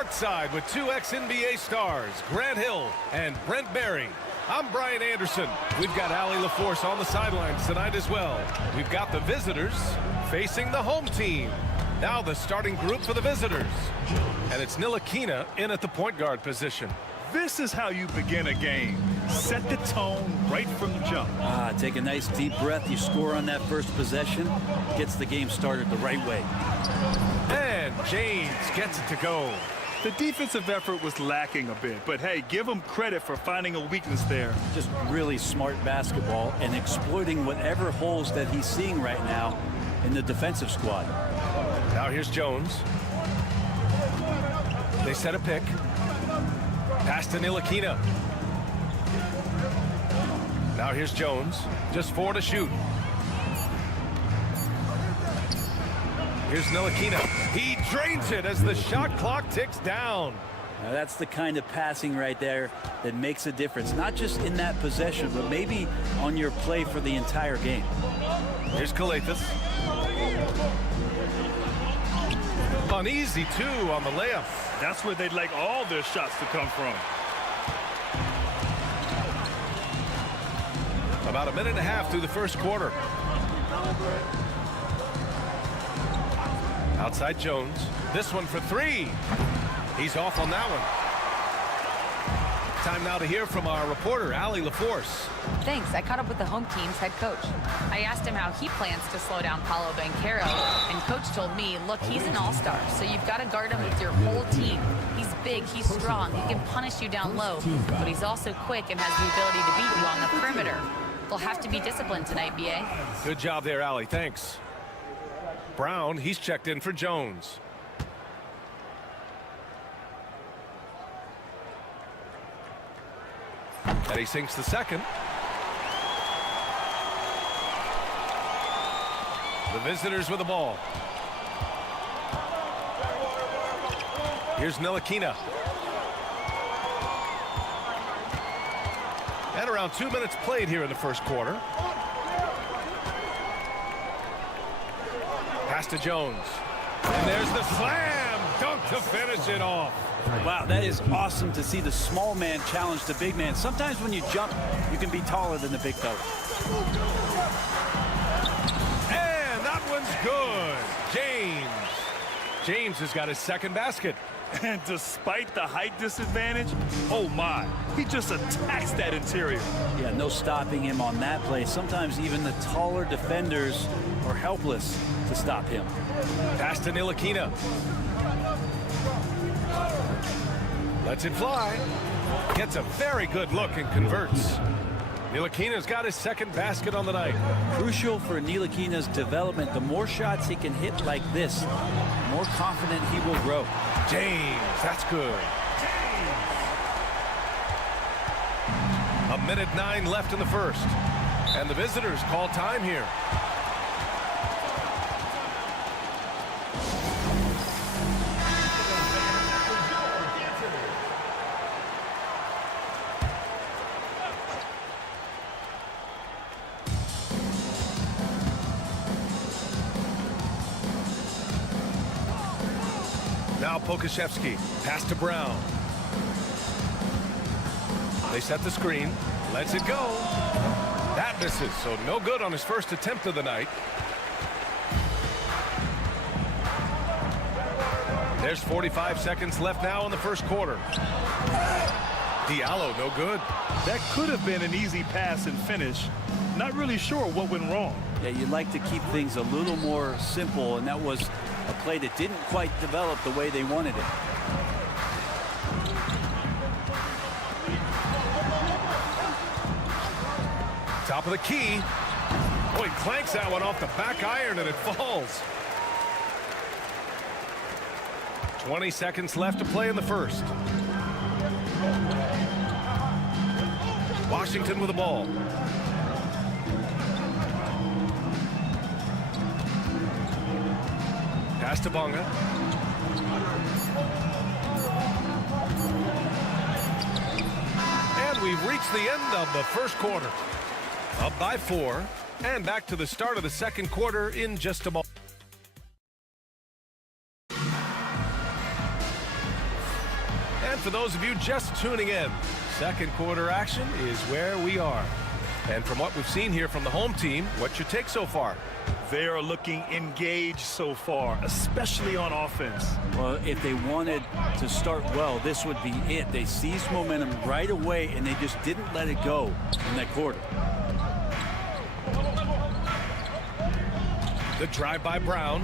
Courtside with two ex-NBA stars, Grant Hill and Brent Barry. I'm Brian Anderson. We've got Allie LaForce on the sidelines tonight as well. We've got the visitors facing the home team. Now the starting group for the visitors. And it's Ntilikina in at the point guard position. This is how you begin a game. Set the tone right from the jump. Take a nice deep breath. You score on that first possession. Gets the game started the right way. And James gets it to go. The defensive effort was lacking a bit, but hey, give him credit for finding a weakness there. Just really smart basketball and exploiting whatever holes that he's seeing right now in the defensive squad. Now here's Jones. They set a pick. Pass to Ntilikina. Now here's Jones. Just 4 to shoot. Here's Ntilikina. He drains it as the shot clock ticks down. Now that's the kind of passing right there that makes a difference. Not just in that possession, but maybe on your play for the entire game. Here's Kalathis. An easy 2 on the layup. That's where they'd like all their shots to come from. About a minute and a half through the first quarter. Outside Jones. This one for 3. He's off on that one. Time now to hear from our reporter, Allie LaForce. Thanks. I caught up with the home team's head coach. I asked him how he plans to slow down Paolo Banchero, and coach told me, look, he's an all-star, so you've got to guard him with your whole team. He's big, he's strong, he can punish you down low, but he's also quick and has the ability to beat you on the perimeter. They'll have to be disciplined tonight, B.A. Good job there, Allie. Thanks. Brown, he's checked in for Jones. And he sinks the second. The visitors with the ball. Here's Ntilikina. And around 2 minutes played here in the first quarter. Pass to Jones. And there's the slam dunk to finish it off. Wow, that is awesome to see the small man challenge the big man. Sometimes when you jump, you can be taller than the big fella. And that one's good. James has got his second basket. And despite the height disadvantage, oh my, he just attacks that interior. Yeah, no stopping him on that play. Sometimes even the taller defenders are helpless to stop him. Pass to Ntilikina. Lets it fly. Gets a very good look and converts. Ntilikina's got his second basket on the night. Crucial for Ntilikina's development. The more shots he can hit like this, the more confident he will grow. James, that's good. A minute 9 left in the first. And the visitors call time here. Now Pokashevsky, pass to Brown. They set the screen, lets it go. That misses, so no good on his first attempt of the night. There's 45 seconds left now in the first quarter. Diallo, no good. That could have been an easy pass and finish. Not really sure what went wrong. Yeah, you'd like to keep things a little more simple, and that was a play that didn't quite develop the way they wanted it. Top of the key. Oh, he clanks that one off the back iron and it falls. 20 seconds left to play in the first. Washington with the ball. Pass to Bonga. And we've reached the end of the first quarter. Up by 4, and back to the start of the second quarter in just a moment. for those of you just tuning in, second quarter action is where we are. And from what we've seen here from the home team, what's your take so far? They are looking engaged so far, especially on offense. Well, if they wanted to start well, this would be it. They seized momentum right away, and they just didn't let it go in that quarter. The drive by Brown,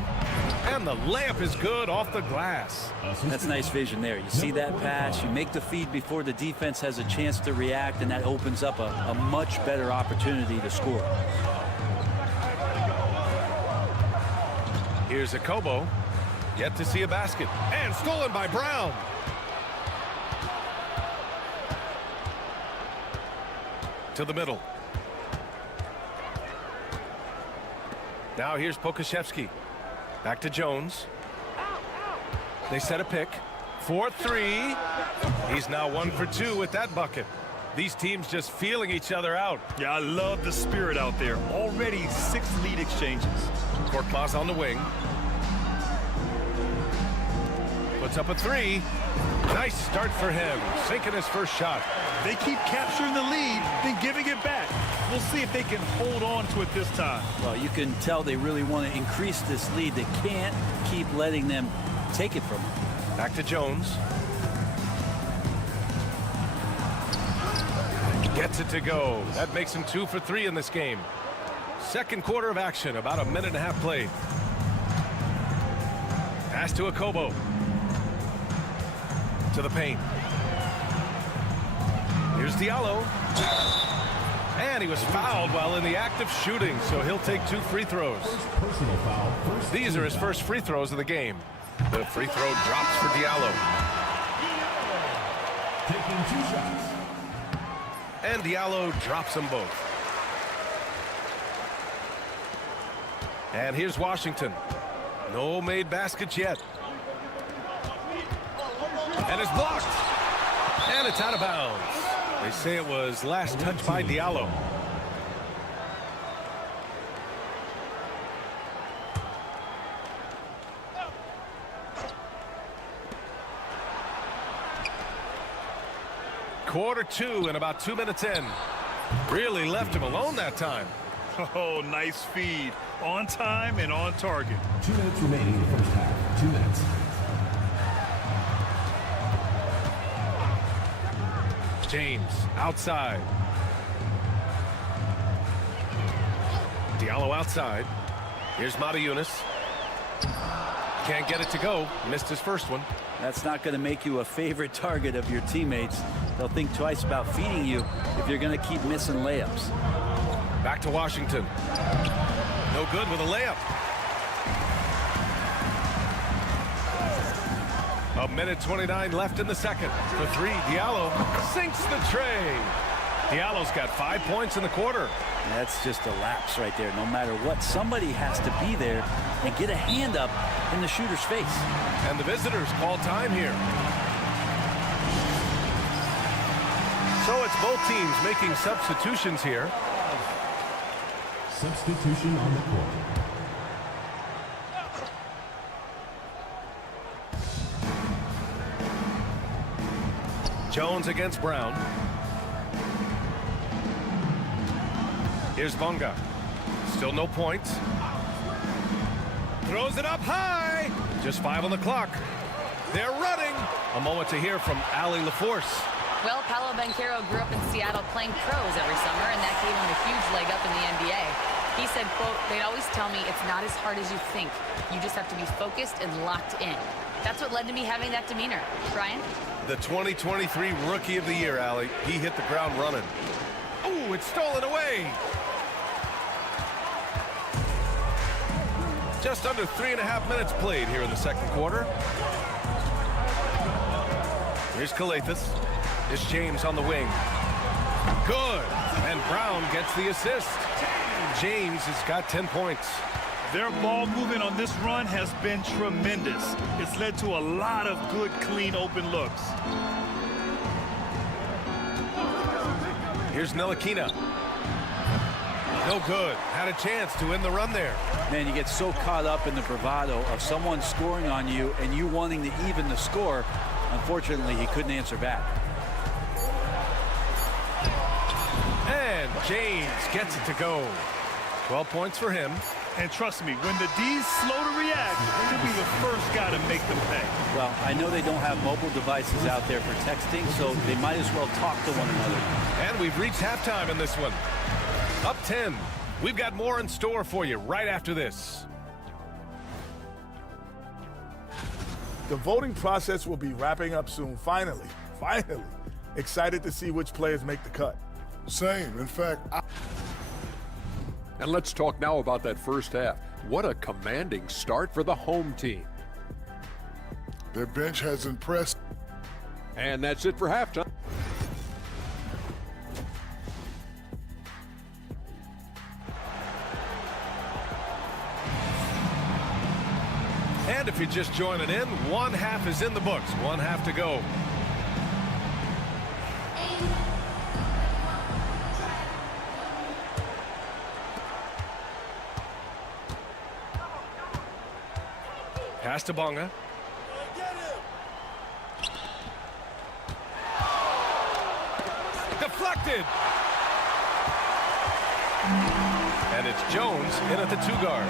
and the layup is good off the glass. That's nice vision there. You see that pass, you make the feed before the defense has a chance to react, and that opens up a much better opportunity to score. Here's a Kobo, yet to see a basket, and stolen by Brown. To the middle. Now here's Pokashevsky. Back to Jones. They set a pick. 4-3. He's now 1 for 2 with that bucket. These teams just feeling each other out. Yeah, I love the spirit out there. Already 6 lead exchanges. Korkmaz on the wing. Puts up a 3. Nice start for him. Sinking his first shot. They keep capturing the lead, then giving it back. We'll see if they can hold on to it this time. Well, you can tell they really want to increase this lead. They can't keep letting them take it from them. Back to Jones. Gets it to go. That makes him 2 for 3 in this game. Second quarter of action, about a minute and a half played. Pass to Akobo. To the paint. Here's Diallo. And he was fouled while in the act of shooting, so he'll take 2 free throws. Personal foul. These are his first free throws of the game. The free throw drops for Diallo. Taking 2 shots. And Diallo drops them both. And here's Washington. No made baskets yet. And it's blocked. And it's out of bounds. They say it was last touched by Diallo. Quarter 2 and about 2 minutes in. Really left him alone that time. Oh, nice feed. On time and on target. 2 minutes remaining in the first half. 2 minutes. James outside. Diallo outside. Here's Matajunas. Can't get it to go. Missed his first one. That's not going to make you a favorite target of your teammates. They'll think twice about feeding you if you're going to keep missing layups. Back to Washington. No good with a layup. A minute 29 left in the second. For 3, Diallo sinks the tray. Diallo's got 5 points in the quarter. That's just a lapse right there. No matter what, somebody has to be there and get a hand up in the shooter's face. And the visitors call time here. So it's both teams making substitutions here. Substitution on the court. Jones against Brown. Here's Bonga. Still no points. Throws it up high. Just 5 on the clock. They're running. A moment to hear from Ali LaForce. Well, Paolo Banchero grew up in Seattle playing pros every summer, and that gave him a huge leg up in the NBA. He said, quote, "They'd always tell me it's not as hard as you think. You just have to be focused and locked in." That's what led to me having that demeanor. Brian? The 2023 Rookie of the Year, Ali. He hit the ground running. Oh, it's stolen away. Just under 3.5 minutes played here in the second quarter. Here's Calathes. It's James on the wing. Good. And Brown gets the assist. James has got 10 points. Their ball movement on this run has been tremendous. It's led to a lot of good, clean, open looks. Here's Ntilikina. No good. Had a chance to end the run there. Man, you get so caught up in the bravado of someone scoring on you and you wanting to even the score Unfortunately, he couldn't answer back. And James gets it to go. 12 points for him. And trust me, when the D's slow to react, he'll be the first guy to make them pay. Well, I know they don't have mobile devices out there for texting, so they might as well talk to one another. And we've reached halftime in this one. Up 10. We've got more in store for you right after this. The voting process will be wrapping up soon. Finally. Excited to see which players make the cut. Same. In fact, And let's talk now about that first half. What a commanding start for the home team. Their bench has impressed. And that's it for halftime. And if you're just joining in, one half is in the books. One half to go. Pass to Bonga. Deflected. And it's Jones in at the 2-guard.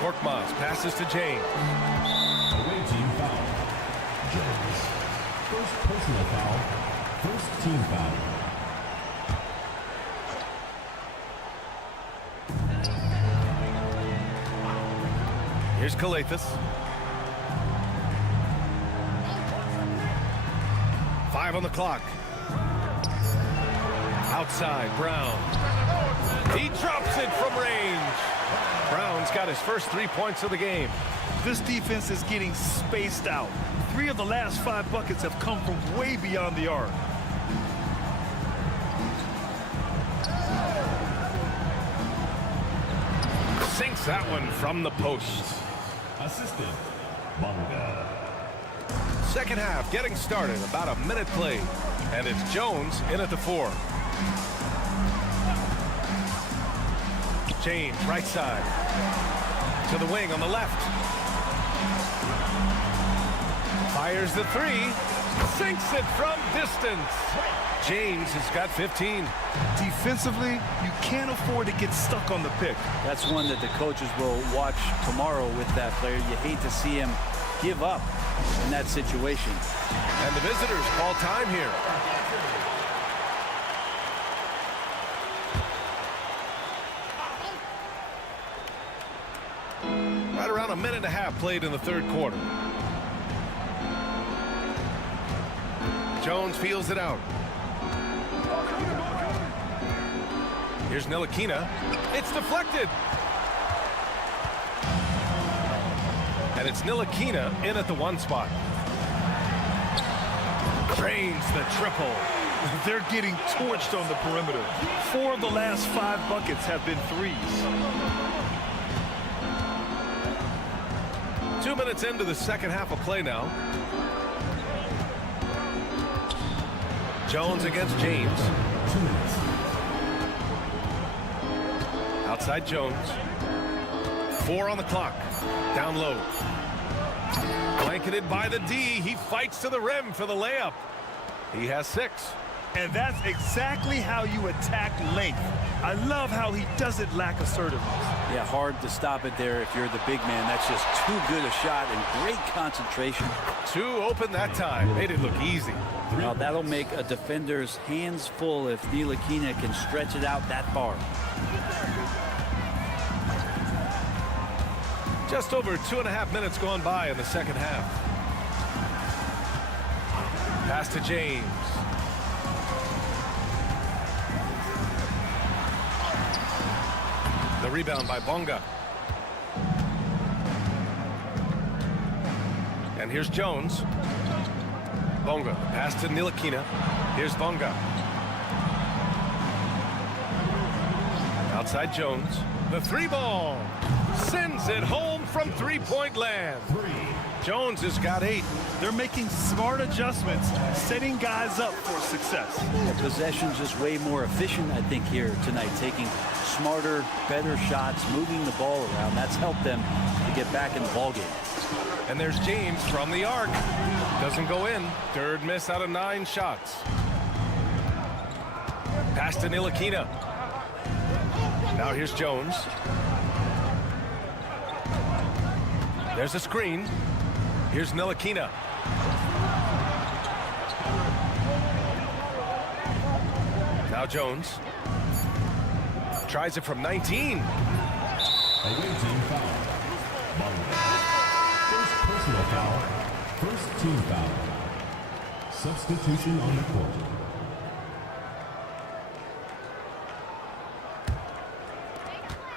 Korkmaz passes to James. Away team foul. Jones. First personal foul. First team foul. Here's Kalathis. 5 on the clock. Outside, Brown. He drops it from range. Brown's got his first 3 points of the game. This defense is getting spaced out. 3 of the last 5 buckets have come from way beyond the arc. Sinks that one from the post. Assistant, Bonga. Second half getting started. About a minute played. And it's Jones in at the 4. James, right side. To the wing on the left. Fires the 3. Sinks it from distance. James has got 15. Defensively, you can't afford to get stuck on the pick. That's one that the coaches will watch tomorrow with that player. You hate to see him give up in that situation. And the visitors call time here. Right around a minute and a half played in the third quarter. Jones feels it out. Here's Ntilikina. It's deflected. And it's Ntilikina in at the 1 spot. Drains the triple. They're getting torched on the perimeter. 4 of the last 5 buckets have been 3s. 2 minutes into the second half of play now. Jones against James. 2 minutes. Outside Jones. 4 on the clock. Down low. Blanketed by the D. He fights to the rim for the layup. He has 6. And that's exactly how you attack length. I love how he doesn't lack assertiveness. Yeah, hard to stop it there if you're the big man. That's just too good a shot and great concentration. 2 open that time. Made it look easy. Now, that'll make a defender's hands full if Ntilikina can stretch it out that far. Just over 2.5 minutes gone by in the second half. Pass to James. The rebound by Bonga. And here's Jones. Bonga. Pass to Ntilikina. Here's Bonga. Outside Jones. The 3 ball. Sends it home from 3-point land. Jones has got 8. They're making smart adjustments, setting guys up for success. The possession's just way more efficient, I think, here tonight. Taking smarter, better shots, moving the ball around. That's helped them to get back in the ballgame. And there's James from the arc. Doesn't go in. Third miss out of 9 shots. Pass to Ntilikina. Now here's Jones. There's a screen. Here's Ntilikina. Now Jones. Tries it from 19. Away team foul. Manga. First personal foul. First team foul. Substitution on the court.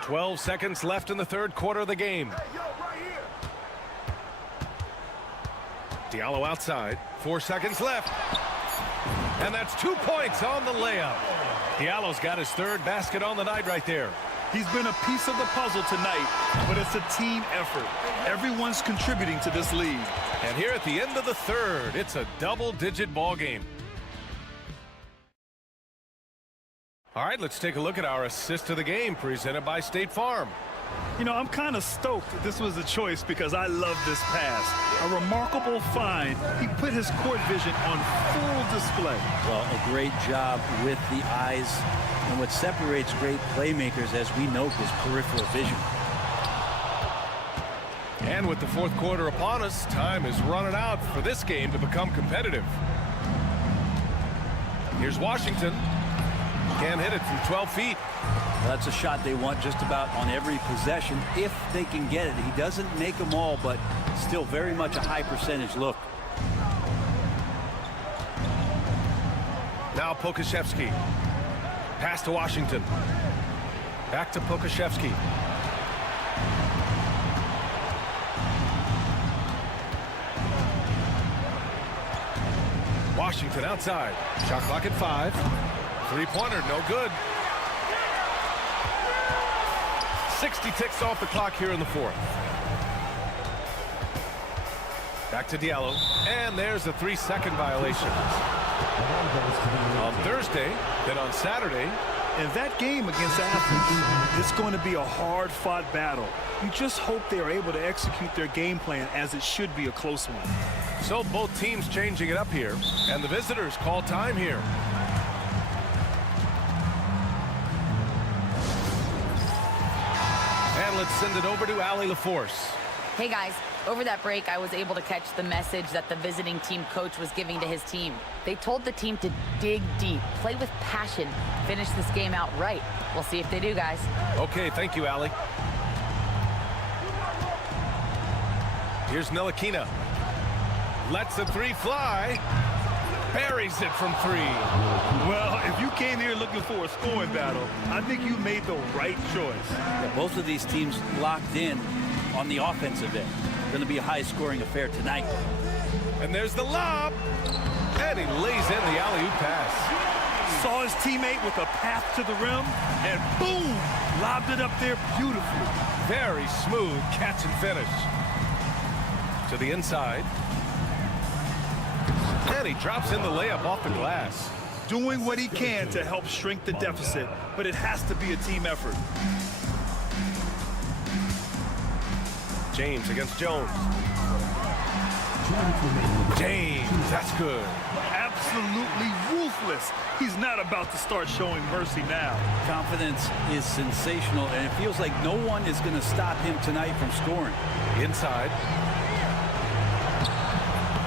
"12 seconds left in the third quarter of the game. Diallo outside. 4 seconds left. And that's 2 points on the layup. Diallo's got his third basket on the night right there. He's been a piece of the puzzle tonight, but it's a team effort. Everyone's contributing to this lead. And here at the end of the third, it's a double-digit ball game. All right, let's take a look at our assist of the game presented by State Farm. You know, I'm kind of stoked that this was a choice because I love this pass. A remarkable find. He put his court vision on full display. Well, a great job with the eyes. And what separates great playmakers, as we know, is peripheral vision. And with the fourth quarter upon us, time is running out for this game to become competitive. Here's Washington. Can't hit it from 12 feet. Well, that's a shot they want just about on every possession if they can get it. He doesn't make them all, but still very much a high percentage look. Now Pokashevsky. Pass to Washington. Back to Pokashevsky. Washington outside. Shot clock at 5. Three-pointer, no good. 60 ticks off the clock here in the fourth. Back to Diallo. And there's a 3-second violation. On Thursday, then on Saturday. And that game against Athens, it's going to be a hard-fought battle. You just hope they are able to execute their game plan, as it should be a close one. So both teams changing it up here. And the visitors call time here. And let's send it over to Allie LaForce. Hey guys, over that break, I was able to catch the message that the visiting team coach was giving to his team. They told the team to dig deep, play with passion, finish this game out right. We'll see if they do, guys. Okay, thank you, Allie. Here's Ntilikina. Lets the three fly. Buries it from 3. Well, if you came here looking for a scoring battle, I think you made the right choice. Yeah, both of these teams locked in on the offensive end. Going to be a high-scoring affair tonight. And there's the lob. And he lays in the alley-oop pass. Saw his teammate with a path to the rim, and boom, lobbed it up there beautifully. Very smooth catch and finish. To the inside. And he drops in the layup off the glass. Doing what he can to help shrink the deficit, but it has to be a team effort. James against Jones. James, that's good. Absolutely ruthless. He's not about to start showing mercy now. Confidence is sensational, and it feels like no one is going to stop him tonight from scoring. Inside.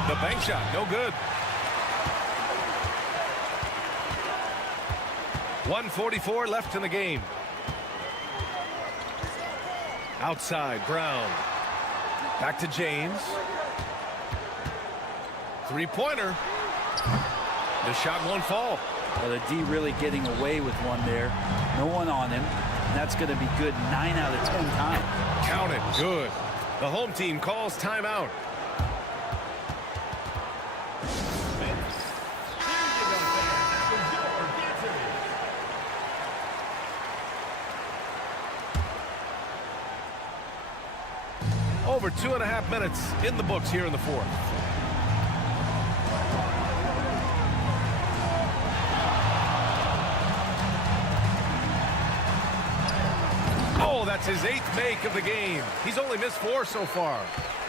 The bank shot, no good. 1:44 left in the game. Outside, Brown. Back to James. Three-pointer. The shot won't fall. Well, the D really getting away with one there. No one on him. And that's going to be good 9 out of 10 times. Count it. Good. The home team calls timeout. Over 2.5 minutes in the books here in the fourth. Oh, that's his 8th make of the game. He's only missed 4 so far.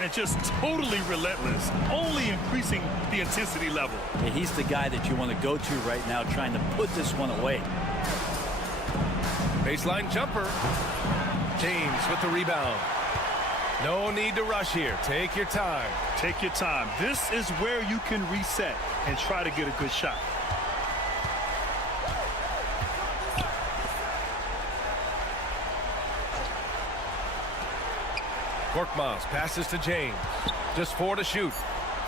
and just totally relentless, only increasing the intensity level. Yeah, he's the guy that you want to go to right now, trying to put this one away. Baseline jumper. James with the rebound. No need to rush here. Take your time. Take your time. This is where you can reset and try to get a good shot. Korkmaz passes to James. Just 4 to shoot.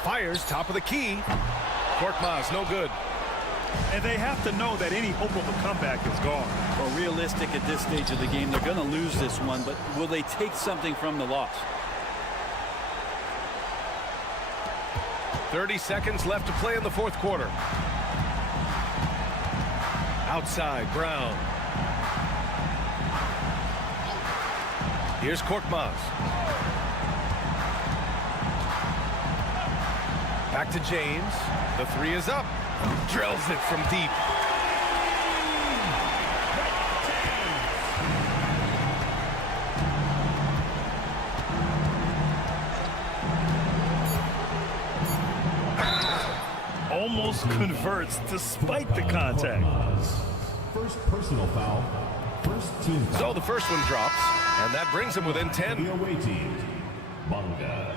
Fires top of the key. Korkmaz no good. And they have to know that any hope of a comeback is gone. Well, realistic at this stage of the game, they're going to lose this one, but will they take something from the loss? 30 seconds left to play in the fourth quarter. Outside, Brown. Here's Korkmaz. Back to James. The 3 is up. Drills it from deep. Almost converts despite the contact. First personal foul. First team foul. So the first one drops, and that brings him within 10. The away team. Manga.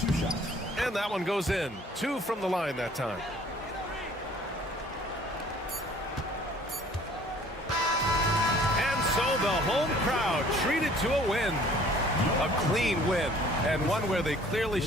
2 shots. And that one goes in. 2 from the line that time. And so the home crowd treated to a win. A clean win, and one where they clearly...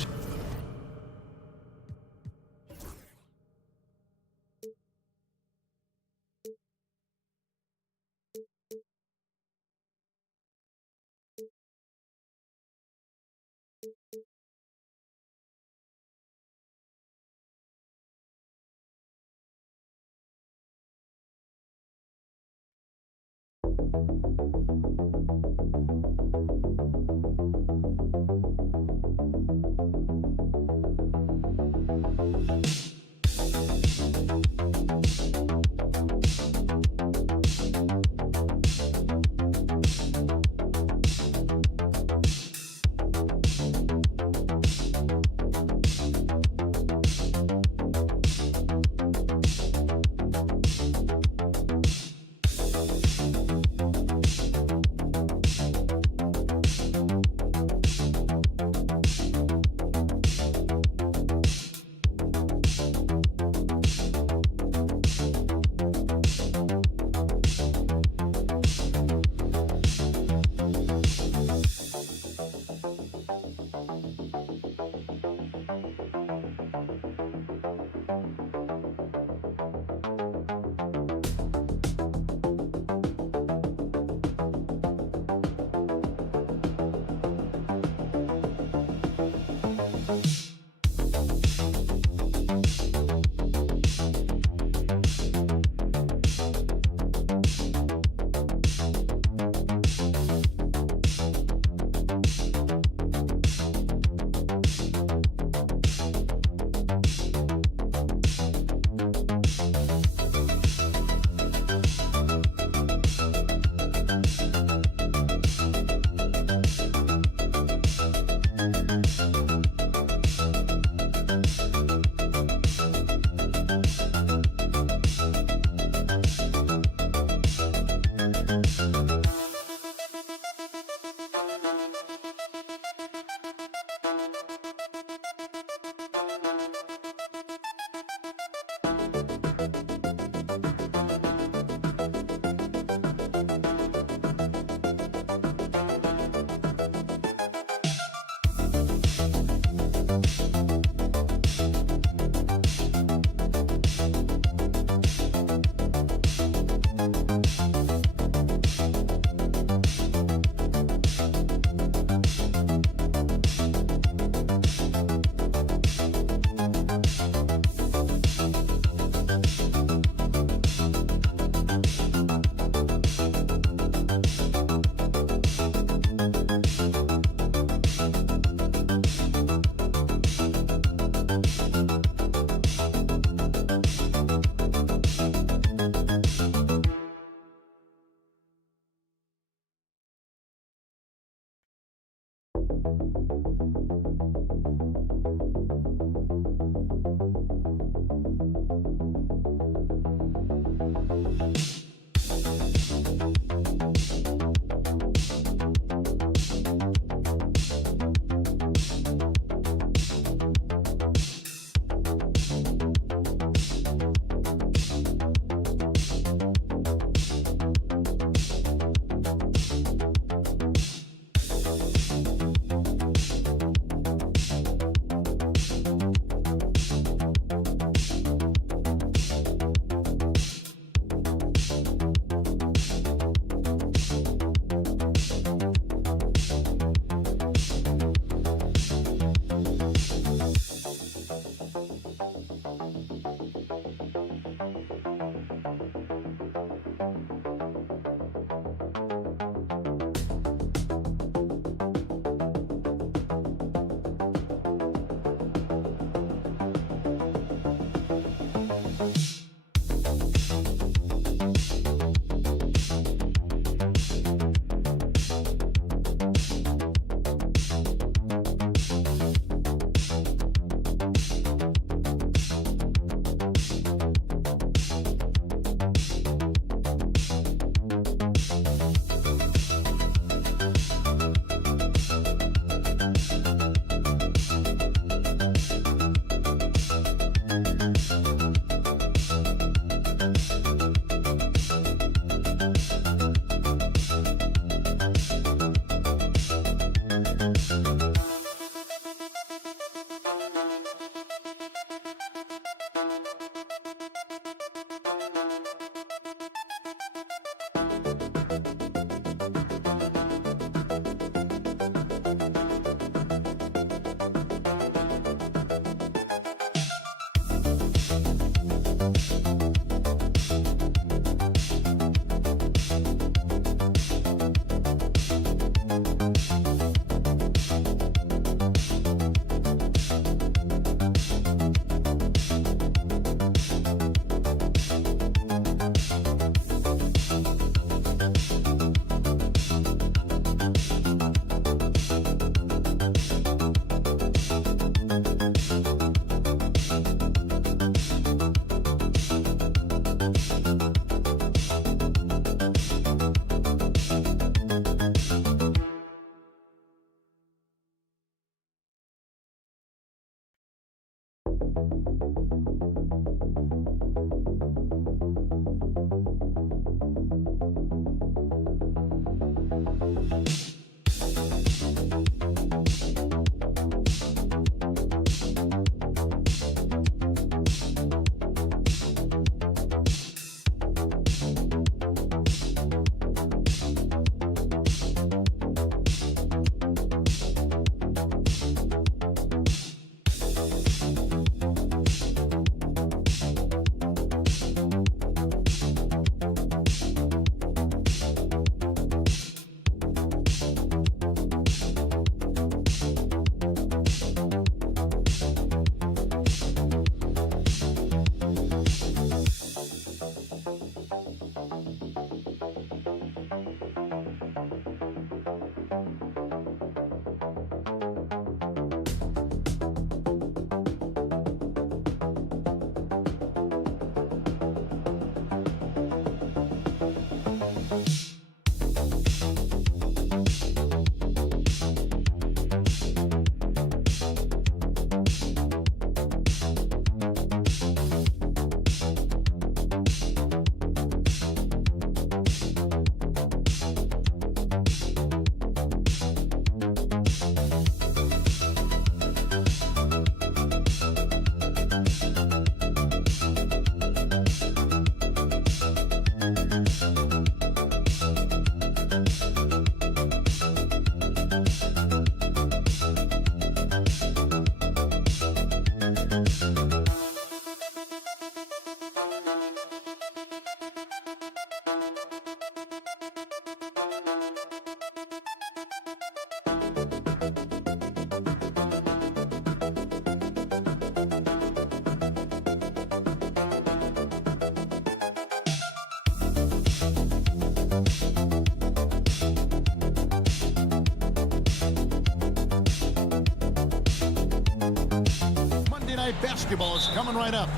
Basketball is coming right up.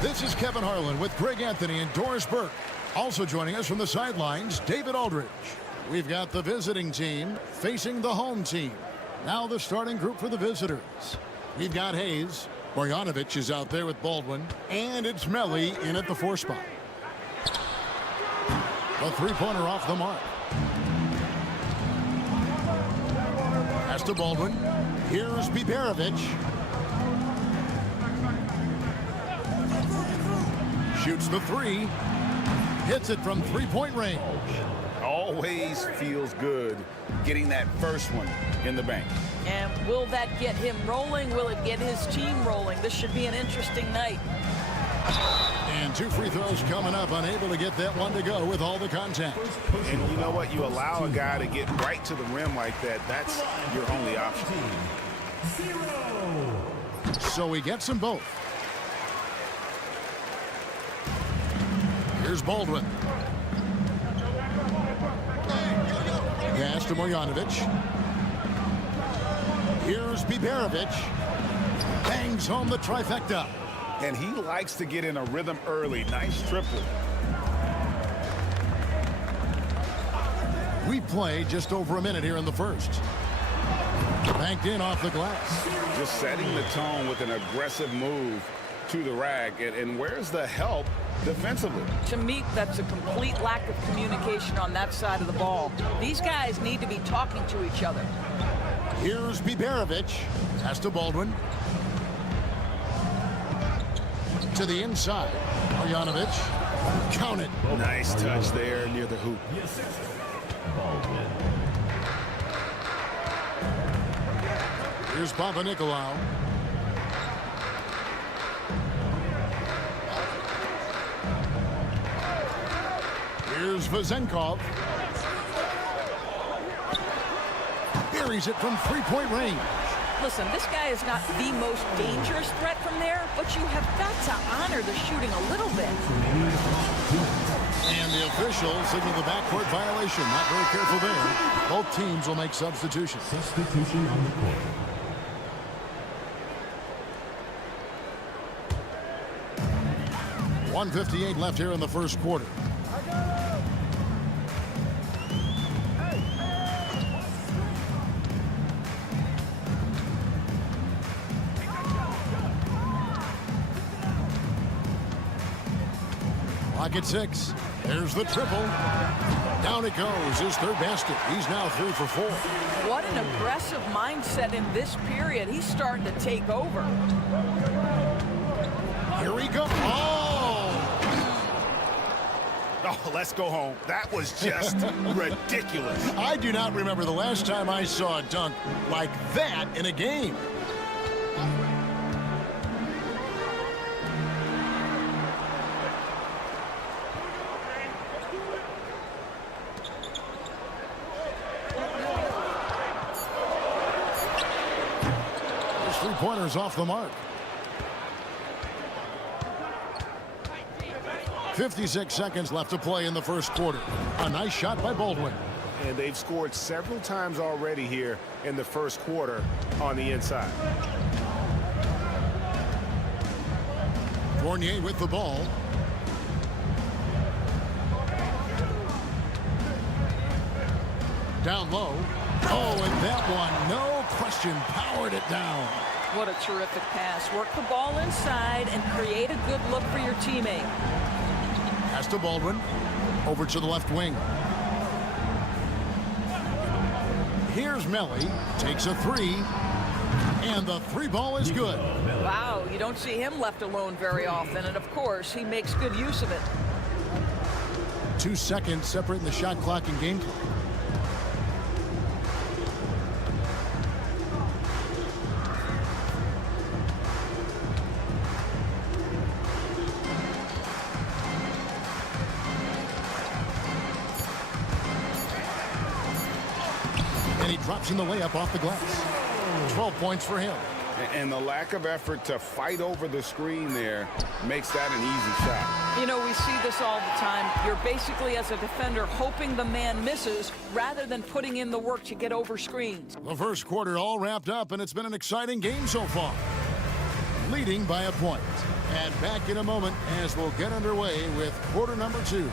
This is Kevin Harlan with Greg Anthony and Doris Burke. Also joining us from the sidelines, David Aldridge. We've got the visiting team facing the home team. Now the starting group for the visitors. We've got Hayes. Bojanovic is out there with Baldwin. And it's Melli in at the 4 spot. The three-pointer off the mark. Pass to Baldwin. Here's Biberovic. Shoots the 3. Hits it from three-point range. Always feels good getting that first one in the bank. And will that get him rolling? Will it get his team rolling? This should be an interesting night. And 2 free throws coming up. Unable to get that one to go with all the contact. And you know what? You allow a guy to get right to the rim like that. That's your only option. So he gets them both. Here's Baldwin. Pass to Bojanovic. Here's Biberovic. Bangs home the trifecta. And he likes to get in a rhythm early. Nice triple. We play just over a minute here in the first. Banked in off the glass. Just setting the tone with an aggressive move to the rack. And where's the help defensively? To me, that's a complete lack of communication on that side of the ball. These guys need to be talking to each other. Here's Biberovic. Pass to Baldwin. To the inside. Bojanovic. Count it. Nice touch there near the hoop. Here's Papanikolaou. Here's Vezenkov. Buries it from three-point range. Listen, this guy is not the most dangerous threat from there, but you have got to honor the shooting a little bit. And the officials signal the backcourt violation. Not very careful there. Both teams will make substitutions. Substitution on the court. .158 left here in the first quarter. Clock at 6. There's the triple. Down it goes. His third basket. He's now 3 for 4. What an aggressive mindset in this period. He's starting to take over. Here we go. Oh, let's go home. That was just ridiculous. I do not remember the last time I saw a dunk like that in a game. His three-pointers off the mark. 56 seconds left to play in the first quarter. A nice shot by Baldwin. And they've scored several times already here in the first quarter on the inside. Fournier with the ball. Down low. Oh, and that one, no question, powered it down. What a terrific pass. Work the ball inside and create a good look for your teammate. Pass to Baldwin. Over to the left wing. Here's Melly. Takes a three. And the three ball is good. Wow, you don't see him left alone very often. And, of course, he makes good use of it. 2 seconds separating the shot clock and game clock. Drops in the layup off the glass. 12 points for him. And the lack of effort to fight over the screen there makes that an easy shot. You know, we see this all the time. You're basically, as a defender, hoping the man misses rather than putting in the work to get over screens. The first quarter all wrapped up, and it's been an exciting game so far. Leading by a point. And back in a moment as we'll get underway with quarter number 2.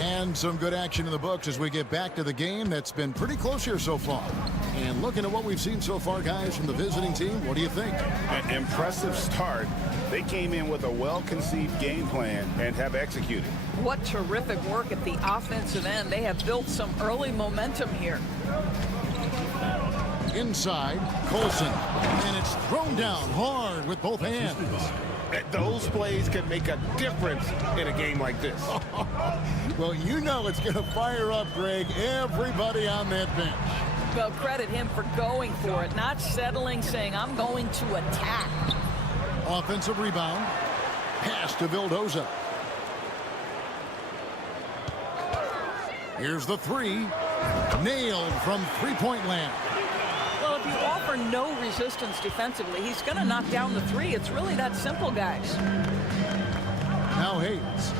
And some good action in the books as we get back to the game that's been pretty close here so far. And looking at what we've seen so far, guys, from the visiting team, what do you think? An impressive start. They came in with a well-conceived game plan and have executed. What terrific work at the offensive end. They have built some early momentum here. Inside, Colson. And it's thrown down hard with both hands. Those plays can make a difference in a game like this. Well, you know it's going to fire up, Greg, everybody on that bench. Well, credit him for going for it, not settling, saying, I'm going to attack. Offensive rebound. Pass to Vildoza. Here's the three. Nailed from three-point land. Well, if you offer no resistance defensively, he's going to knock down the three. It's really that simple, guys. Now Hayes.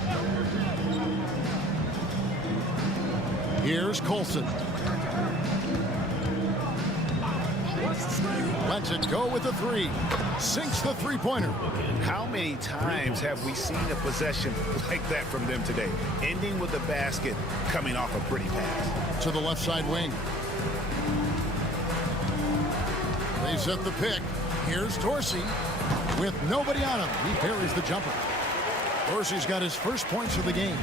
Here's Colson. Lets it go with the three. Sinks the three-pointer. How many times have we seen a possession like that from them today? Ending with the basket, coming off a pretty pass. To the left side wing. They set the pick. Here's Dorsey. With nobody on him, he buries the jumper. Dorsey's got his first points of the game.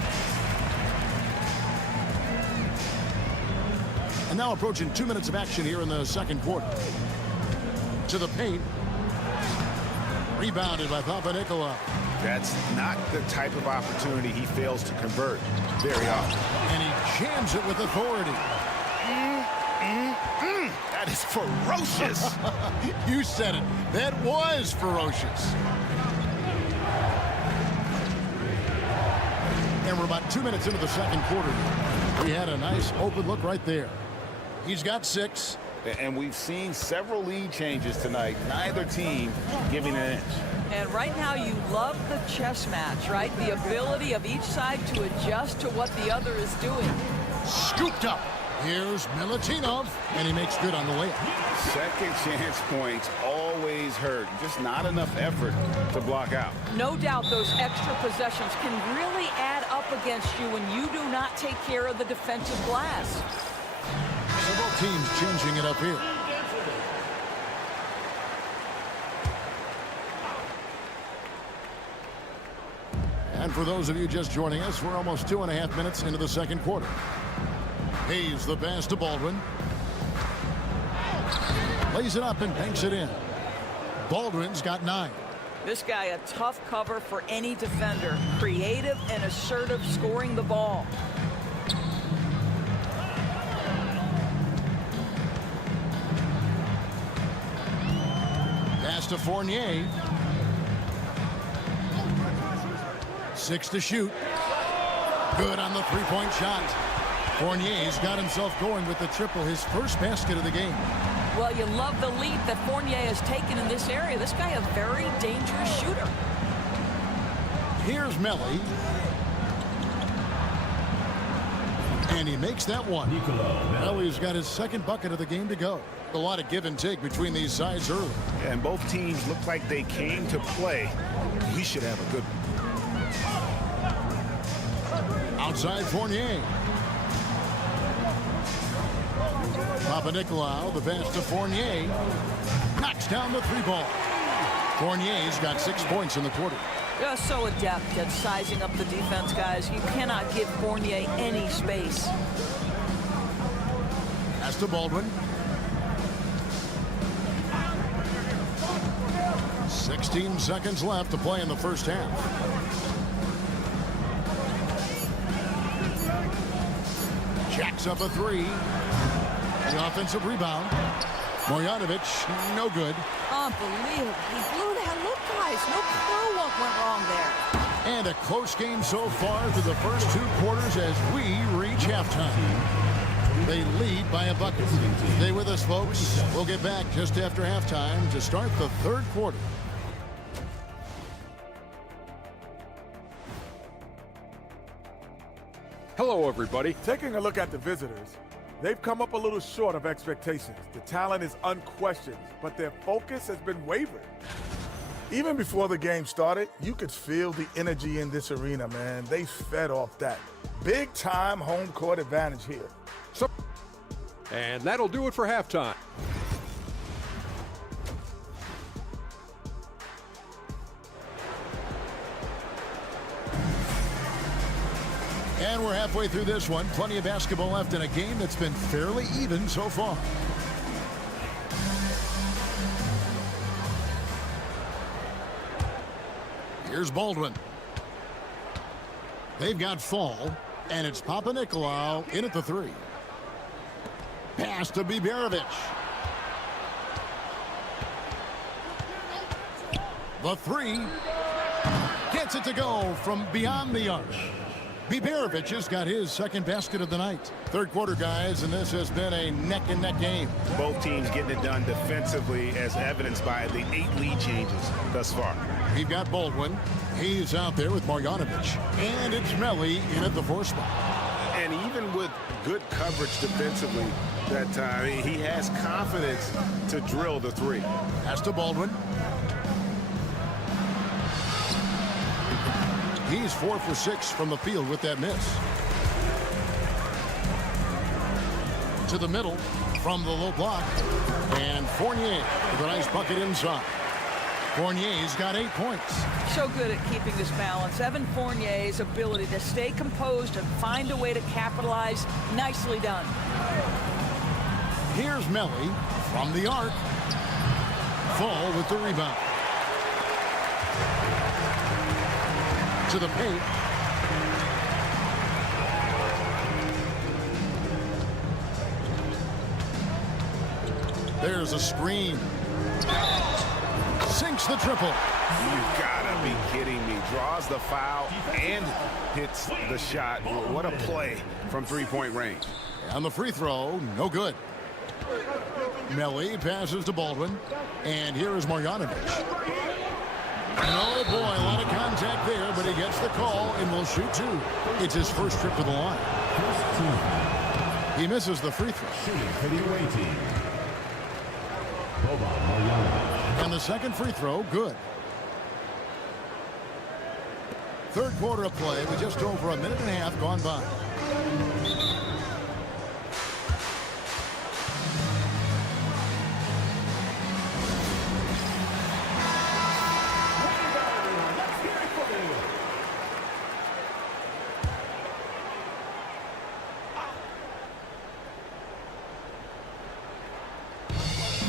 And now approaching 2 minutes of action here in the second quarter. To the paint. Rebounded by Papanikolaou. That's not the type of opportunity he fails to convert very often. And he jams it with authority. That is ferocious. You said it. That was ferocious. And we're about 2 minutes into the second quarter. We had a nice open look right there. He's got 6. And we've seen several lead changes tonight. Neither team giving an inch. And right now you love the chess match, right? The ability of each side to adjust to what the other is doing. Scooped up. Here's Milutinov, and he makes good on the layup. Second chance points always hurt. Just not enough effort to block out. No doubt those extra possessions can really add up against you when you do not take care of the defensive glass. Several teams changing it up here. for those of you just joining us, we're almost 2.5 minutes into the second quarter. Hayes the pass to Baldwin. Lays it up and banks it in. Baldwin's got 9. This guy a tough cover for any defender. Creative and assertive scoring the ball. Pass to Fournier. 6 to shoot. Good on the three-point shot. Fournier's got himself going with the triple, his first basket of the game. Well, you love the lead that Fournier has taken in this area. This guy a very dangerous shooter. Here's Melly. And he makes that one. Melly's got his second bucket of the game to go. A lot of give and take between these sides early. Yeah, and both teams look like they came to play. We should have a good one. Outside Fournier. Papanikolaou, the pass to Fournier. Knocks down the 3-ball. Fournier's got 6 points in the quarter. They're so adept at sizing up the defense, guys. You cannot give Fournier any space. Pass to Baldwin. 16 seconds left to play in the first half. Jacks up a 3. The offensive rebound. Marjanovic, no good. Unbelievable. He blew that. Look, guys, no clue what went wrong there. And a close game so far through the first 2 quarters as we reach halftime. They lead by a bucket. Stay with us, folks. We'll get back just after halftime to start the third quarter. Hello, everybody. Taking a look at the visitors, they've come up a little short of expectations. The talent is unquestioned, but their focus has been wavering. Even before the game started, you could feel the energy in this arena, man. They fed off that. Big-time home court advantage here. And that'll do it for halftime. And we're halfway through this one. Plenty of basketball left in a game that's been fairly even so far. Here's Baldwin. They've got Fall, and it's Papanikolaou in at the 3. Pass to Biberovic. The 3. Gets it to go from beyond the arc. Biberovic has got his second basket of the night. Third quarter, guys, and this has been a neck-and-neck game. Both teams getting it done defensively, as evidenced by the 8 lead changes thus far. We've got Baldwin. He's out there with Marjanovic. And it's Melly in at the 4 spot. And even with good coverage defensively that time, he has confidence to drill the 3. Pass to Baldwin. He's 4 for 6 from the field with that miss. To the middle from the low block. And Fournier with a nice bucket inside. Fournier's got 8 points. So good at keeping this balance. Evan Fournier's ability to stay composed and find a way to capitalize. Nicely done. Here's Melly from the arc. Fall with the rebound. To the paint. There's a screen. Sinks the triple. You've got to be kidding me. Draws the foul and hits the shot. What a play from 3-point range. On the free throw, no good. Melly passes to Baldwin. And here is Marjanovic. Oh boy, a lot of contact there, but he gets the call and will shoot 2. It's his first trip to the line. He misses the free throw. Shooting for the away team. And the second free throw, good. Third quarter of play with just over a minute and a half gone by.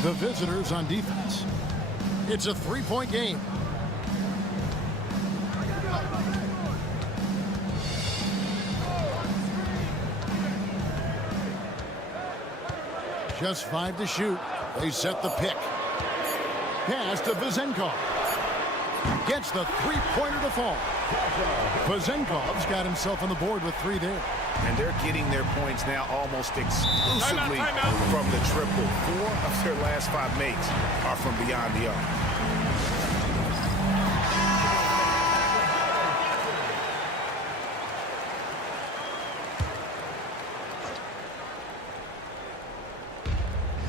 the visitors on defense. It's a three-point game. Just 5 to shoot. They set the pick. Pass to Vezenkov. Gets the three-pointer to fall. Vezenkov's got himself on the board with 3 there. And they're getting their points now almost exclusively from the triple. 4 of their last 5 makes are from beyond the arc.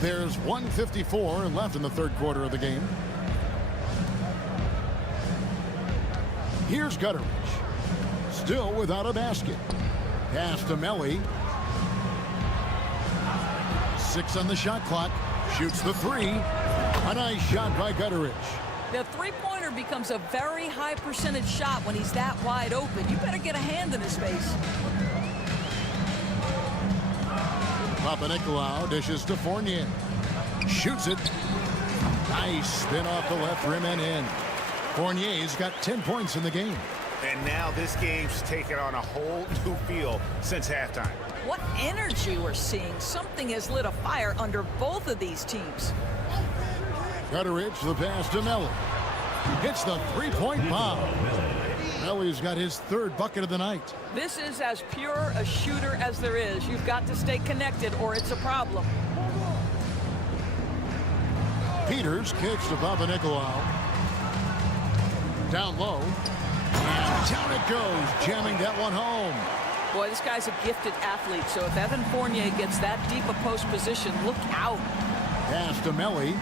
There's 1:54 left in the third quarter of the game. Here's Gutteridge. Still without a basket. Pass to Melly. 6 on the shot clock. Shoots the 3. A nice shot by Gutteridge. The three-pointer becomes a very high percentage shot when he's that wide open. You better get a hand in his face. Papanikolaou dishes to Fournier. Shoots it. Nice spin off the left rim and in. Fournier's got 10 points in the game. And now this game's taken on a whole new feel since halftime. What energy we're seeing. Something has lit a fire under both of these teams. Gutteridge, the pass to Melly. Hits the three-point bomb. Melly's got his 3rd bucket of the night. This is as pure a shooter as there is. You've got to stay connected or it's a problem. Peters kicks to Papanikolaou. Down low. And down it goes, jamming that one home. Boy, this guy's a gifted athlete, so if Evan Fournier gets that deep a post position, look out. Pass to Melly.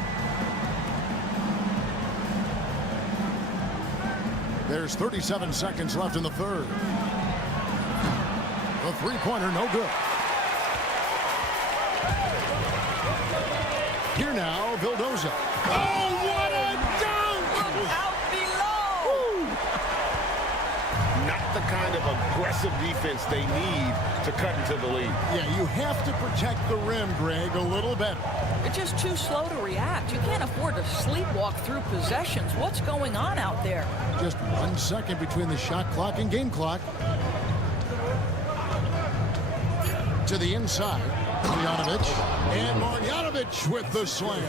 There's 37 seconds left in the third. The three-pointer, no good. Here now, Vildoza. Oh, what a dunk! Look out below! Not the kind of aggressive defense they need to cut into the lead. Yeah, you have to protect the rim, Greg, a little better. You're just too slow to react. You can't afford to sleepwalk through possessions. What's going on out there? Just 1 second between the shot clock and game clock. To the inside, Marjanovic. And Marjanovic with the slam.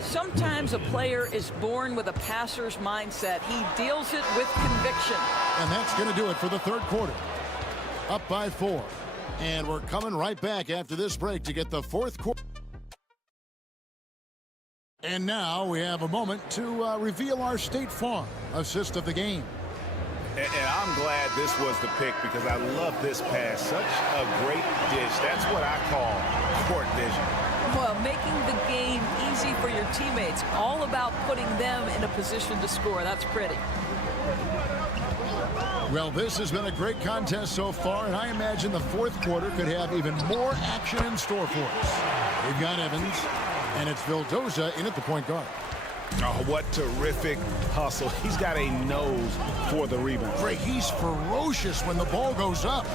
Sometimes a player is born with a passer's mindset. He deals it with conviction. And that's going to do it for the third quarter. Up by 4. And we're coming right back after this break to get the fourth quarter. And now we have a moment to reveal our State Farm assist of the game. And I'm glad this was the pick because I love this pass. Such a great dish. That's what I call court vision. Well, making the game easy for your teammates. All about putting them in a position to score. That's pretty. Well, this has been a great contest so far, and I imagine the fourth quarter could have even more action in store for us. We've got Evans, and it's Vildoza in at the point guard. Oh, what terrific hustle. He's got a nose for the rebound. Greg, he's ferocious when the ball goes up.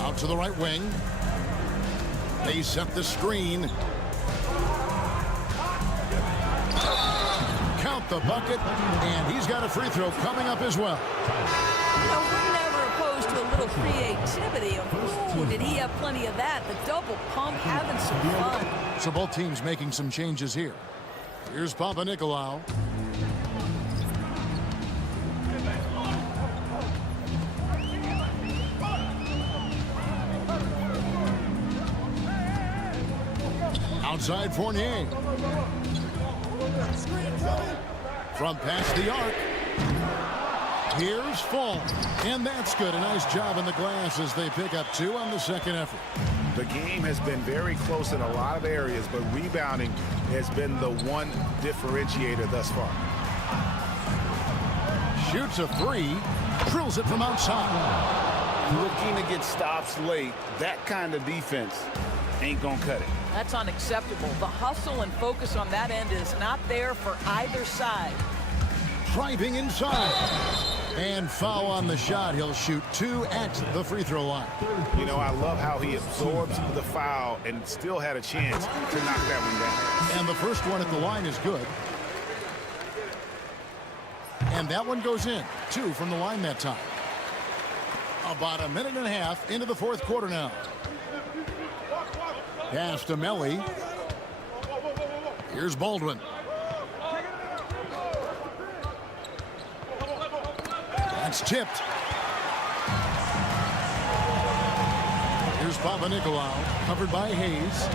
Out to the right wing. They set the screen. Count the bucket, and he's got a free throw coming up as well. You know, we're never opposed to a little creativity. Ooh, did he have plenty of that? The double pump, having some fun. So both teams making some changes here. Here's Papanikolaou. Outside Fournier. From past the arc. Here's Fall. And that's good. A nice job in the glass as they pick up 2 on the second effort. The game has been very close in a lot of areas, but rebounding has been the one differentiator thus far. Shoots a 3. Drills it from outside. Looking to get stops late. That kind of defense ain't gonna cut it. That's unacceptable. The hustle and focus on that end is not there for either side. Driving inside. And foul on the shot. He'll shoot 2 at the free throw line. You know, I love how he absorbs the foul and still had a chance to knock that one down. And the first one at the line is good. And that one goes in. 2 from the line that time. About a minute and a half into the fourth quarter now. Pass to Melly. Here's Baldwin. That's tipped. Here's Papa Nicolau, covered by Hayes.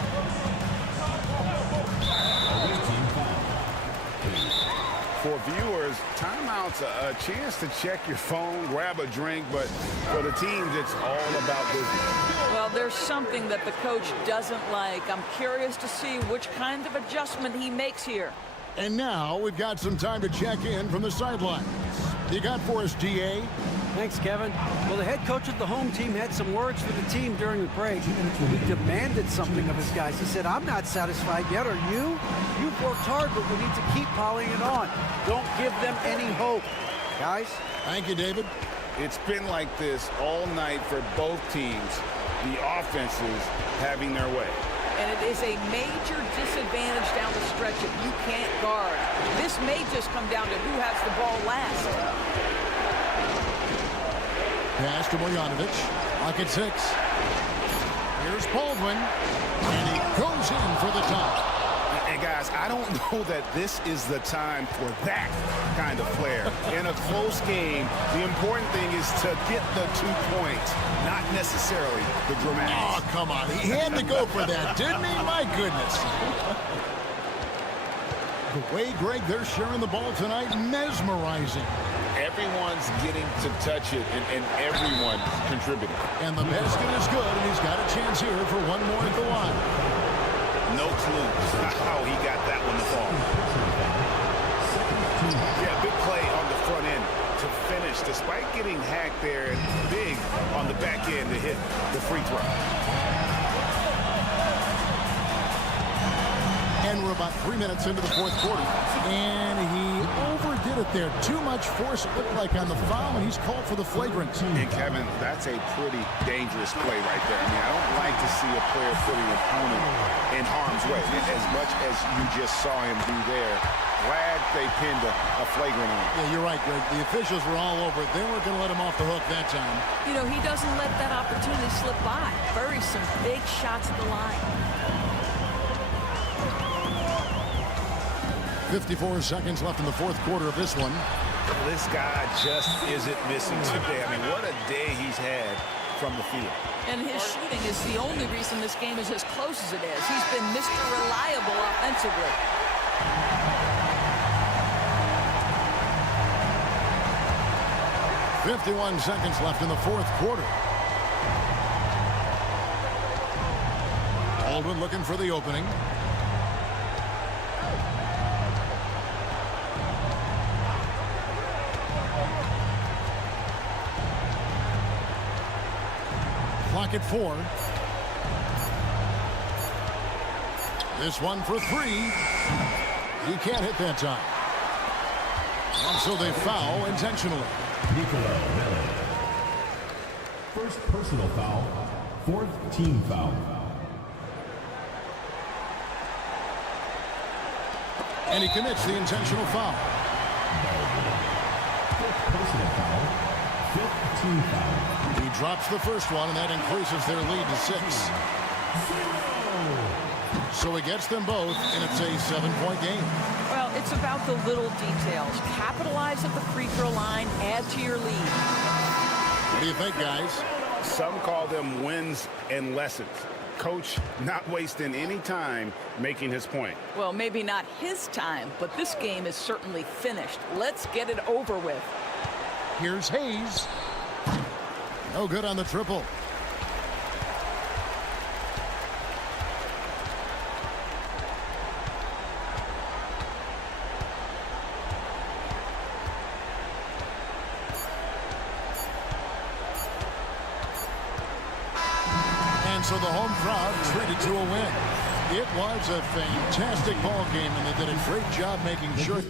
For viewers, timeout's a chance to check your phone, grab a drink, but for the teams, it's all about business. Well, there's something that the coach doesn't like. I'm curious to see which kind of adjustment he makes here. And now we've got some time to check in from the sidelines. You got for us, DA? Thanks, Kevin. Well, the head coach of the home team had some words for the team during the break. He demanded something of his guys. He said, I'm not satisfied yet, are you? You've worked hard, but we need to keep piling it on. Don't give them any hope. Guys? Thank you, David. It's been like this all night for both teams. The offenses having their way. And it is a major disadvantage down the stretch if you can't guard. This may just come down to who has the ball last. Pass to Bojanovic. Pocket 6. Here's Baldwin. And he goes in for the top. And guys, I don't know that this is the time for that kind of flair. In a close game, the important thing is to get the 2 points, not necessarily the dramatics. Oh, come on. He had to go for that, didn't he? My goodness. The way, Greg, they're sharing the ball tonight, mesmerizing. Everyone's getting to touch it, and everyone's contributing. And the basket is good, and he's got a chance here for one more at the line. No clue how he got that one to fall. Yeah, big play on the front end to finish, despite getting hacked there, and big on the back end to hit the free throw. And we're about 3 minutes into the fourth quarter. And he overdid it there. Too much force, it looked like, on the foul, and he's called for the flagrant. And, Kevin, that's a pretty dangerous play right there. I mean, I don't like to see a player putting an opponent in harm's way, as much as you just saw him do there. Glad they pinned a flagrant on. Yeah, you're right, Greg. The officials were all over it. They weren't going to let him off the hook that time. You know, he doesn't let that opportunity slip by. Buries some big shots at the line. 54 seconds left in the fourth quarter of this one. This guy just isn't missing today. I mean, what a day he's had from the field. And his shooting is the only reason this game is as close as it is. He's been Mr. Reliable offensively. .51 seconds left in the fourth quarter. Baldwin looking for the opening. Clock at 4. This one for 3. He can't hit that time. And so they foul intentionally. Nicolau Melli. First personal foul. Fourth team foul. And he commits the intentional foul. Fifth personal foul. Fifth team foul. He drops the first one, and that increases their lead to 6. So he gets them both, and it's a 7-point game. Well, it's about the little details. Capitalize at the free throw line, add to your lead. What do you think, guys? Some call them wins and lessons. Coach not wasting any time making his point. Well, maybe not his time, but this game is certainly finished. Let's get it over with. Here's Hayes. No good on the triple. And so the home crowd treated to a win. It was a fantastic ball game, and they did a great job making sure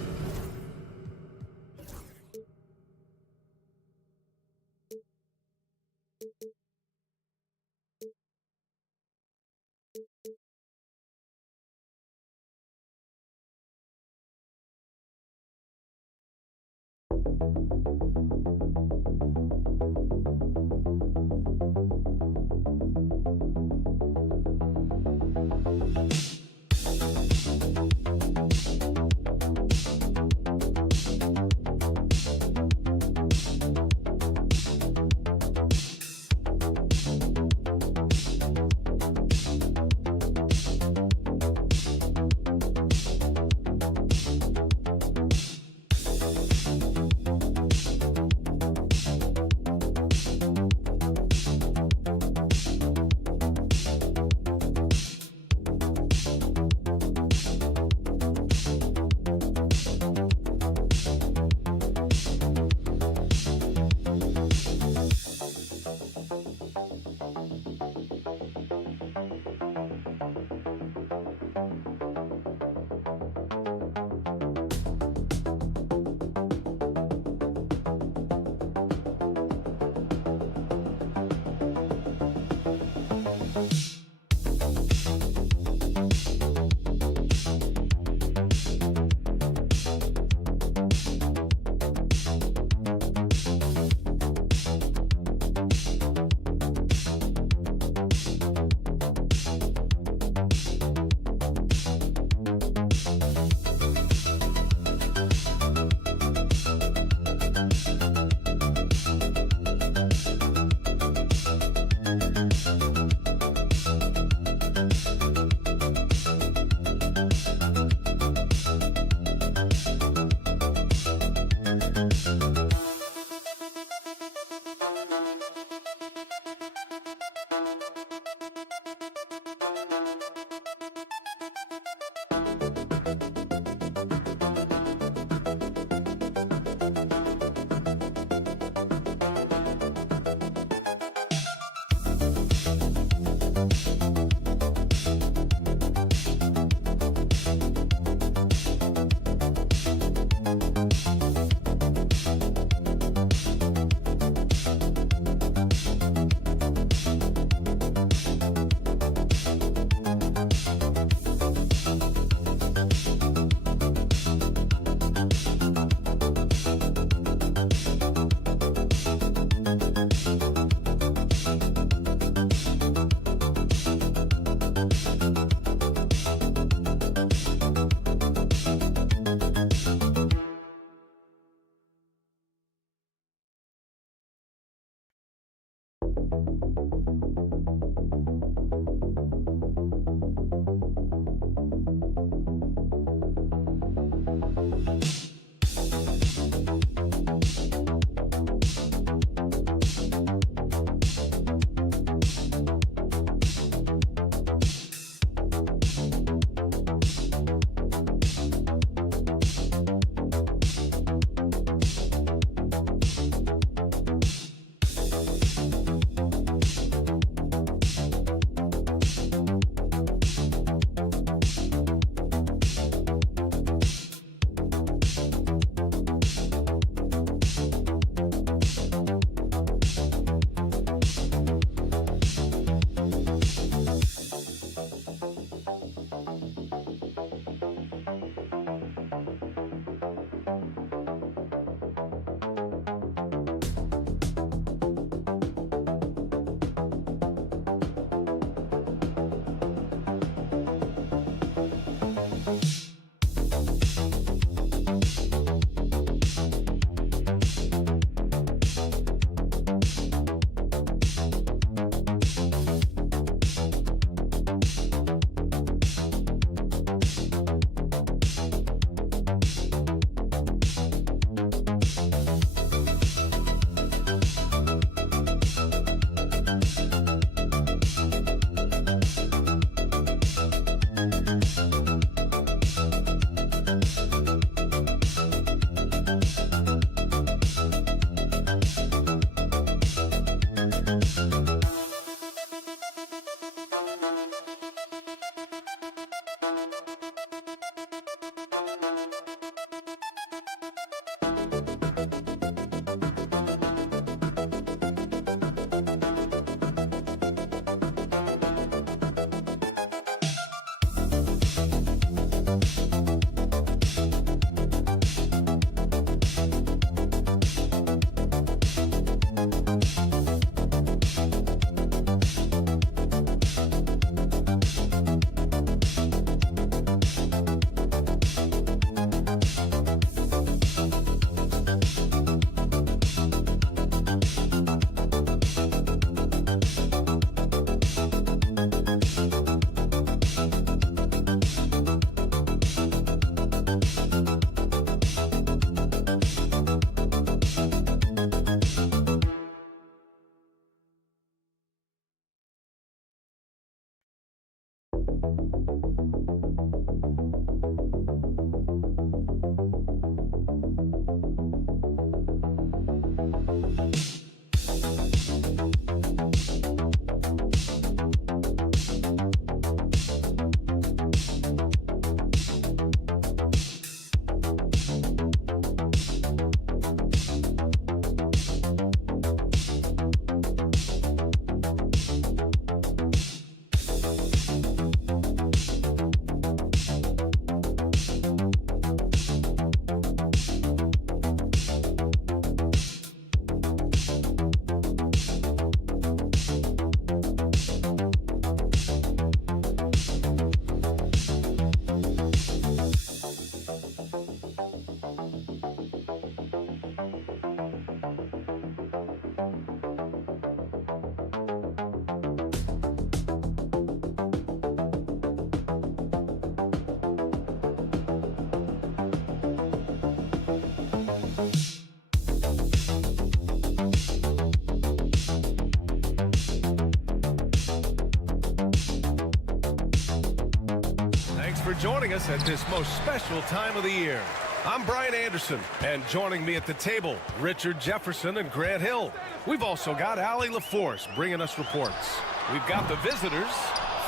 For joining us at this most special time of the year. I'm Brian Anderson, and joining me at the table, Richard Jefferson and Grant Hill. We've also got Allie LaForce bringing us reports. We've got the visitors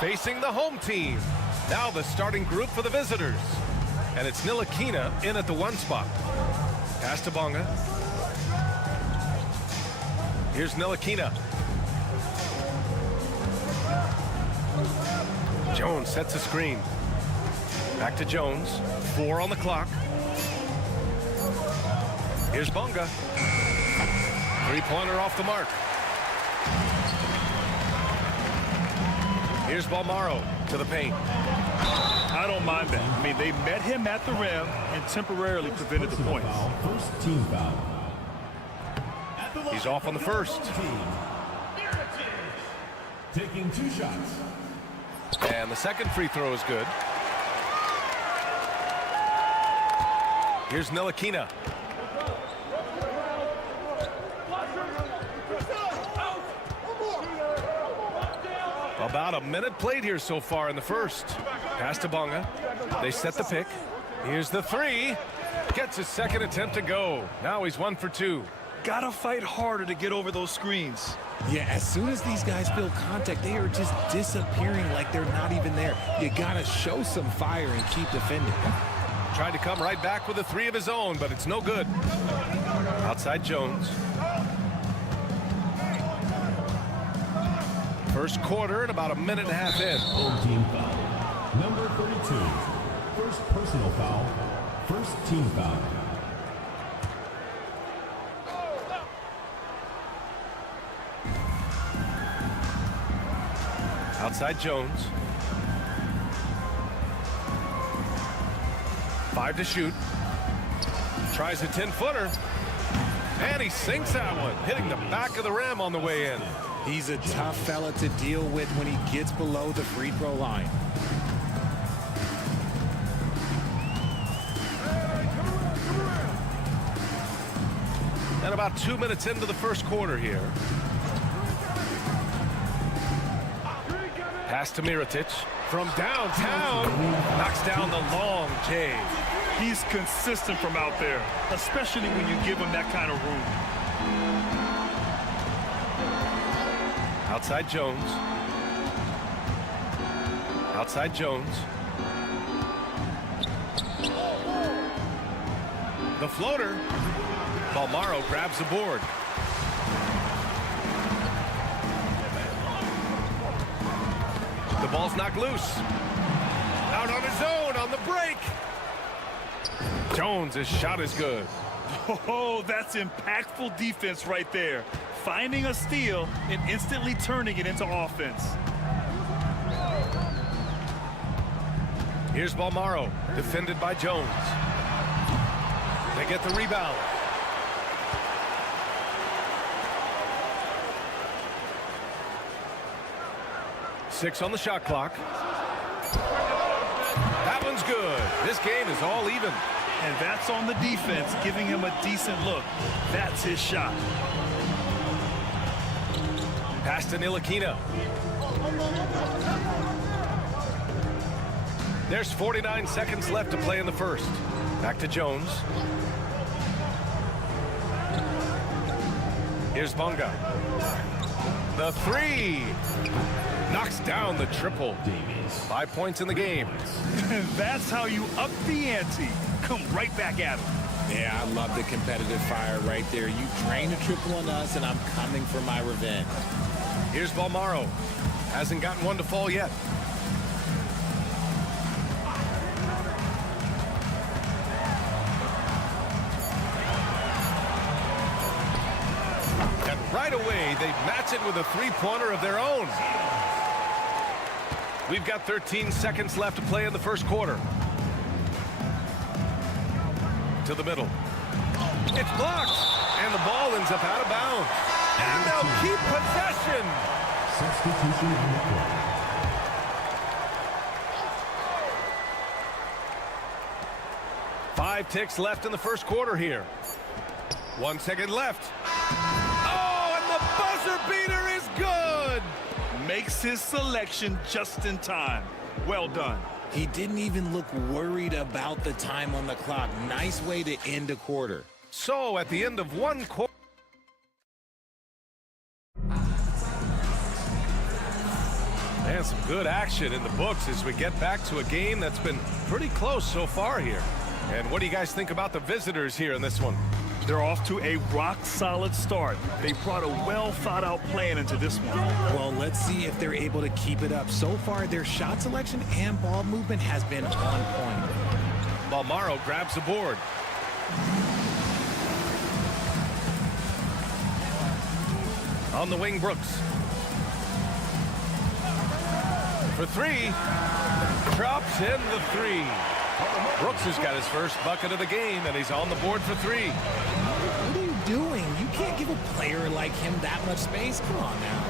facing the home team. Now the starting group for the visitors. And it's Ntilikina in at the 1 spot. Pass to Bonga. Here's Ntilikina. Jones sets a screen. Back to Jones. 4 on the clock. Here's Bonga. 3-pointer off the mark. Here's Balmaro to the paint. I don't mind that. I mean, they met him at the rim and temporarily prevented the points. First team foul. He's off on the first. Taking 2 shots. And the second free throw is good. Here's Ntilikina. About a minute played here so far in the first. Pass to Bonga. They set the pick. Here's the 3. Gets his second attempt to go. Now he's 1 for 2. Gotta fight harder to get over those screens. Yeah, as soon as these guys feel contact, they are just disappearing like they're not even there. You gotta show some fire and keep defending. Tried to come right back with a 3 of his own, but it's no good. Outside Jones. First quarter and about a minute and a half in. Home team foul. Number 32. First personal foul. First team foul. Outside Jones. 5 to shoot. Tries a 10-footer. And he sinks that one, hitting the back of the rim on the way in. He's a tough fella to deal with when he gets below the free throw line. And about 2 minutes into the first quarter here. Pass to Mirotic from downtown. Knocks down the long J. He's consistent from out there, especially when you give him that kind of room. Outside Jones. Outside Jones. The floater. Balmaro grabs the board. The ball's knocked loose. Out on his own on the break. Jones' shot is good. Oh, that's impactful defense right there. Finding a steal and instantly turning it into offense. Here's Balmaro, defended by Jones. They get the rebound. Six on the shot clock. That one's good. This game is all even. And that's on the defense, giving him a decent look. That's his shot. Pass to Ntilikina. There's 49 seconds left to play in the first. Back to Jones. Here's Bonga. The three. Knocks down the triple. 5 points in the game. That's how you up the ante. Come right back at him. Yeah, I love the competitive fire right there. You drain a triple on us, and I'm coming for my revenge. Here's Balmaro. Hasn't gotten one to fall yet. And right away, they match it with a three-pointer of their own. We've got 13 seconds left to play in the first quarter. To the middle. It's blocked. And the ball ends up out of bounds. And they'll keep possession. Substitution on the court. Five ticks left in the first quarter here. 1 second left. Oh, and the buzzer beater is good. Makes his selection just in time. Well done. He didn't even look worried about the time on the clock. Nice way to end a quarter. So at the end of one quarter. And some good action in the books as we get back to a game that's been pretty close so far here. And what do you guys think about the visitors here in this one? They're off to a rock-solid start. They brought a well-thought-out plan into this one. Well, let's see if they're able to keep it up. So far, their shot selection and ball movement has been on point. Balmaro grabs the board. On the wing, Brooks. For three. Drops in the three. Brooks has got his first bucket of the game, and he's on the board for three. What are you doing? You can't give a player like him that much space. Come on now.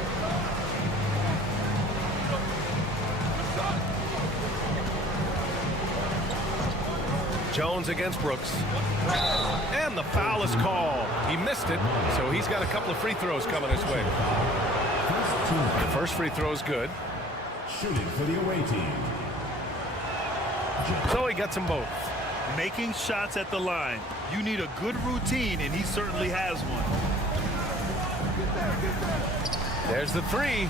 Jones against Brooks. And the foul is called. He missed it, so he's got a couple of free throws coming his way. The first free throw is good. Shooting for the away team. So he gets them both. Making shots at the line. You need a good routine, and he certainly has one. There's the three.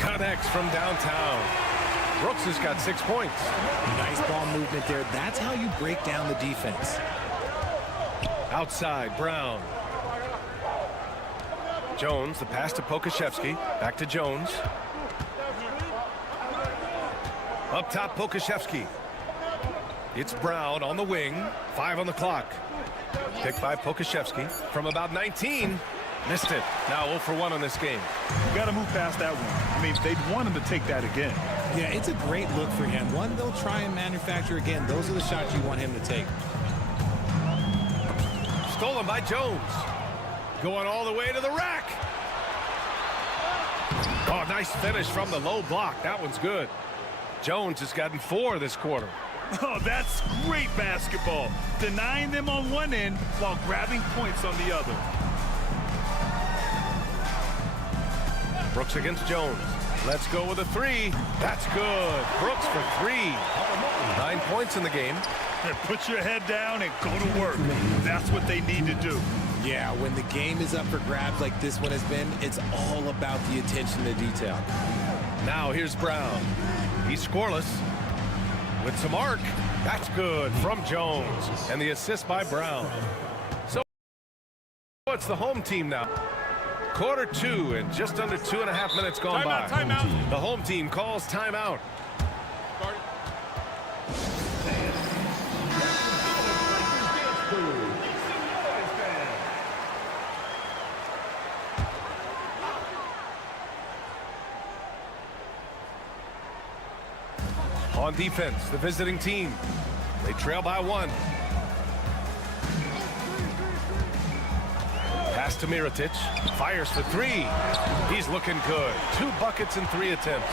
Connects from downtown. Brooks has got 6 points. Nice ball movement there. That's how you break down the defense. Outside, Brown. Jones, the pass to Pokashevsky. Back to Jones. Up top, Pokashevsky. It's Brown on the wing. 5 on the clock. Picked by Pokashevsky from about 19. Missed it. Now 0 for 1 on this game. You got to move past that one. I mean, they'd want him to take that again. Yeah, it's a great look for him. One they'll try and manufacture again. Those are the shots you want him to take. Stolen by Jones. Going all the way to the rack. Oh, nice finish from the low block. That one's good. Jones has gotten 4 this quarter. Oh, that's great basketball. Denying them on one end while grabbing points on the other. Brooks against Jones. Let's go with a 3. That's good. Brooks for 3. 9 points in the game. And put your head down and go to work. That's what they need to do. Yeah, when the game is up for grabs like this one has been, it's all about the attention to detail. Now here's Brown. He's scoreless. With some arc. That's good from Jones. And the assist by Brown. So it's the home team now. Quarter 2 and just under 2.5 minutes gone by. Timeout. The home team calls timeout. On defense, the visiting team. They trail by 1. Pass to Mirotic. Fires for three. He's looking good. 2 buckets in 3 attempts.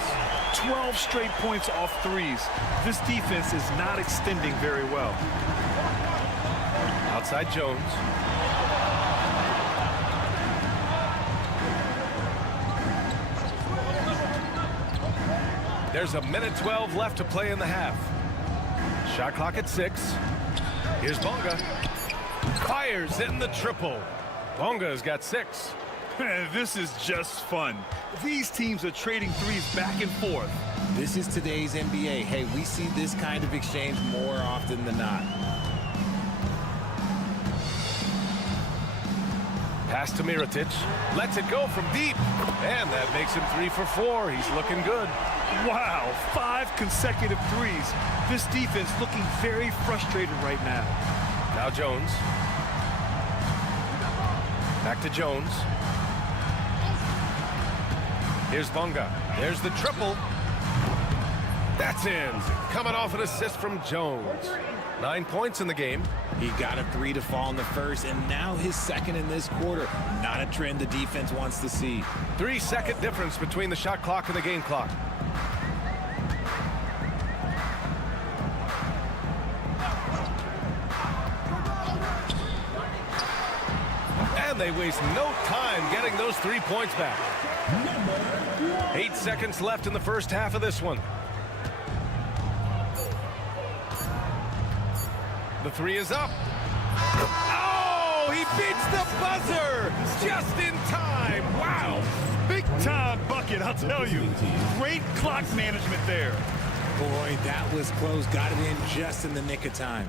12 straight points off threes. This defense is not extending very well. Outside Jones. There's a minute 12 left to play in the half. Shot clock at 6. Here's Bonga. Fires in the triple. Bonga's got 6. This is just fun. These teams are trading threes back and forth. This is today's NBA. Hey, we see this kind of exchange more often than not. Pass to Mirotic. Lets it go from deep. And that makes him 3 for 4. He's looking good. Wow, 5 consecutive threes. This defense looking very frustrated right now. Now Jones. Back to Jones. Here's Bonga. There's the triple. That's in. Coming off an assist from Jones. 9 points in the game. He got a 3 to fall in the first, and now his second in this quarter. Not a trend the defense wants to see. 3-second difference between the shot clock and the game clock. And they waste no time getting those 3 points back. 8 seconds left in the first half of this one. The 3 is up. Oh, he beats the buzzer just in time. Wow. Big time bucket, I'll tell you. Great clock management there. Boy, that was close. Got it in just in the nick of time.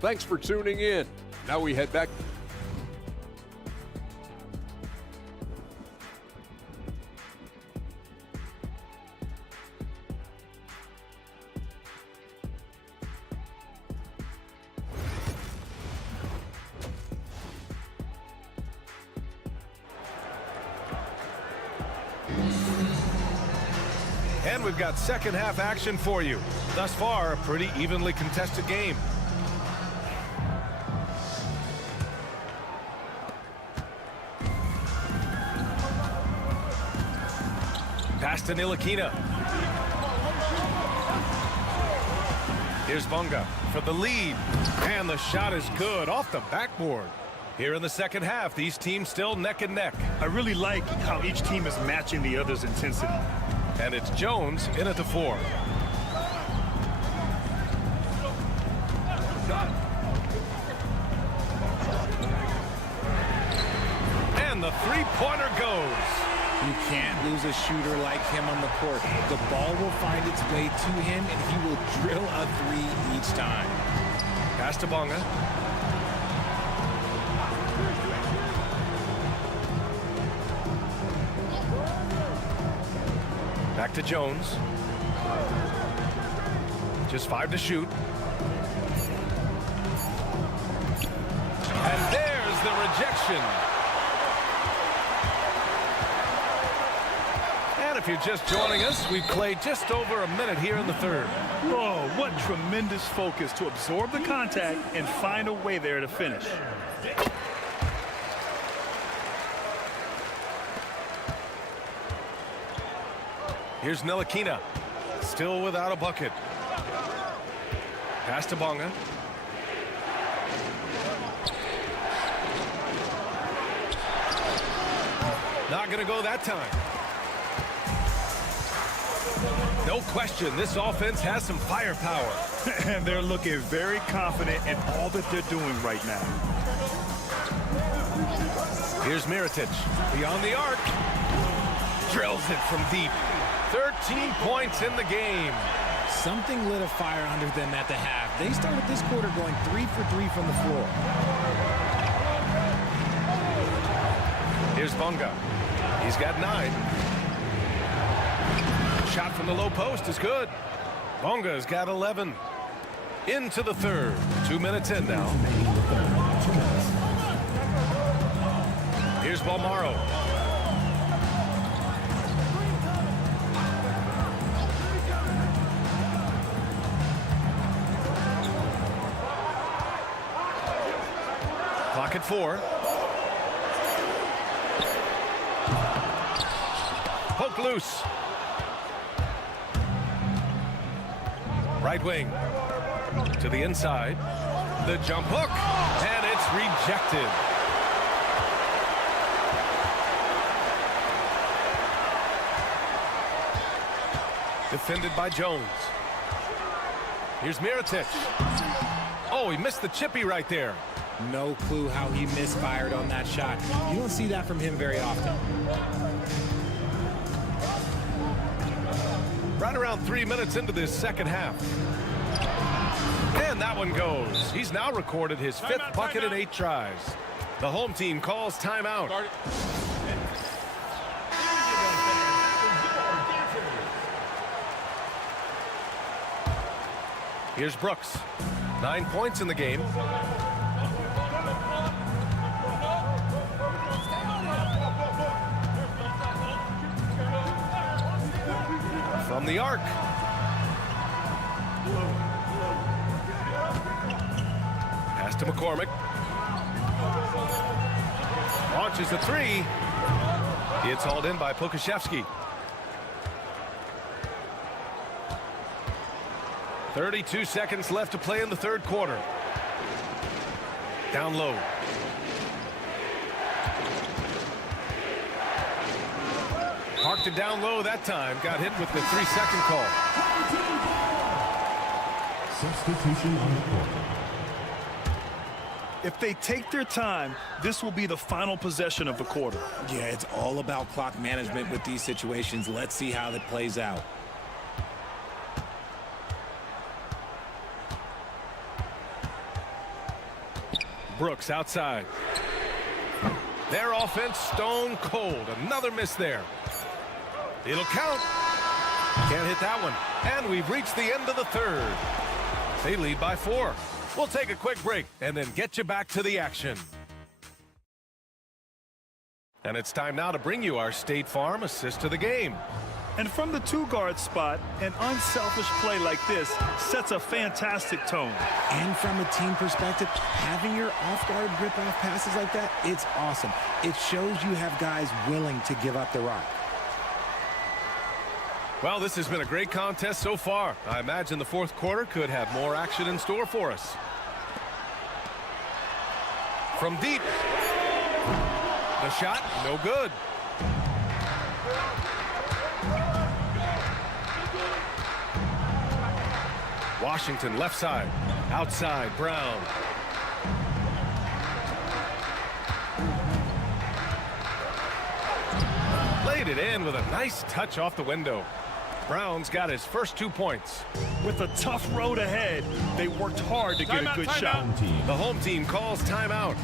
Thanks for tuning in. Now we head back. And we've got second half action for you. Thus far, a pretty evenly contested game. Pass to Ntilikina. Here's Bonga for the lead. And the shot is good off the backboard. Here in the second half, these teams still neck and neck. I really like how each team is matching the other's intensity. And it's Jones in at the 4. And the three-pointer goes. You can't lose a shooter like him on the court. The ball will find its way to him, and he will drill a 3 each time. Pass to Bonga. Back to Jones. Just 5 to shoot. And there's the rejection. And if you're just joining us, we've played just over a minute here in the third. Oh, what tremendous focus to absorb the contact and find a way there to finish. Here's Ntilikina, still without a bucket. Pass to Bonga. Not going to go that time. No question, this offense has some firepower. And they're looking very confident in all that they're doing right now. Here's Mirotic, beyond the arc. Drills it from deep. 13 points in the game. Something lit a fire under them at the half. They started this quarter going 3 for 3 from the floor. Here's Bonga. He's got 9. Shot from the low post is good. Bonga's got 11. Into the third. 2 minutes in now. Here's Balmaro. Second 4. Poke loose. Right wing to the inside. The jump hook, and it's rejected. Defended by Jones. Here's Mirotic. Oh, he missed the chippy right there. No clue how he misfired on that shot. You don't see that from him very often. Right around 3 minutes into this second half. And that one goes. He's now recorded his 5th bucket in 8 tries. The home team calls timeout. Here's Brooks. 9 points in the game. From the arc. Pass to McCormick. Launches a 3. It's hauled in by Pokashevsky. 32 seconds left to play in the third quarter. Down low. Parked it down low that time. Got hit with the 3-second call. Substitution on the court. If they take their time, this will be the final possession of the quarter. Yeah, it's all about clock management with these situations. Let's see how that plays out. Brooks outside. Their offense stone cold. Another miss there. It'll count. Can't hit that one. And we've reached the end of the third. They lead by 4. We'll take a quick break and then get you back to the action. And it's time now to bring you our State Farm assist to the game. And from the 2-guard spot, an unselfish play like this sets a fantastic tone. And from a team perspective, having your off-guard rip-off passes like that, it's awesome. It shows you have guys willing to give up the rock. Well, this has been a great contest so far. I imagine the fourth quarter could have more action in store for us. From deep. The shot, no good. Washington left side. Outside, Brown. Laid it in with a nice touch off the window. Brown's got his first 2 points. With a tough road ahead, they worked hard to get a good shot. The home team calls timeout.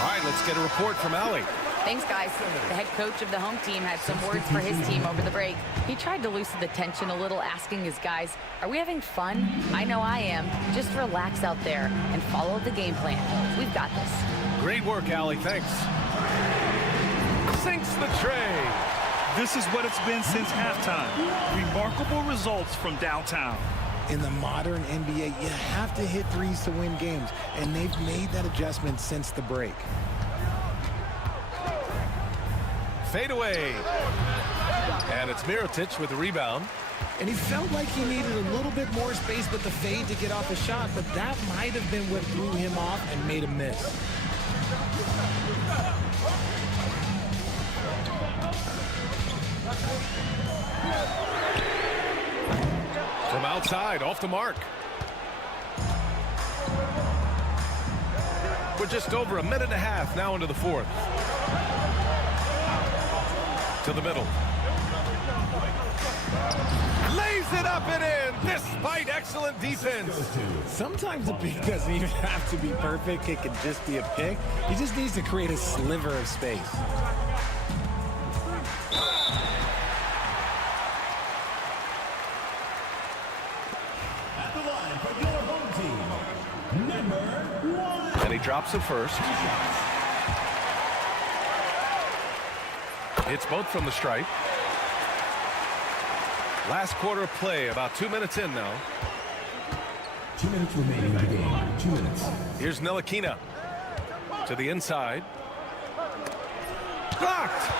All right, let's get a report from Allie. Thanks, guys. The head coach of the home team had some words for his team over the break. He tried to loosen the tension a little, asking his guys, are we having fun? I know I am. Just relax out there and follow the game plan. We've got this. Great work, Allie. Thanks. Sinks the tray. This is what it's been since halftime. Remarkable results from downtown. In the modern NBA, you have to hit threes to win games, and they've made that adjustment since the break. Fade away. And it's Mirotic with the rebound. And he felt like he needed a little bit more space with the fade to get off the shot, but that might have been what threw him off and made him miss. From outside, off the mark. We're just over a minute and a half now into the fourth. To the middle. Lays it up and in, despite excellent defense. Sometimes the pick doesn't even have to be perfect. It can just be a pick. He just needs to create a sliver of space. At the line for your home team, number 1. And he drops it first. Hits both from the stripe. Last quarter of play, about 2 minutes in now. 2 minutes remaining in the game. 2 minutes. Here's Ntilikina to the inside. Blocked.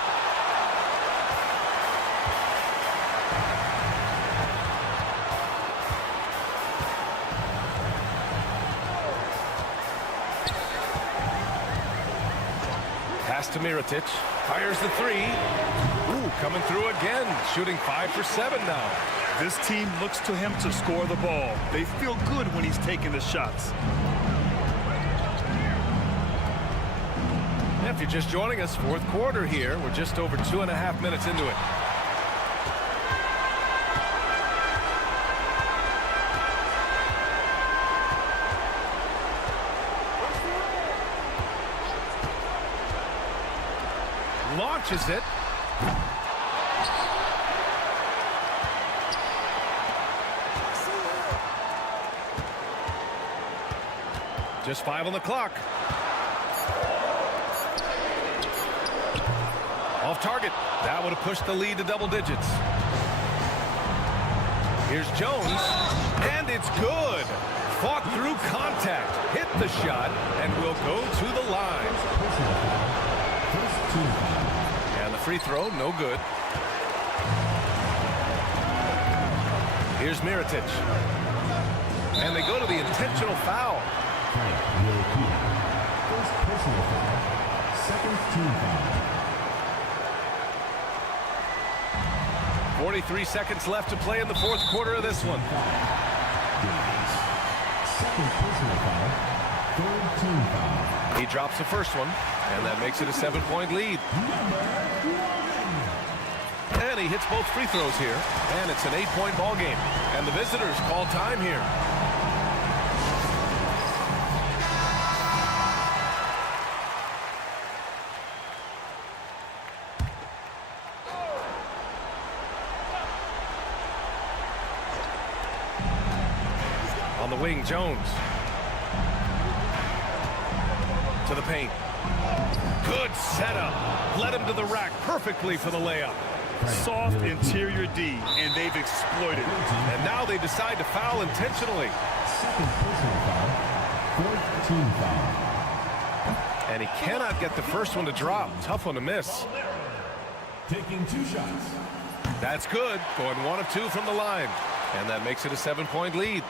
Pass to Mirotic. Fires the three. Ooh, coming through again. Shooting 5 for 7 now. This team looks to him to score the ball. They feel good when he's taking the shots. If you're just joining us, fourth quarter here. We're just over 2.5 minutes into it. Launches it. Just 5 on the clock. Off target. That would have pushed the lead to double digits. Here's Jones. And it's good. Fought through contact. Hit the shot. And will go to the line. And the free throw, no good. Here's Mirotic. And they go to the intentional foul. First personal foul. Second team foul. 43 seconds left to play in the fourth quarter of this one. Second personal foul. Third team foul. He drops the first one, and that makes it a 7-point lead. And he hits both free throws here, and it's an 8-point ball game. And the visitors call time here. On the wing, Jones. To the paint. Good setup. Led him to the rack perfectly for the layup. Soft interior D, and they've exploited it. And now they decide to foul intentionally. Second personal foul. Fourth team foul. And he cannot get the first one to drop. Tough one to miss. Taking 2 shots. That's good. Going 1 of 2 from the line. And that makes it a 7-point lead.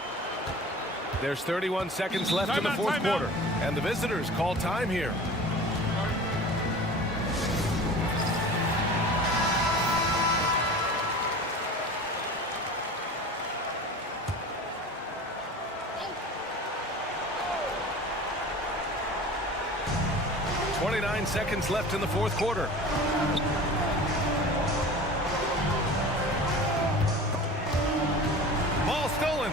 There's 31 seconds left in the fourth quarter. And the visitors call time here. Seconds left in the fourth quarter. Ball stolen.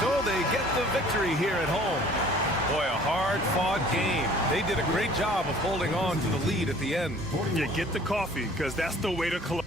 So they get the victory here at home. Boy, a hard-fought game. They did a great job of holding on to the lead at the end. Yeah, get the coffee, because that's the way to close.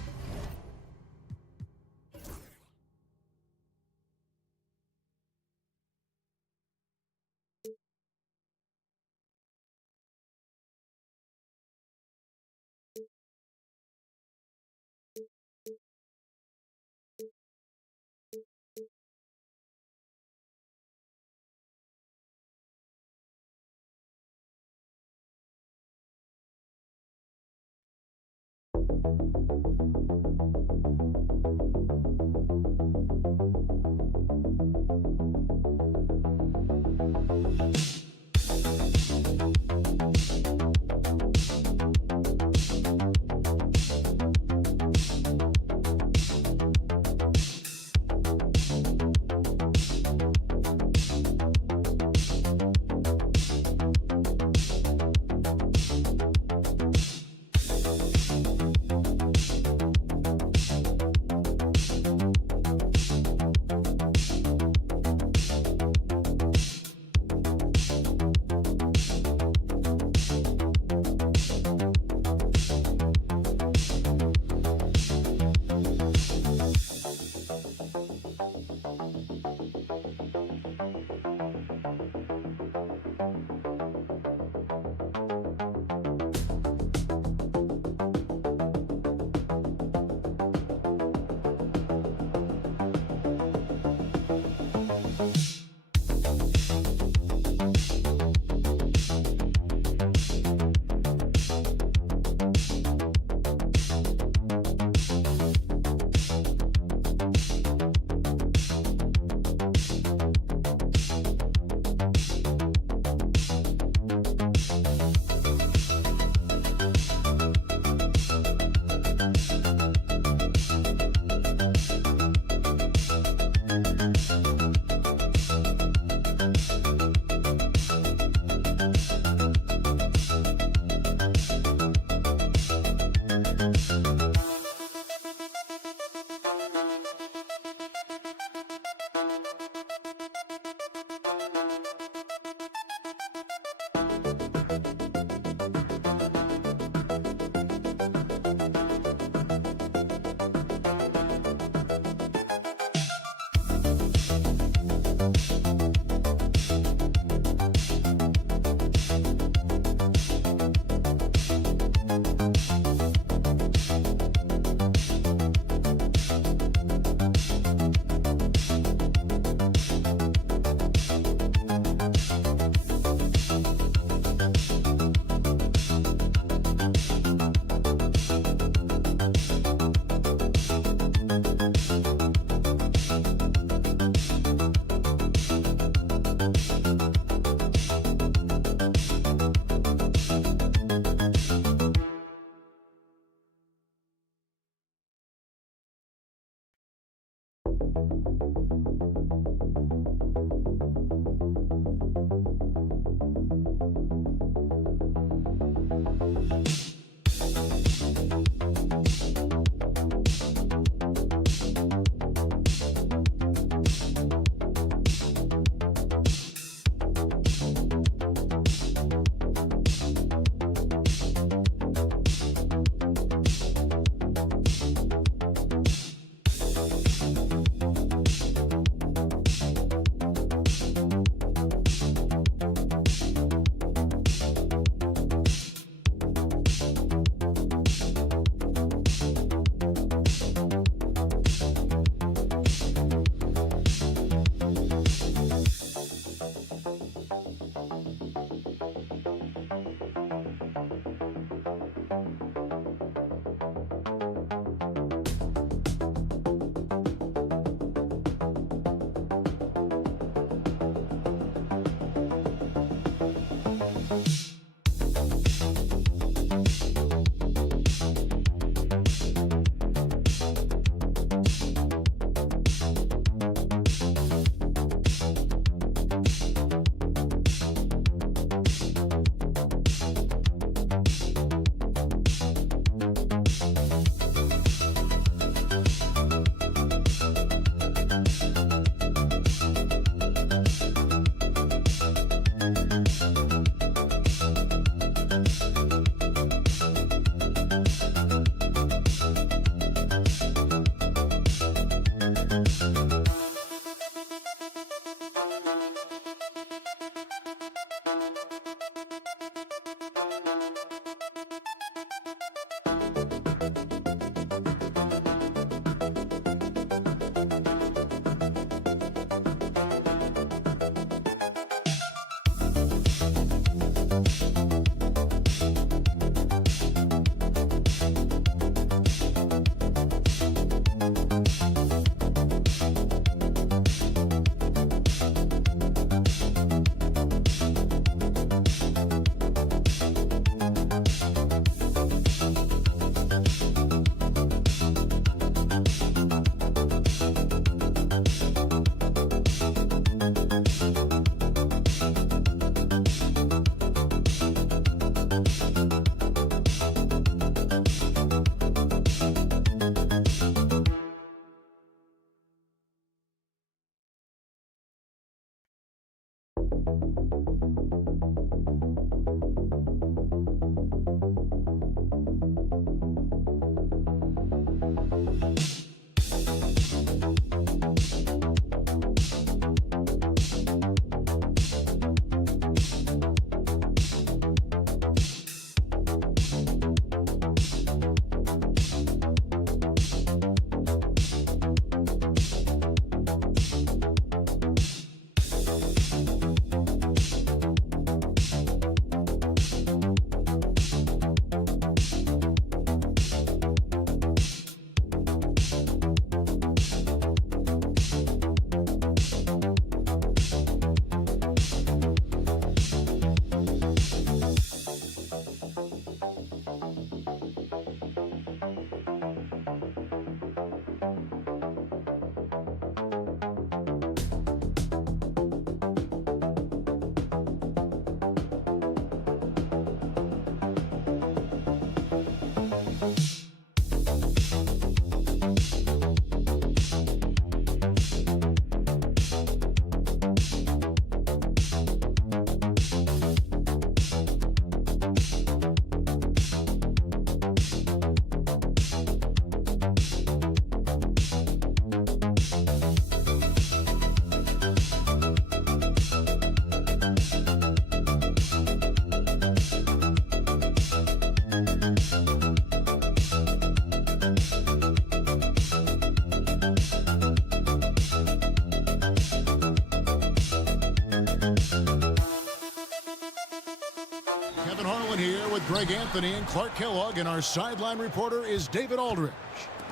Greg Anthony and Clark Kellogg, and our sideline reporter is David Aldridge.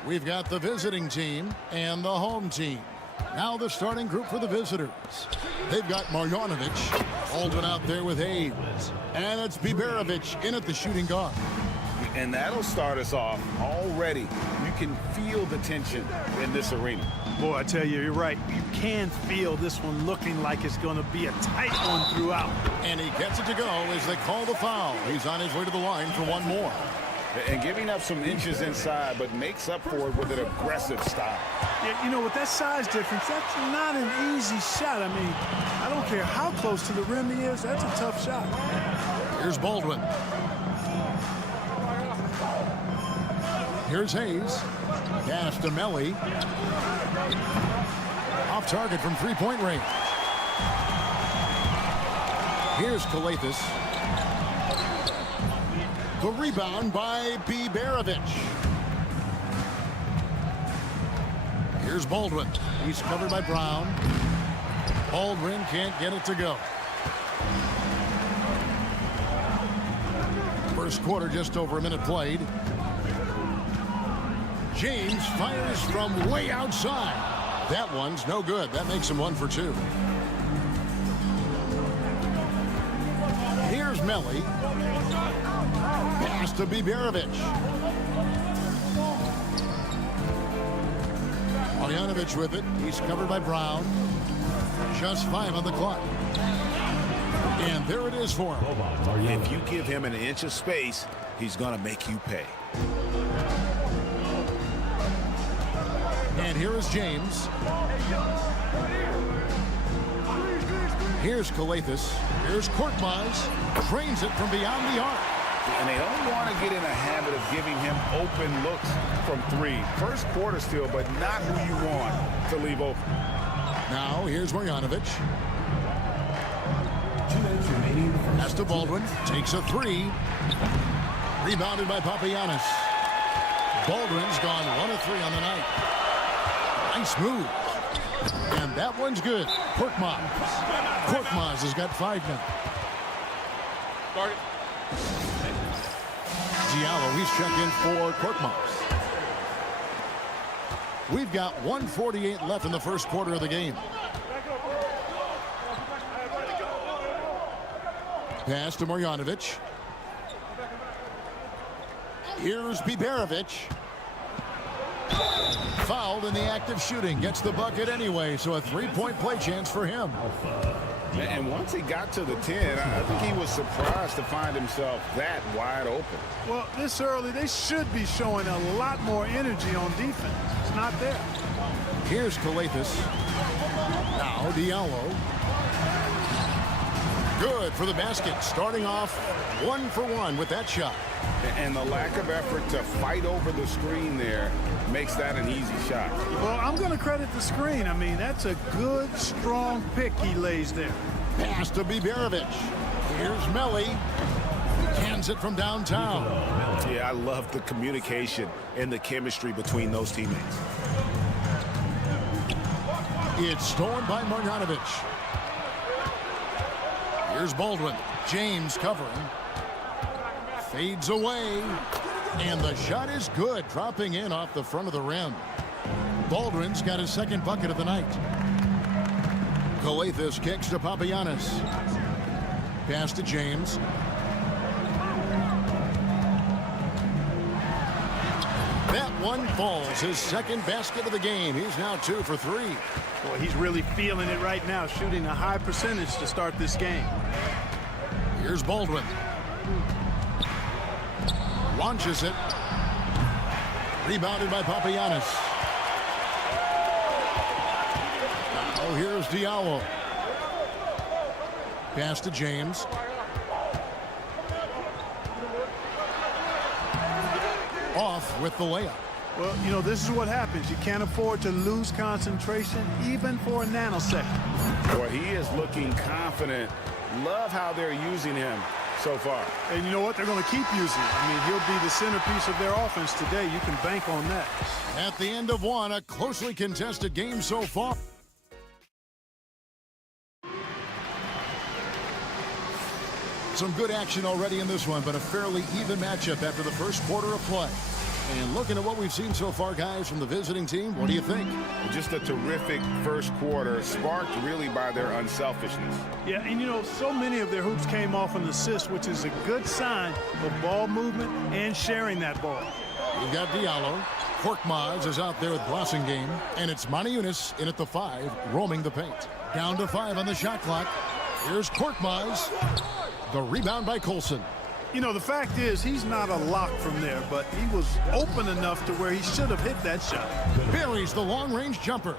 We've got the visiting team and the home team. Now the starting group for the visitors. They've got Marjanovic, Aldrin out there with Hayes, and it's Biberovic in at the shooting guard. And that'll start us off already. You can feel the tension in this arena. Boy, I tell you, you're right. You can feel this one looking like it's going to be a tight one throughout. And he gets it to go as they call the foul. He's on his way to the line for one more. And giving up some inches inside, but makes up for it with an aggressive style. Yeah, you know, with that size difference, that's not an easy shot. I mean, I don't care how close to the rim he is. That's a tough shot. Here's Baldwin. Here's Hayes. Pass to Melly. Off target from three-point range. Here's Kalathis. The rebound by Biberovic. Here's Baldwin. He's covered by Brown. Baldwin can't get it to go. First quarter, just over a minute played. James fires from way outside. That one's no good. That makes him 1 for 2. Here's Melly. Pass to Biberovic. Marjanovic with it. He's covered by Brown. Just 5 on the clock. And there it is for him. If you give him an inch of space, he's going to make you pay. And here is James. Here's Kalathis. Here's Korkmaz. Trains it from beyond the arc. And they don't want to get in a habit of giving him open looks from 3. First quarter still, but not who you want to leave open. Now here's Marjanovic. Pass to Baldwin. Takes a 3. Rebounded by Papagiannis. Baldwin's gone 1 of 3 on the night. Nice move. And that one's good. Korkmaz. Korkmaz has got 5 now. Start it. Diallo, he's checked in for Korkmaz. We've got 1:48 left in the first quarter of the game. Pass to Marjanovic. Here's Biberovic. Fouled in the act of shooting. Gets the bucket anyway, so a 3-point play chance for him. And once he got to the 10, I think he was surprised to find himself that wide open. Well, this early, they should be showing a lot more energy on defense. It's not there. Here's Kalathis. Now Diallo. Good for the basket. Starting off 1 for 1 with that shot. And the lack of effort to fight over the screen there makes that an easy shot. Well, I'm going to credit the screen. I mean, that's a good, strong pick he lays there. Pass to Biberovic. Here's Melly. Cans it from downtown. Yeah, I love the communication and the chemistry between those teammates. It's stolen by Marjanovic. Here's Baldwin. James covering. Fades away. And the shot is good. Dropping in off the front of the rim. Baldwin's got his second bucket of the night. Kalathis kicks to Papagiannis. Pass to James. That one falls. His second basket of the game. He's now 2 for 3. Boy, he's really feeling it right now, shooting a high percentage to start this game. Here's Baldwin. Launches it. Rebounded by Papagiannis. Oh, here's Diallo. Pass to James. Off with the layup. Well, you know, this is what happens. You can't afford to lose concentration, even for a nanosecond. Boy, he is looking confident. Love how they're using him so far. And you know what? They're going to keep using him. I mean, he'll be the centerpiece of their offense today. You can bank on that. At the end of one, a closely contested game so far. Some good action already in this one, but a fairly even matchup after the first quarter of play. And looking at what we've seen so far, guys, from the visiting team, what do you think? Just a terrific first quarter, sparked really by their unselfishness. Yeah, and you know, so many of their hoops came off an assist, which is a good sign of ball movement and sharing that ball. You've got Diallo. Korkmaz is out there with Blossingame, and it's Maniunas in at the 5, roaming the paint. Down to 5 on the shot clock. Here's Korkmaz. The rebound by Colson. You know, the fact is, he's not a lock from there, but he was open enough to where he should have hit that shot. Buries the long-range jumper.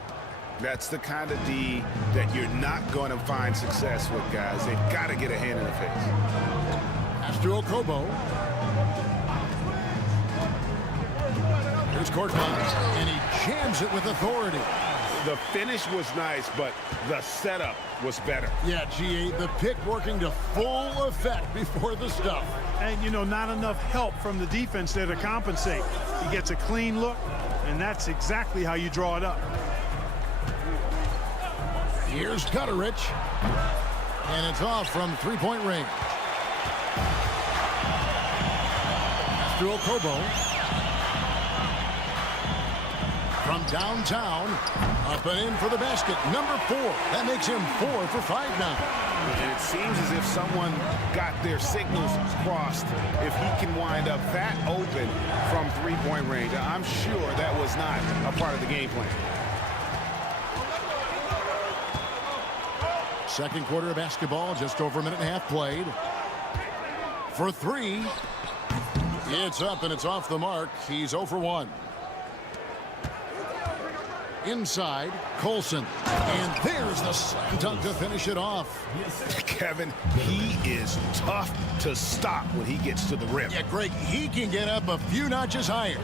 That's the kind of D that you're not going to find success with, guys. They've got to get a hand in the face. Pass to Okobo. Here's Korkmaz, and he jams it with authority. The finish was nice, but the setup was better. Yeah, GA, the pick working to full effect before the stuff. And, you know, not enough help from the defense there to compensate. He gets a clean look, and that's exactly how you draw it up. Here's Gutterich, and it's off from three-point range. Pass to Okobo. From downtown, up and in for the basket. Number 4. That makes him 4 for 5 now. And it seems as if someone got their signals crossed. If he can wind up that open from three-point range, I'm sure that was not a part of the game plan. Second quarter of basketball, just over a minute and a half played. For 3. It's up and it's off the mark. He's 0 for 1. Inside, Colson. And there's the slam dunk to finish it off. Kevin, he is tough to stop when he gets to the rim. Yeah, Greg, he can get up a few notches higher.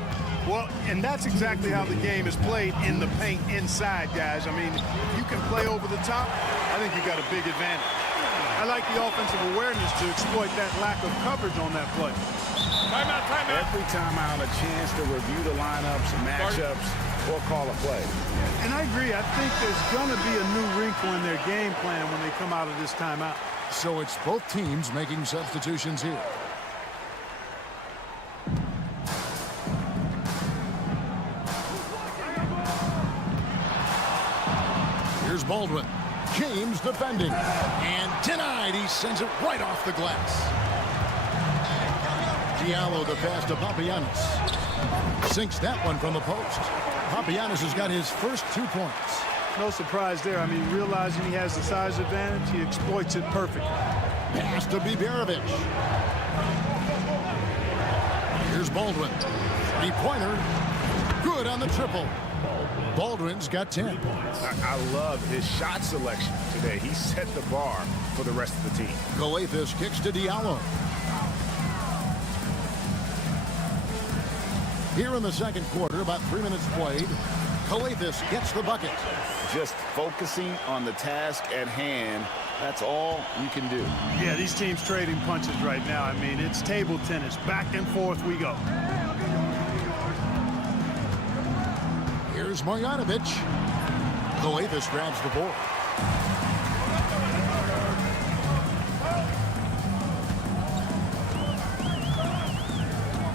Well, and that's exactly how the game is played in the paint inside, guys. I mean, if you can play over the top, I think you got a big advantage. I like the offensive awareness to exploit that lack of coverage on that play. Timeout, timeout. Every time out, a chance to review the lineups, matchups, or call a play. And I agree. I think there's going to be a new wrinkle in their game plan when they come out of this timeout. So it's both teams making substitutions here. Here's Baldwin. James defending. And denied. He sends it right off the glass. Diallo the pass to Papagiannis. Sinks that one from the post. Papagiannis has got his first 2 points. No surprise there. I mean, realizing he has the size advantage, he exploits it perfectly. Pass to Biberovic. Here's Baldwin. 3-pointer. Good on the triple. Baldwin's got 10. I love his shot selection today. He set the bar for the rest of the team. Galathis kicks to Diallo. Here in the second quarter, about 3 minutes played, Galathis gets the bucket. Just focusing on the task at hand, that's all you can do. Yeah, these teams trading punches right now. I mean, it's table tennis. Back and forth we go. Here's Marjanovic. Galathis grabs the board.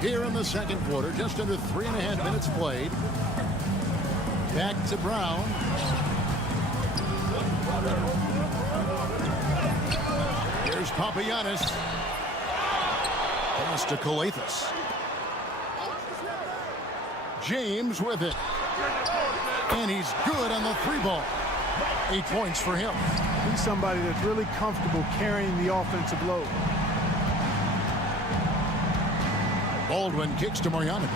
Here in the second quarter, just under 3.5 minutes played. Back to Brown. Here's Papagiannis. Pass to Galathis. James with it. And he's good on the 3-ball. 8 points for him. He's somebody that's really comfortable carrying the offensive load. Baldwin kicks to Marjanovic.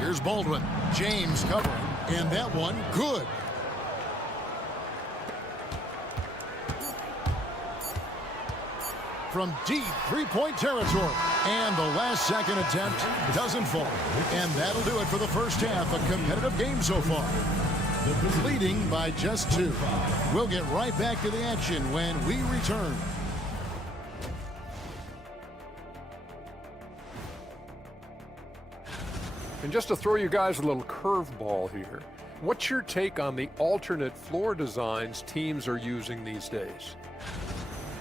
Here's Baldwin. James covering. And that one, good. From deep 3-point territory. And the last second attempt doesn't fall. And that'll do it for the first half. A competitive game so far. Leading by just 2. We'll get right back to the action when we return. And just to throw you guys a little curveball here, What's your take on the alternate floor designs teams are using these days?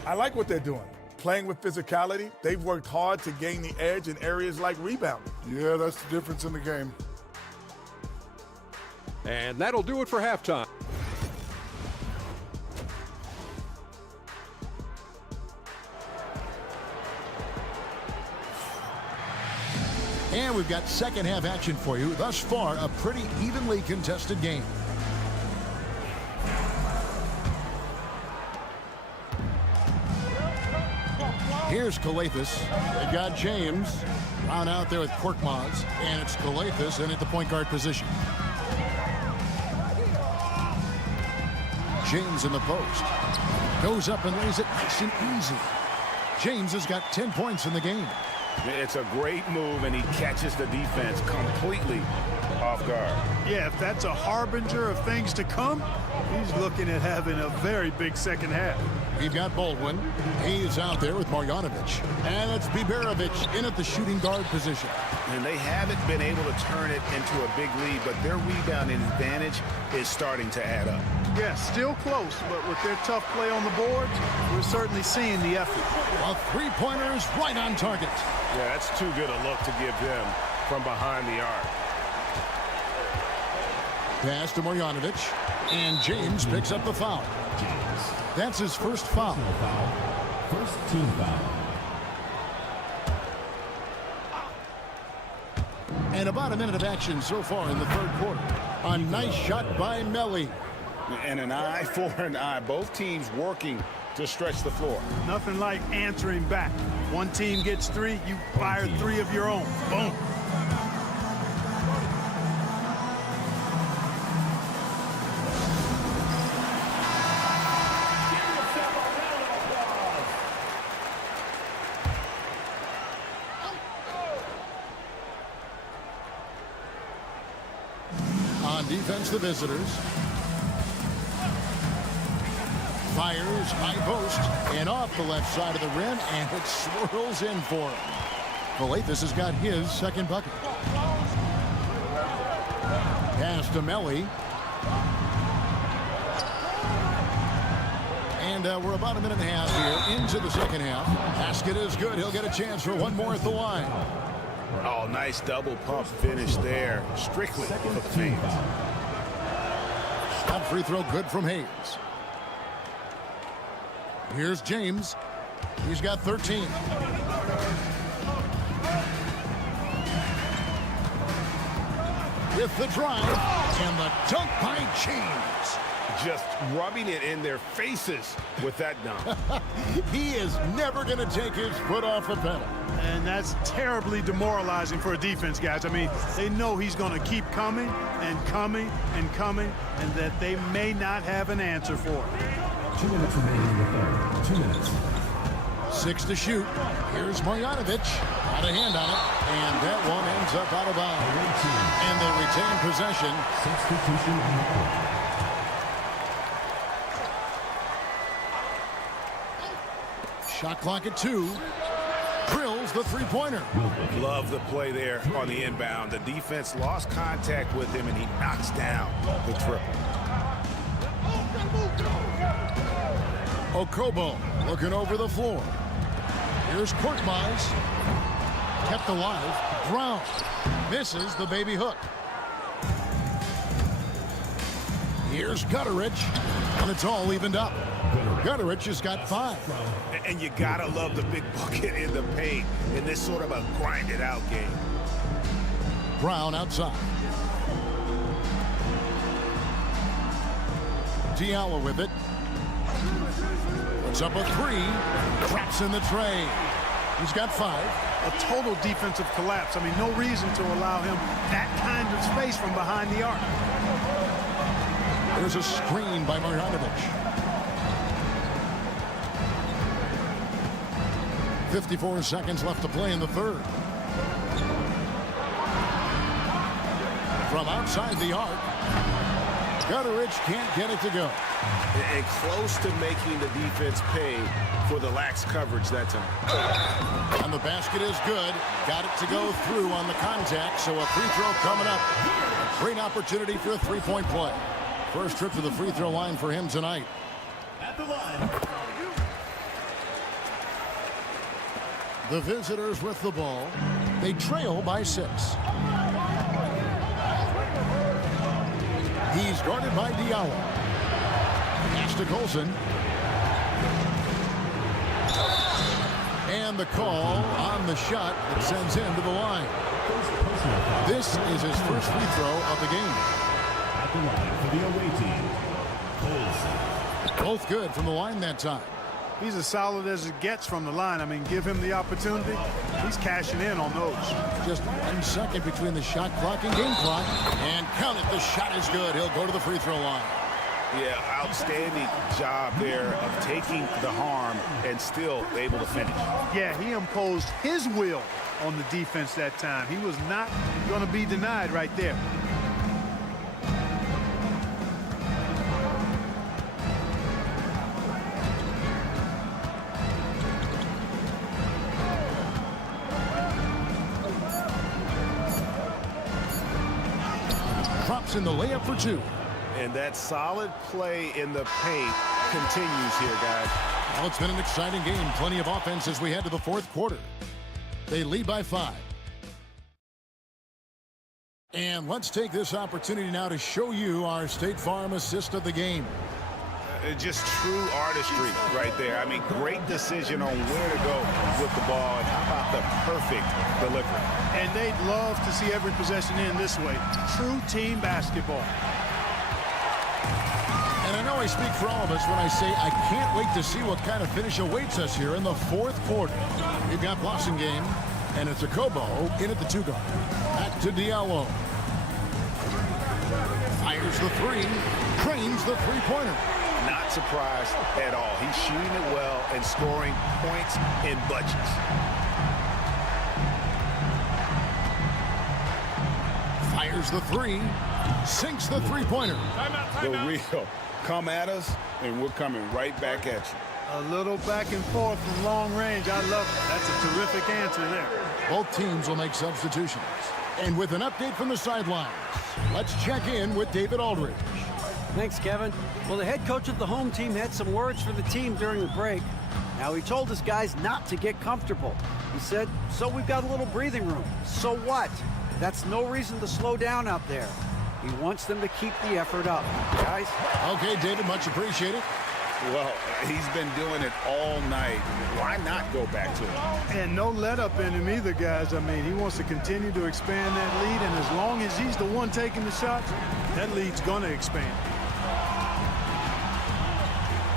I like what they're doing. Playing with physicality, they've worked hard to gain the edge in areas like rebounding. Yeah, that's the difference in the game. And that'll do it for halftime. And we've got second half action for you. Thus far, a pretty evenly contested game. Here's Calathis. They've got James. Brown out there with Korkmaz. And it's Calathis in at the point guard position. James in the post. Goes up and lays it nice and easy. James has got 10 points in the game. It's a great move, and he catches the defense completely off guard. Yeah, if that's a harbinger of things to come, he's looking at having a very big second half. We've got Baldwin. He's out there with Marjanovic. And it's Biberovic in at the shooting guard position. And they haven't been able to turn it into a big lead, but their rebounding advantage is starting to add up. Yeah, still close, but with their tough play on the boards, we're certainly seeing the effort. A three-pointer is right on target. Yeah, that's too good a look to give them from behind the arc. Pass to Marjanovic, and James picks up the foul. That's his first foul. First team foul. And about a minute of action so far in the third quarter. A nice shot by Melli. And an eye for an eye. Both teams working to stretch the floor. Nothing like answering back. One team gets three, you fire three of your own. Boom. On defense, the visitors. Fires, high post, and off the left side of the rim, and it swirls in for him. Calathis has got his second bucket. Pass to Melli. And we're about a minute and a half here into the second half. Basket is good. He'll get a chance for one more at the line. Oh, nice double pump finish there. Strictly for the fans. Shot free throw good from Hayes. Here's James. He's got 13. With the drive and the dunk by James. Just rubbing it in their faces with that dunk. He is never going to take his foot off the pedal. And that's terribly demoralizing for a defense, guys. I mean, they know he's going to keep coming and coming and coming, and that they may not have an answer for it. 2 minutes remaining in the third. 2 minutes. 6 to shoot. Here's Marjanovic. Got a hand on it. And that one ends up out of bounds. And they retain possession. Substitution on the court. Shot clock at 2. Drills the three-pointer. Love the play there on the inbound. The defense lost contact with him, and he knocks down the triple. Okobo looking over the floor. Here's Korkmaz. Kept alive. Brown misses the baby hook. Here's Gutterich, and it's all evened up. Gutterich has got 5. And you gotta love the big bucket in the paint in this sort of a grinded-out game. Brown outside. Diallo with it. Puts up a 3. Traps in the tray. He's got 5. A total defensive collapse. I mean, no reason to allow him that kind of space from behind the arc. There's a screen by Marjanovic. 54 seconds left to play in the third. From outside the arc, Gutteridge can't get it to go. And close to making the defense pay for the lax coverage that time. And the basket is good. Got it to go through on the contact, so a free throw coming up. A great opportunity for a three-point play. First trip to the free throw line for him tonight. At the line. The visitors with the ball. They trail by 6. He's guarded by Diallo. Pass to Colson. And the call on the shot that sends him to the line. This is his first free throw of the game. At the line for the away team, Colson. Both good from the line that time. He's as solid as it gets from the line. I mean, give him the opportunity. He's cashing in on those. Just 1 second between the shot clock and game clock. And count it. The shot is good. He'll go to the free throw line. Yeah, outstanding job there of taking the harm and still able to finish. Yeah, he imposed his will on the defense that time. He was not going to be denied right there. Drops in the layup for 2. And that solid play in the paint continues here, guys. Well, it's been an exciting game. Plenty of offense as we head to the fourth quarter. They lead by 5. And let's take this opportunity now to show you our State Farm assist of the game. Just true artistry right there. I mean, great decision on where to go with the ball, and how about the perfect delivery. And they'd love to see every possession in this way. True team basketball. And I know I speak for all of us when I say I can't wait to see what kind of finish awaits us here in the fourth quarter. We've got Blossingame, and it's a Kobo in at the 2-guard. Back to Diallo. Fires the 3, trains the three-pointer. Not surprised at all. He's shooting it well and scoring points in bunches. Fires the 3, sinks the three-pointer. The real come at us, and we're coming right back at you. A little back and forth from long range. I love it. That's a terrific answer there. Both teams will make substitutions. And with an update from the sidelines, let's check in with David Aldridge. Thanks, Kevin. Well, the head coach of the home team had some words for the team during the break. Now, he told his guys not to get comfortable. He said, so we've got a little breathing room. So what? That's no reason to slow down out there. He wants them to keep the effort up. Guys? Okay, David, much appreciated. Well, he's been doing it all night. Why not go back to it? And no let up in him either, guys. I mean, he wants to continue to expand that lead, and as long as he's the one taking the shots, that lead's going to expand.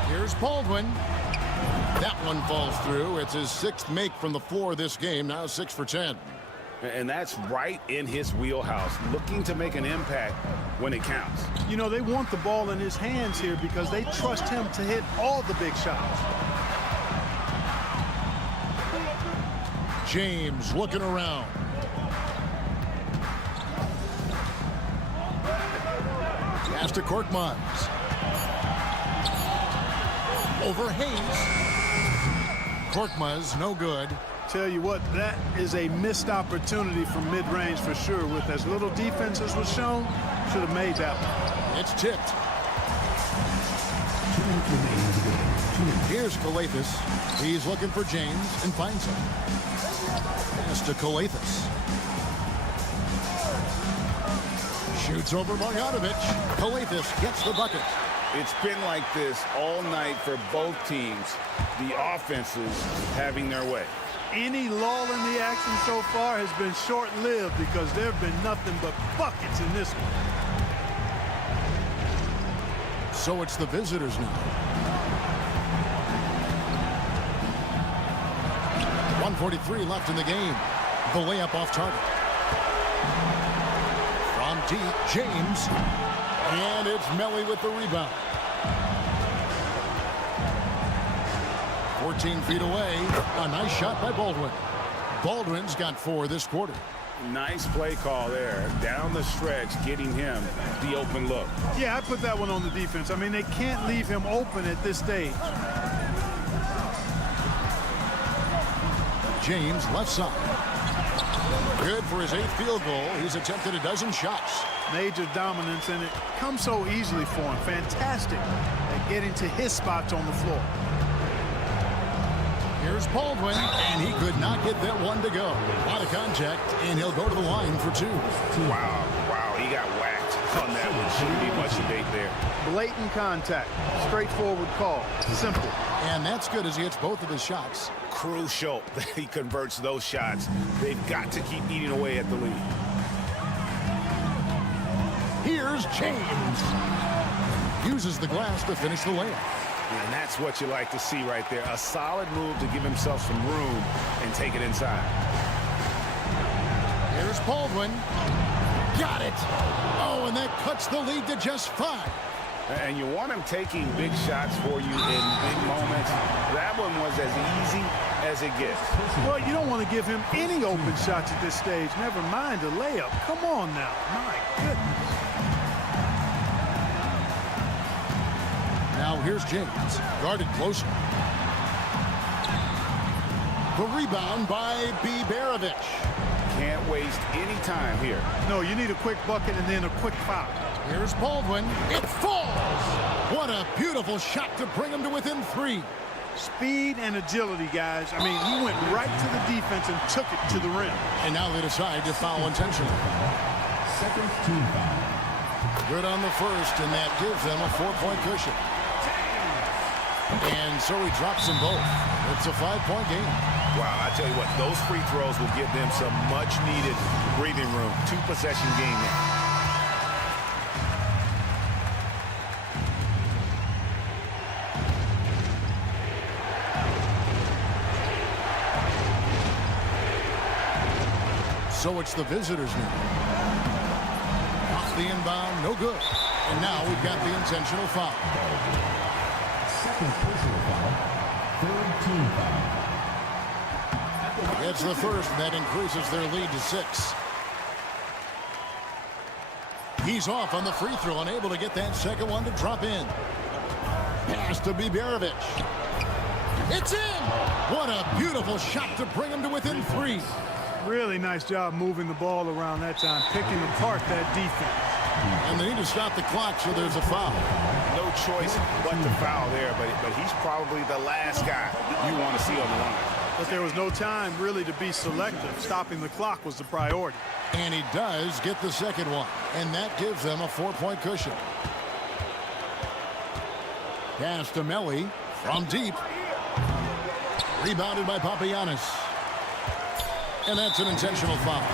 Here's Baldwin. That one falls through. It's his 6th make from the floor this game, now 6 for 10. And that's right in his wheelhouse, looking to make an impact when it counts. You know, they want the ball in his hands here because they trust him to hit all the big shots. James looking around. Pass to Korkmaz. Over Hayes. Korkmaz, no good. Tell you what, that is a missed opportunity from mid-range for sure. With as little defense as was shown, should have made that one. It's tipped. Here's Calathis. He's looking for James and finds him. Pass to Calathis. Shoots over Marjanovic. Calathis gets the bucket. It's been like this all night for both teams. The offenses having their way. Any lull in the action so far has been short-lived because there have been nothing but buckets in this one. So it's the visitors now. 1:43 left in the game. The layup off target. From deep, James. And it's Melly with the rebound. 14 feet away. A nice shot by Baldwin. Baldwin's got 4 this quarter. Nice play call there. Down the stretch, getting him the open look. Yeah, I put that one on the defense. I mean, they can't leave him open at this stage. James, left side. Good for his 8th field goal. He's attempted a dozen shots. Major dominance, and it comes so easily for him. Fantastic at getting to his spots on the floor. Here's Baldwin, and he could not get that one to go. A lot of contact, and he'll go to the line for 2. Wow, he got whacked on that one. Shouldn't be much debate there. Blatant contact, straightforward call, simple. And that's good as he hits both of his shots. Crucial that he converts those shots. They've got to keep eating away at the lead. Here's James. Uses the glass to finish the layup. And that's what you like to see right there. A solid move to give himself some room and take it inside. Here's Baldwin. Got it. Oh, and that cuts the lead to just 5. And you want him taking big shots for you in big moments. That one was as easy as it gets. Well, you don't want to give him any open shots at this stage. Never mind a layup. Come on now. My goodness. Now here's James, guarded closer. The rebound by Biberovic. Can't waste any time here. No, you need a quick bucket and then a quick foul. Here's Baldwin. It falls! What a beautiful shot to bring him to within 3. Speed and agility, guys. I mean, he went right to the defense and took it to the rim. And now they decide to foul intentionally. Second team foul. Good on the first, and that gives them a 4-point cushion. And so he drops them both. It's a 5-point game. Wow, I tell you what, those free throws will give them some much-needed breathing room. 2-possession game now. So it's the visitors now. Off the inbound, no good. And now we've got the intentional foul. Second personal foul. Third team foul. It's the first, and that increases their lead to 6. He's off on the free throw, unable to get that second one to drop in. Pass to Biberovic. It's in! What a beautiful shot to bring him to within 3. Really nice job moving the ball around that time, picking apart that defense. And they need to stop the clock, so there's a foul. No choice but to foul there, but he's probably the last guy you want to see on the line. But there was no time really to be selective. Stopping the clock was the priority. And he does get the second one, and that gives them a 4-point cushion. Pass to Melli from deep. Rebounded by Papagiannis. And that's an intentional foul.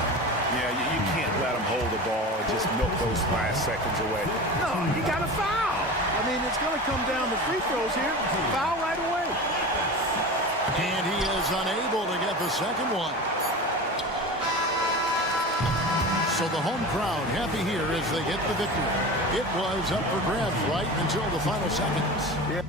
Yeah, you can't let him hold the ball and just milk those last seconds away. No, you got to foul. I mean, it's going to come down to free throws here. Foul right away. And he is unable to get the second one. So the home crowd happy here as they get the victory. It was up for grabs right until the final seconds. Yeah.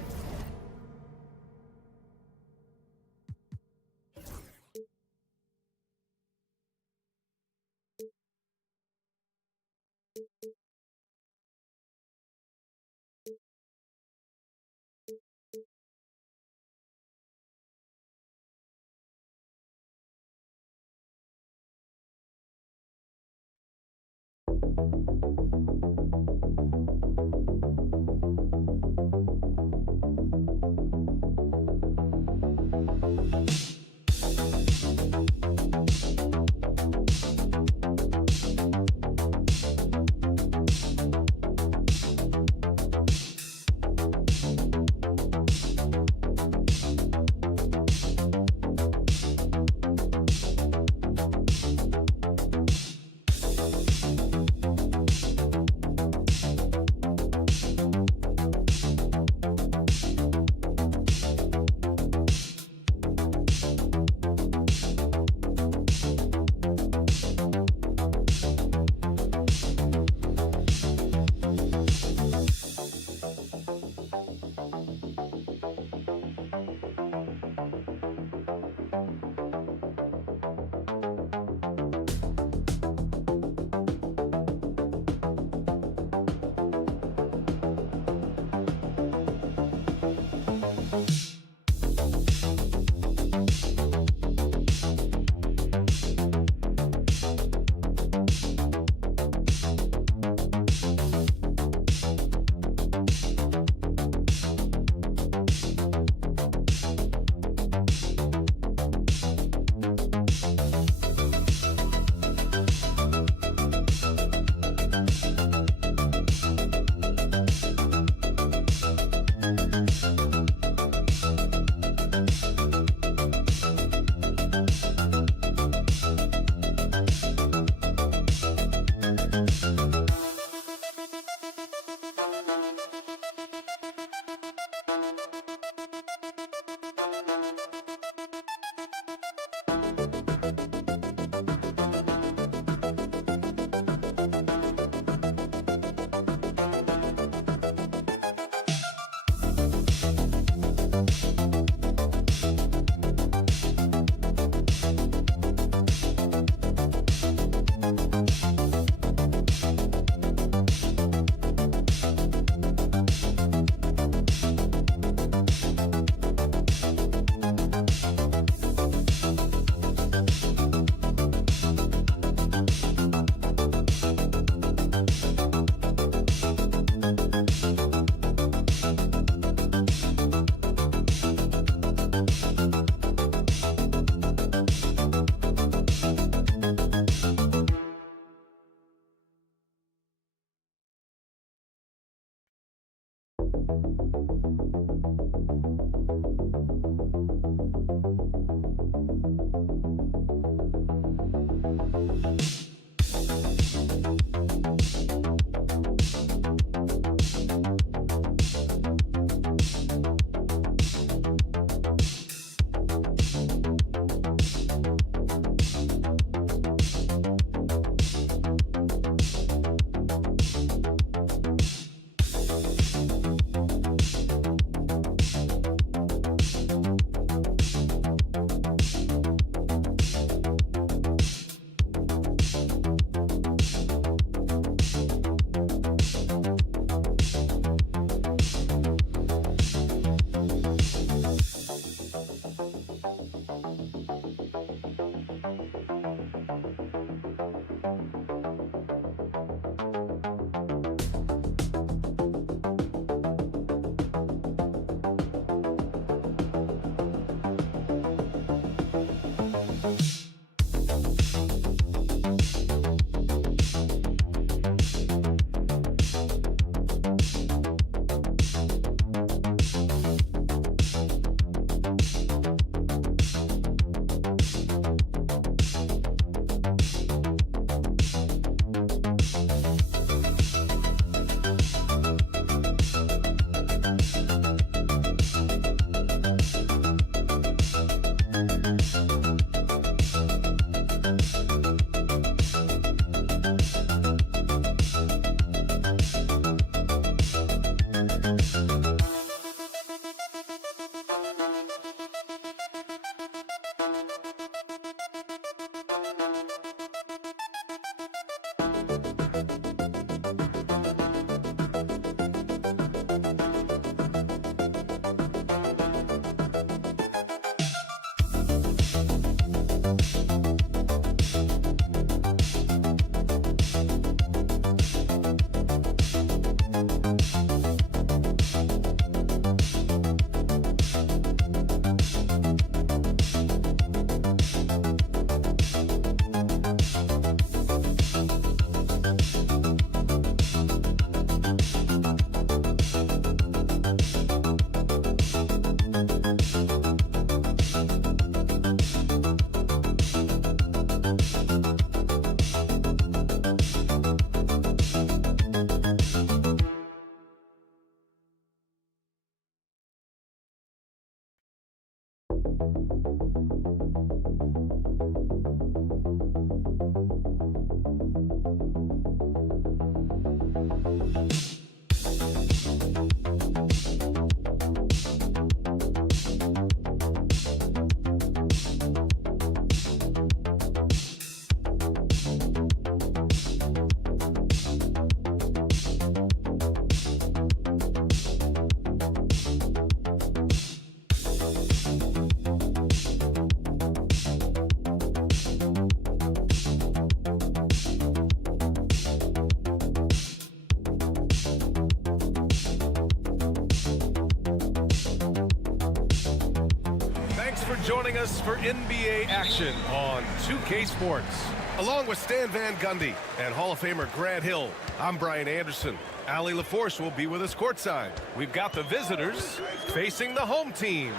joining us for NBA action on 2K Sports. Along with Stan Van Gundy and Hall of Famer Grant Hill, I'm Brian Anderson. Ali LaForce will be with us courtside. We've got the visitors facing the home team.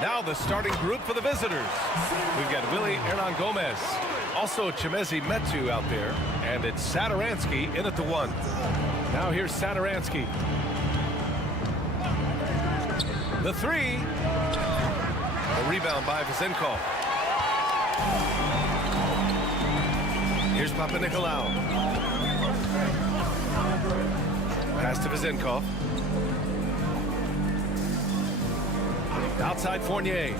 Now the starting group for the visitors. We've got Willie Hernan Gomez, also Chemezi Metu out there, and it's Satoransky in at the one. Now here's Satoransky. The three. A rebound by Vezenkov. Here's Papanikolaou. Pass to Vezenkov. Outside Fournier.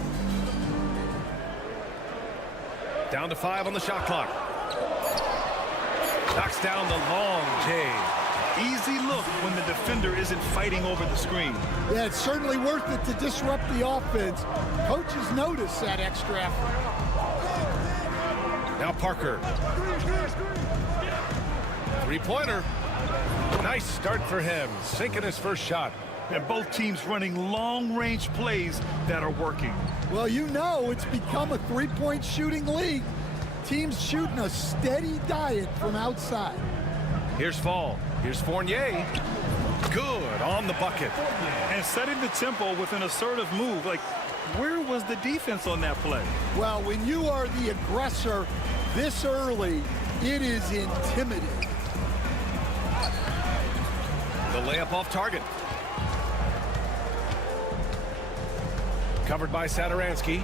Down to 5 on the shot clock. Knocks down the long J. Easy look when the defender isn't fighting over the screen. Yeah, it's certainly worth it to disrupt the offense. Coaches notice that extra effort. Now Parker. Three-pointer. Nice start for him, sinking his first shot. And both teams running long-range plays that are working. Well, you know it's become a three-point shooting league. Teams shooting a steady diet from outside. Here's Fall. Here's Fournier. Good on the bucket. And setting the tempo with an assertive move. Like, where was the defense on that play? Well, when you are the aggressor this early, it is intimidating. The layup off target. Covered by Saturansky.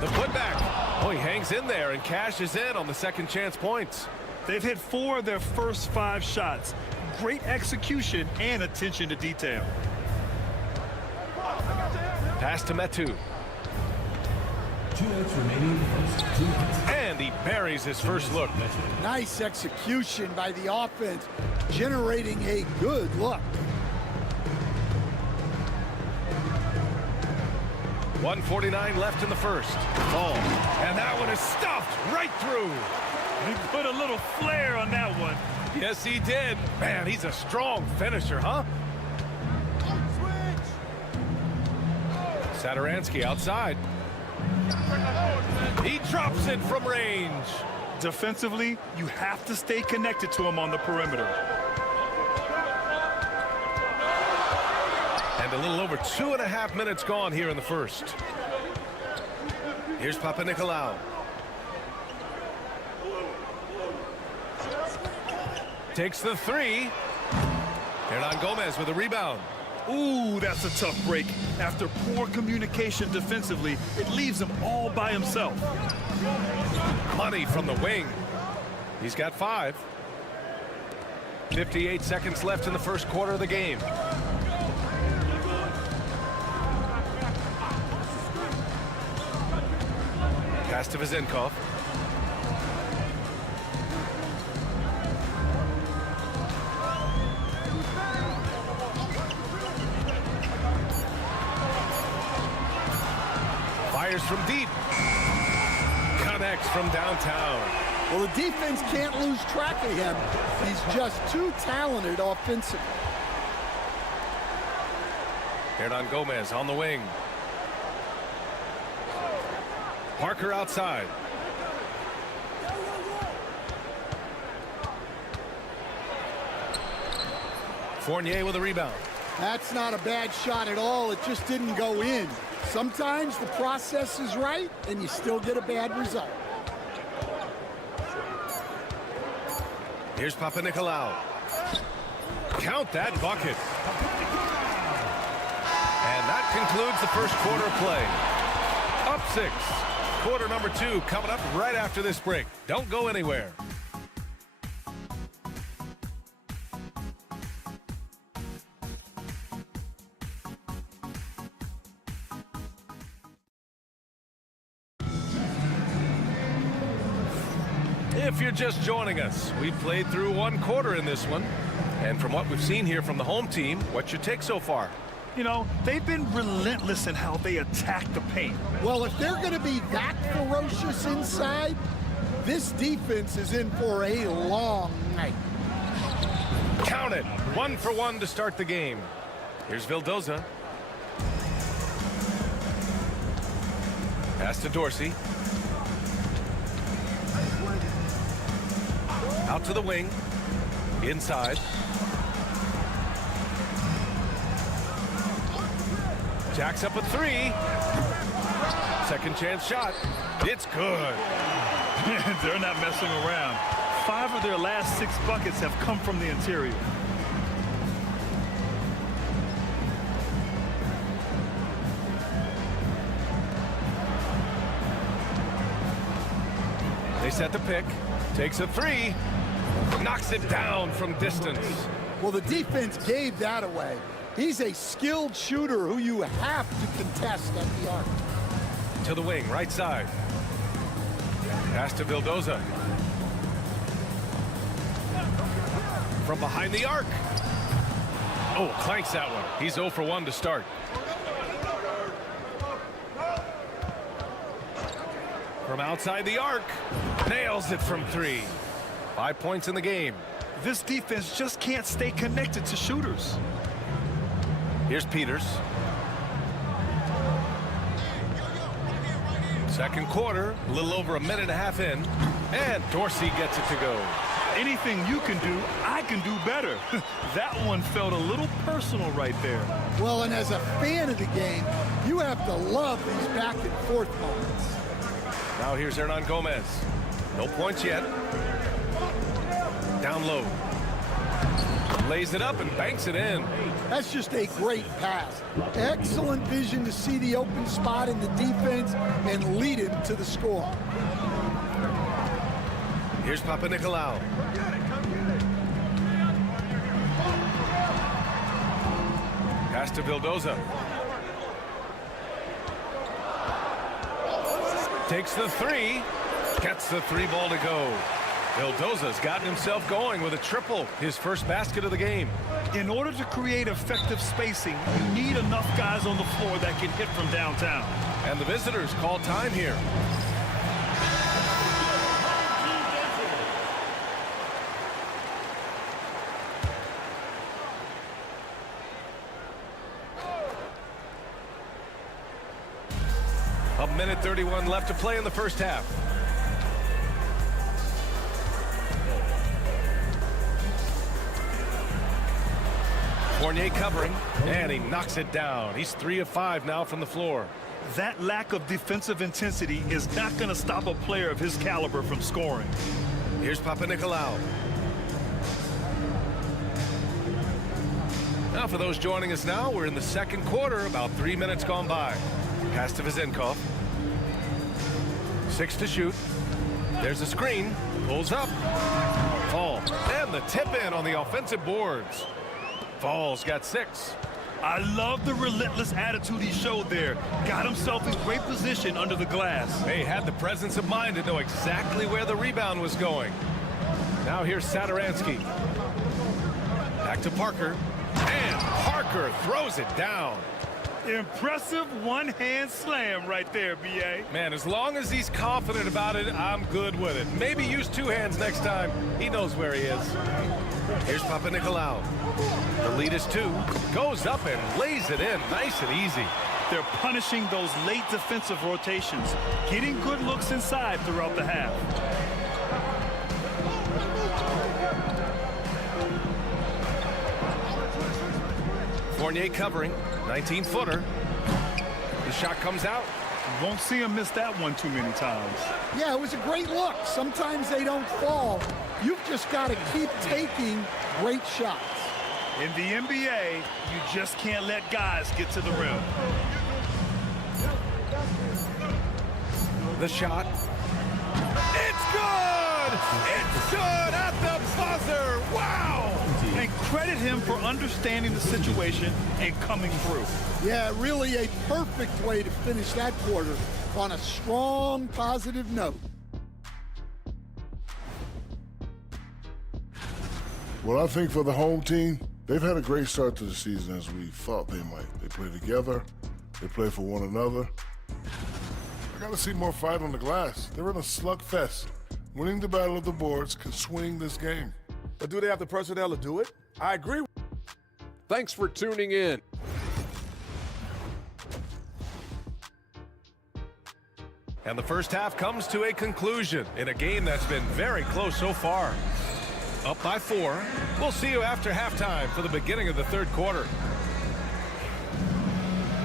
The putback. Oh, he hangs in there and cashes in on the second chance points. They've hit 4 of their first 5 shots. Great execution and attention to detail. Pass to Metu. 2 minutes remaining. First 2 minutes. And he buries his first look. Nice execution by the offense, generating a good look. 1:49 left in the first. Oh, and that one is stuffed right through. He put a little flair on that one. Yes, he did. Man, he's a strong finisher, huh? Saturansky outside. He drops it from range. Defensively, you have to stay connected to him on the perimeter. And a little over 2.5 minutes gone here in the first. Here's Papanikolaou. Takes the three. Hernan Gomez with a rebound. Ooh, that's a tough break. After poor communication defensively, it leaves him all by himself. Money from the wing. He's got 5. 58 seconds left in the first quarter of the game. Pass to Vezenkov. Fires from deep. Connects from downtown. Well, the defense can't lose track of him. He's just too talented offensively. Hernan Gomez on the wing. Parker outside. Fournier with a rebound. That's not a bad shot at all. It just didn't go in. Sometimes the process is right, and you still get a bad result. Here's Papanikolaou. Count that bucket. And that concludes the first quarter play. Up 6. Quarter number 2 coming up right after this break. Don't go anywhere. If you're just joining us, we've played through 1 quarter in this one. And from what we've seen here from the home team, what's your take so far? You know, they've been relentless in how they attack the paint. Well, if they're going to be that ferocious inside, this defense is in for a long night. Count it. 1 for 1 to start the game. Here's Vildoza. Pass to Dorsey. Out to the wing. Inside. Jacks up a 3. Second chance shot. It's good. They're not messing around. 5 of their last 6 buckets have come from the interior. They set the pick. Takes a 3. Knocks it down from distance. Well, the defense gave that away. He's a skilled shooter who you have to contest at the arc. To the wing, right side. Pass to Vildoza. From behind the arc. Oh, clanks that one. He's 0 for 1 to start. From outside the arc. Nails it from 3. 5 points in the game. This defense just can't stay connected to shooters. Here's Peters. Second quarter, a little over a minute and a half in. And Dorsey gets it to go. Anything you can do, I can do better. That one felt a little personal right there. Well, and as a fan of the game, you have to love these back and forth moments. Now here's Hernan Gomez. No points yet. Down low. Lays it up and banks it in. That's just a great pass. Excellent vision to see the open spot in the defense and lead him to the score. Here's Papanikolaou. Pass to Vildoza. Takes the three. Gets the three ball to go. Vildoza's gotten himself going with a triple, his first basket of the game. In order to create effective spacing, you need enough guys on the floor that can hit from downtown. And the visitors call time here. A minute 31 left to play in the first half. Fournier covering, and he knocks it down. He's 3 of 5 now from the floor. That lack of defensive intensity is not going to stop a player of his caliber from scoring. Here's Papanikolaou. Now for those joining us now, we're in the second quarter, about 3 minutes gone by. Pass to Vezenkov. 6 to shoot. There's a screen. Pulls up. Fall. And the tip in on the offensive boards. Fall's got 6. I love the relentless attitude he showed there. Got himself in great position under the glass. He had the presence of mind to know exactly where the rebound was going. Now here's Satoransky. Back to Parker. And Parker throws it down. Impressive one-hand slam right there, B.A. Man, as long as he's confident about it, I'm good with it. Maybe use 2 hands next time. He knows where he is. Here's Papanikolaou. The lead is 2. Goes up and lays it in. Nice and easy. They're punishing those late defensive rotations, getting good looks inside throughout the half. Fournier covering. 19-footer. The shot comes out. You won't see him miss that one too many times. Yeah, it was a great look. Sometimes they don't fall. You've just got to keep taking great shots. In the NBA, you just can't let guys get to the rim. The shot. It's good! It's good at the buzzer! Wow! And credit him for understanding the situation and coming through. Yeah, really a perfect way to finish that quarter on a strong, positive note. Well, I think for the home team, they've had a great start to the season as we thought they might. They play together. They play for one another. I got to see more fight on the glass. They're in a slugfest. Winning the battle of the boards can swing this game. But do they have the personnel to do it? I agree. Thanks for tuning in. And the first half comes to a conclusion in a game that's been very close so far. Up by 4. We'll see you after halftime for the beginning of the third quarter.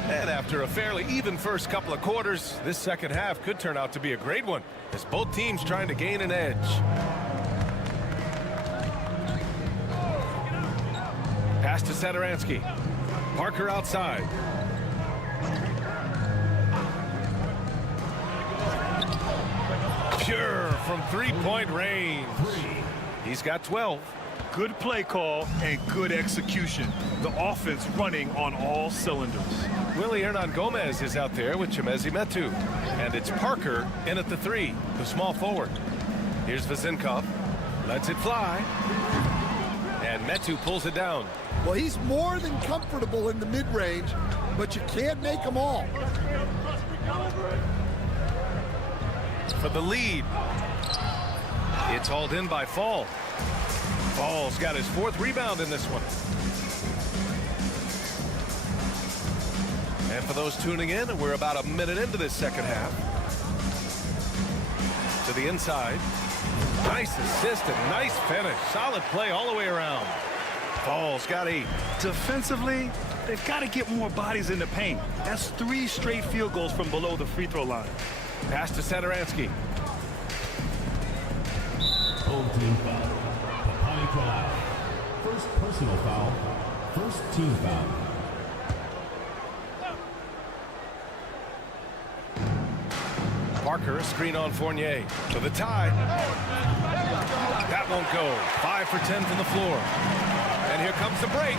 And after a fairly even first couple of quarters, this second half could turn out to be a great one as both teams trying to gain an edge. Pass to Satoransky. Parker outside. Pure from three-point range. He's got 12. Good play call and good execution. The offense running on all cylinders. Willie Hernan Gomez is out there with Chimezie Metu. And it's Parker in at the 3, the small forward. Here's Vezenkov. Lets it fly. And Metu pulls it down. Well, he's more than comfortable in the mid-range, but you can't make them all. For the lead. It's hauled in by Fall. Fall's got his 4th rebound in this one. And for those tuning in, we're about a minute into this second half. To the inside. Nice assist and nice finish. Solid play all the way around. Ball's got 8. Defensively, they've got to get more bodies in the paint. That's 3 straight field goals from below the free throw line. Pass to Satoransky. Home team foul. Papani. First personal foul. First team foul. Parker, a screen on Fournier for the tie. That won't go. 5 for 10 from the floor. And here comes the break.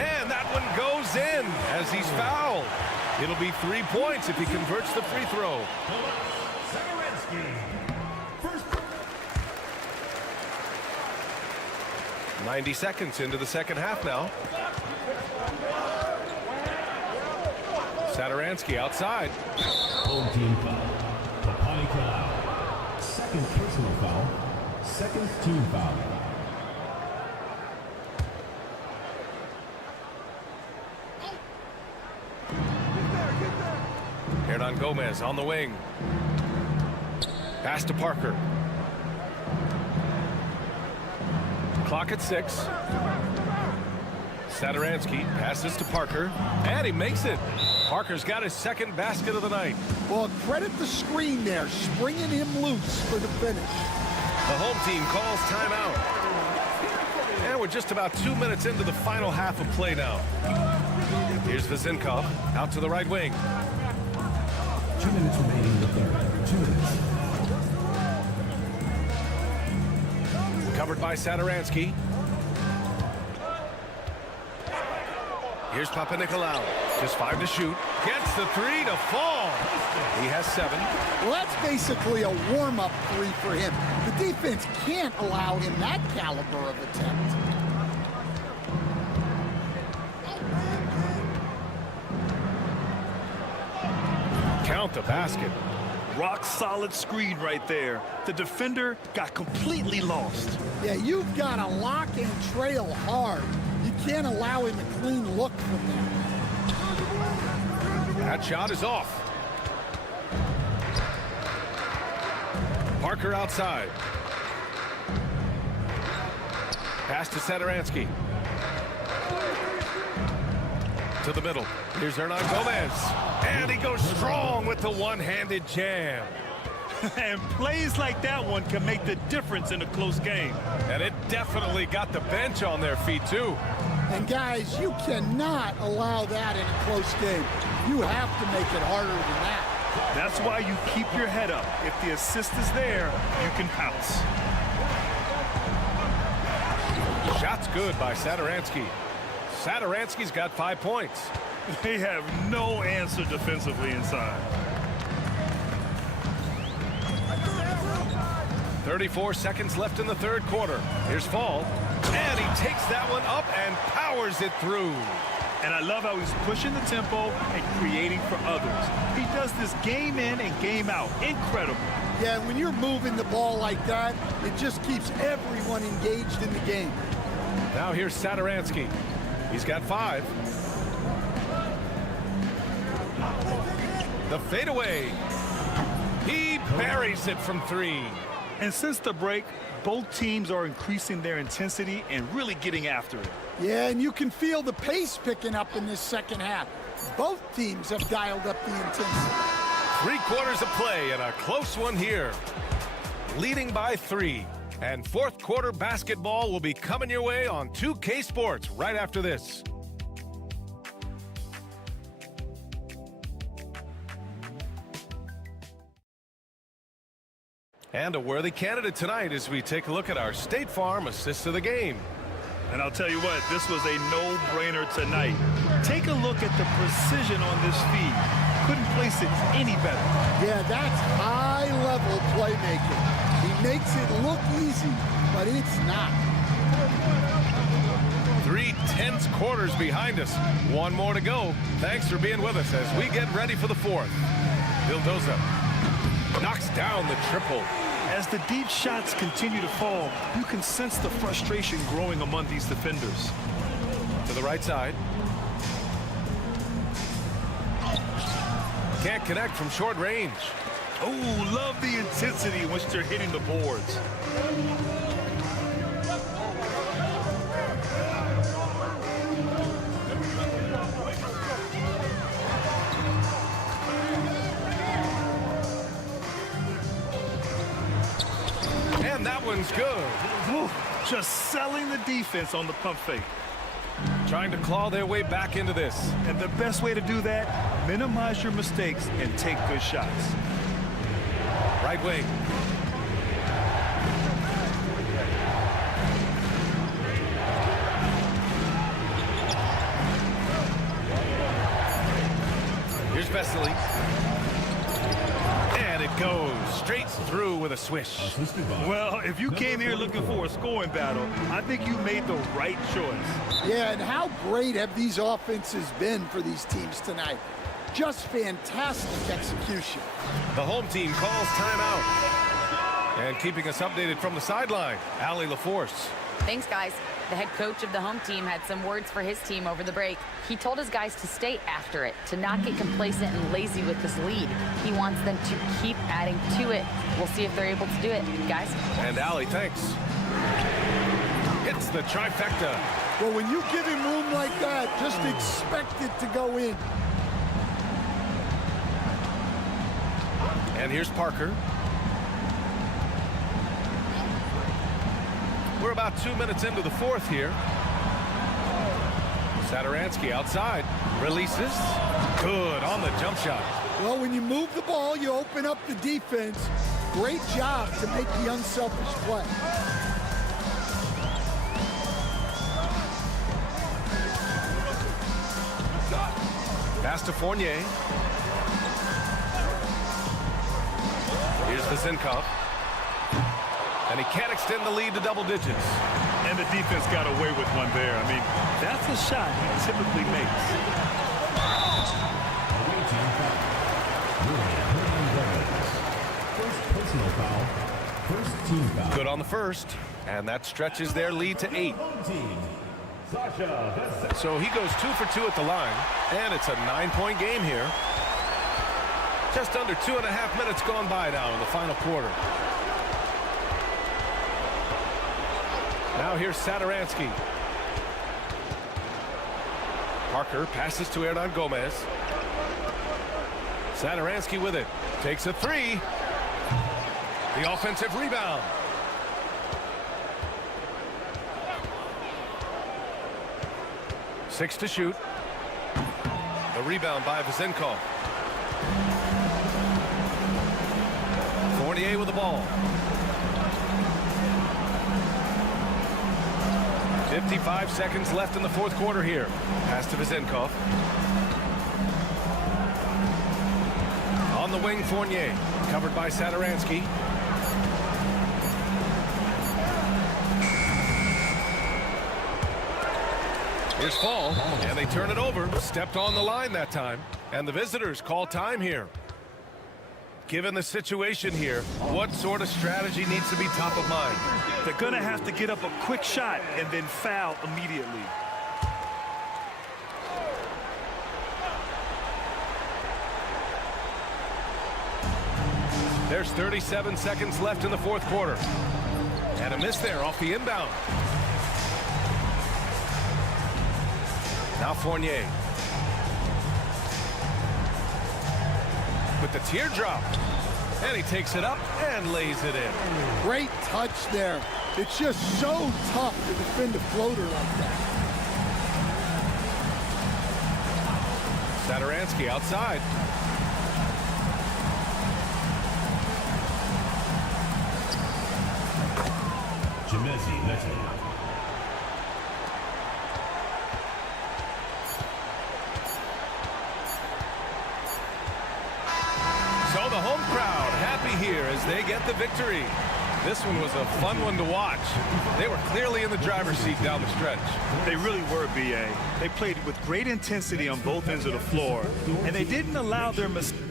And that one goes in as he's fouled. It'll be 3 points if he converts the free throw. 90 seconds into the second half now. Satoransky outside. Home team foul. Papani. Second personal foul. Second team foul. Hernan Gomez on the wing. Pass to Parker. Clock at 6. Satoransky passes to Parker, and he makes it. Parker's got his second basket of the night. Well, credit the screen there, springing him loose for the finish. The home team calls timeout. And we're just about 2 minutes into the final half of play now. Here's Vezinkov out to the right wing. 2 minutes remaining in the third. 2 minutes. Covered by Satoransky. Here's Papanikolaou. Just 5 to shoot. Gets the 3 to fall. He has 7. Well, that's basically a warm-up 3 for him. The defense can't allow him that caliber of attempt. Count the basket. Rock solid screen right there. The defender got completely lost. Yeah, you've got to lock and trail hard. You can't allow him a clean look from there. That shot is off. Parker outside. Pass to Satoransky. To the middle. Here's Hernan Gomez. And he goes strong with the one-handed jam. And plays like that one can make the difference in a close game. And it definitely got the bench on their feet, too. And, guys, you cannot allow that in a close game. You have to make it harder than that. That's why you keep your head up. If the assist is there, you can pounce. Shot's good by Satoransky. Satoransky's got 5 points. They have no answer defensively inside. 34 seconds left in the third quarter. Here's Fall. And he takes that one up and powers it through. And I love how he's pushing the tempo and creating for others. He does this game in and game out. Incredible. Yeah, when you're moving the ball like that, it just keeps everyone engaged in the game. Now here's Satoransky. He's got 5. The fadeaway. He buries it from 3. And since the break, both teams are increasing their intensity and really getting after it. Yeah, and you can feel the pace picking up in this second half. Both teams have dialed up the intensity. 3 quarters of play and a close one here. Leading by 3. And fourth quarter basketball will be coming your way on 2K Sports right after this. And a worthy candidate tonight as we take a look at our State Farm assist of the game. And I'll tell you what, this was a no-brainer tonight. Take a look at the precision on this feed. Couldn't place it any better. Yeah, that's high-level playmaking. He makes it look easy, but it's not. 3 tense quarters behind us. 1 more to go. Thanks for being with us as we get ready for the fourth. Vildoza knocks down the triple. As the deep shots continue to fall, you can sense the frustration growing among these defenders. To the right side. Can't connect from short range. Oh, love the intensity in which they're hitting the boards. And that one's good. Whew, just selling the defense on the pump fake. Trying to claw their way back into this. And the best way to do that, minimize your mistakes and take good shots. Right wing. Here's Vesely. And it goes straight through with a swish. Well, if you came here looking for a scoring battle, I think you made the right choice. Yeah, and how great have these offenses been for these teams tonight? Just fantastic execution. The home team calls timeout. And keeping us updated from the sideline, Allie LaForce. Thanks, guys. The head coach of the home team had some words for his team over the break. He told his guys to stay after it, to not get complacent and lazy with this lead. He wants them to keep adding to it. We'll see if they're able to do it, guys. And Allie, thanks. Hits the trifecta. Well, when you give him room like that, just expect it to go in. And here's Parker. We're about 2 minutes into the fourth here. Satoransky outside. Releases. Good on the jump shot. Well, when you move the ball, you open up the defense. Great job to make the unselfish play. Pass to Fournier. Here's Vizenkov. And he can't extend the lead to double digits. And the defense got away with one there. I mean, that's a shot he typically makes. First personal foul. First team foul. Good on the first. And that stretches their lead to 8. So he goes 2 for 2 at the line. And it's a 9-point game here. Just under 2.5 minutes gone by now in the final quarter. Now here's Satoransky. Parker passes to Hernan Gomez. Satoransky with it. Takes a 3. The offensive rebound. Six to shoot. The rebound by Vizenkov. Fournier with the ball. 55 seconds left in the fourth quarter here. Pass to Vizenkov. On the wing, Fournier. Covered by Satoransky. Here's Fall, and they turn it over. Stepped on the line that time. And the visitors call time here. Given the situation here, what sort of strategy needs to be top of mind? They're going to have to get up a quick shot and then foul immediately. There's 37 seconds left in the fourth quarter. And a miss there off the inbound. Now Fournier. With the teardrop. And he takes it up and lays it in. Great touch there. It's just so tough to defend a floater like that. Satoransky outside. Jemezi Mete. So the home crowd happy here as they get the victory. This one was a fun one to watch. They were clearly in the driver's seat down the stretch. They really were, B.A. They played with great intensity on both ends of the floor, and they didn't allow their mistakes.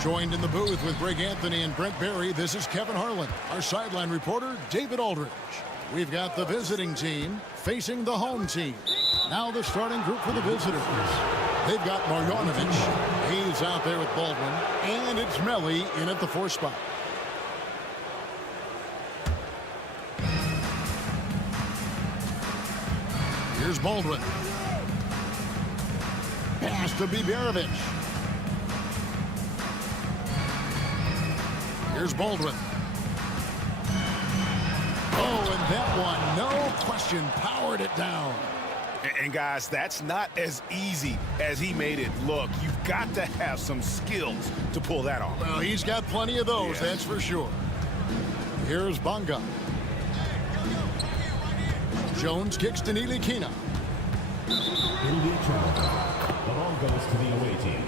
Joined in the booth with Greg Anthony and Brent Barry, this is Kevin Harlan. Our sideline reporter, David Aldridge. We've got the visiting team facing the home team. Now the starting group for the visitors. They've got Marjanovic. He's out there with Baldwin. And it's Melli in at the 4 spot. Here's Baldwin. Pass to Biberovic. Here's Baldwin. Oh, and that one, no question, powered it down. And guys, that's not as easy as he made it look. You've got to have some skills to pull that off. Well, he's got plenty of those, that's for sure. Here's Bonga. Jones kicks to Ntilikina. In the trouble. The ball goes to the away team.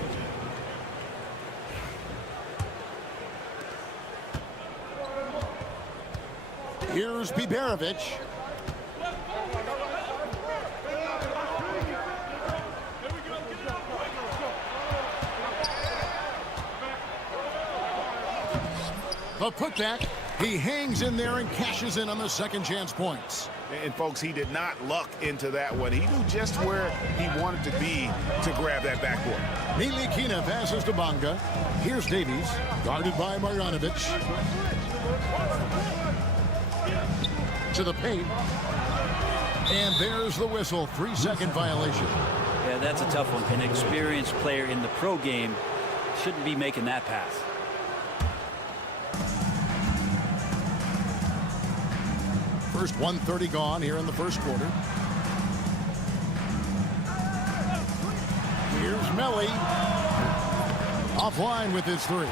Here's Biberovic. A putback. He hangs in there and cashes in on the second chance points. And folks, he did not luck into that one. He knew just where he wanted to be to grab that backboard. Ntilikina passes to Bonga. Here's Davies, guarded by Marjanovic. To the paint. And there's the whistle. 3-second violation. Yeah, that's a tough one. An experienced player in the pro game shouldn't be making that pass. First 1:30 gone here in the first quarter. Here's Melli. Offline with his 3.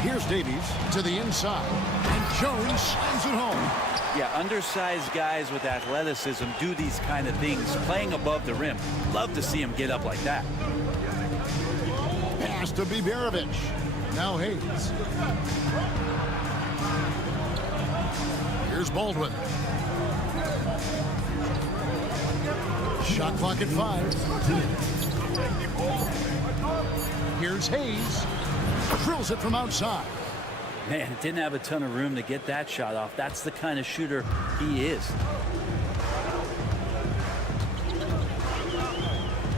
Here's Here's Davies to the inside. And Jones slams it home. Yeah, undersized guys with athleticism do these kind of things, playing above the rim. Love to see him get up like that. Pass to Biberovic. Now Hayes. Here's Baldwin. Shot clock at 5. Here's Hayes. Drills it from outside. Man, didn't have a ton of room to get that shot off. That's the kind of shooter he is.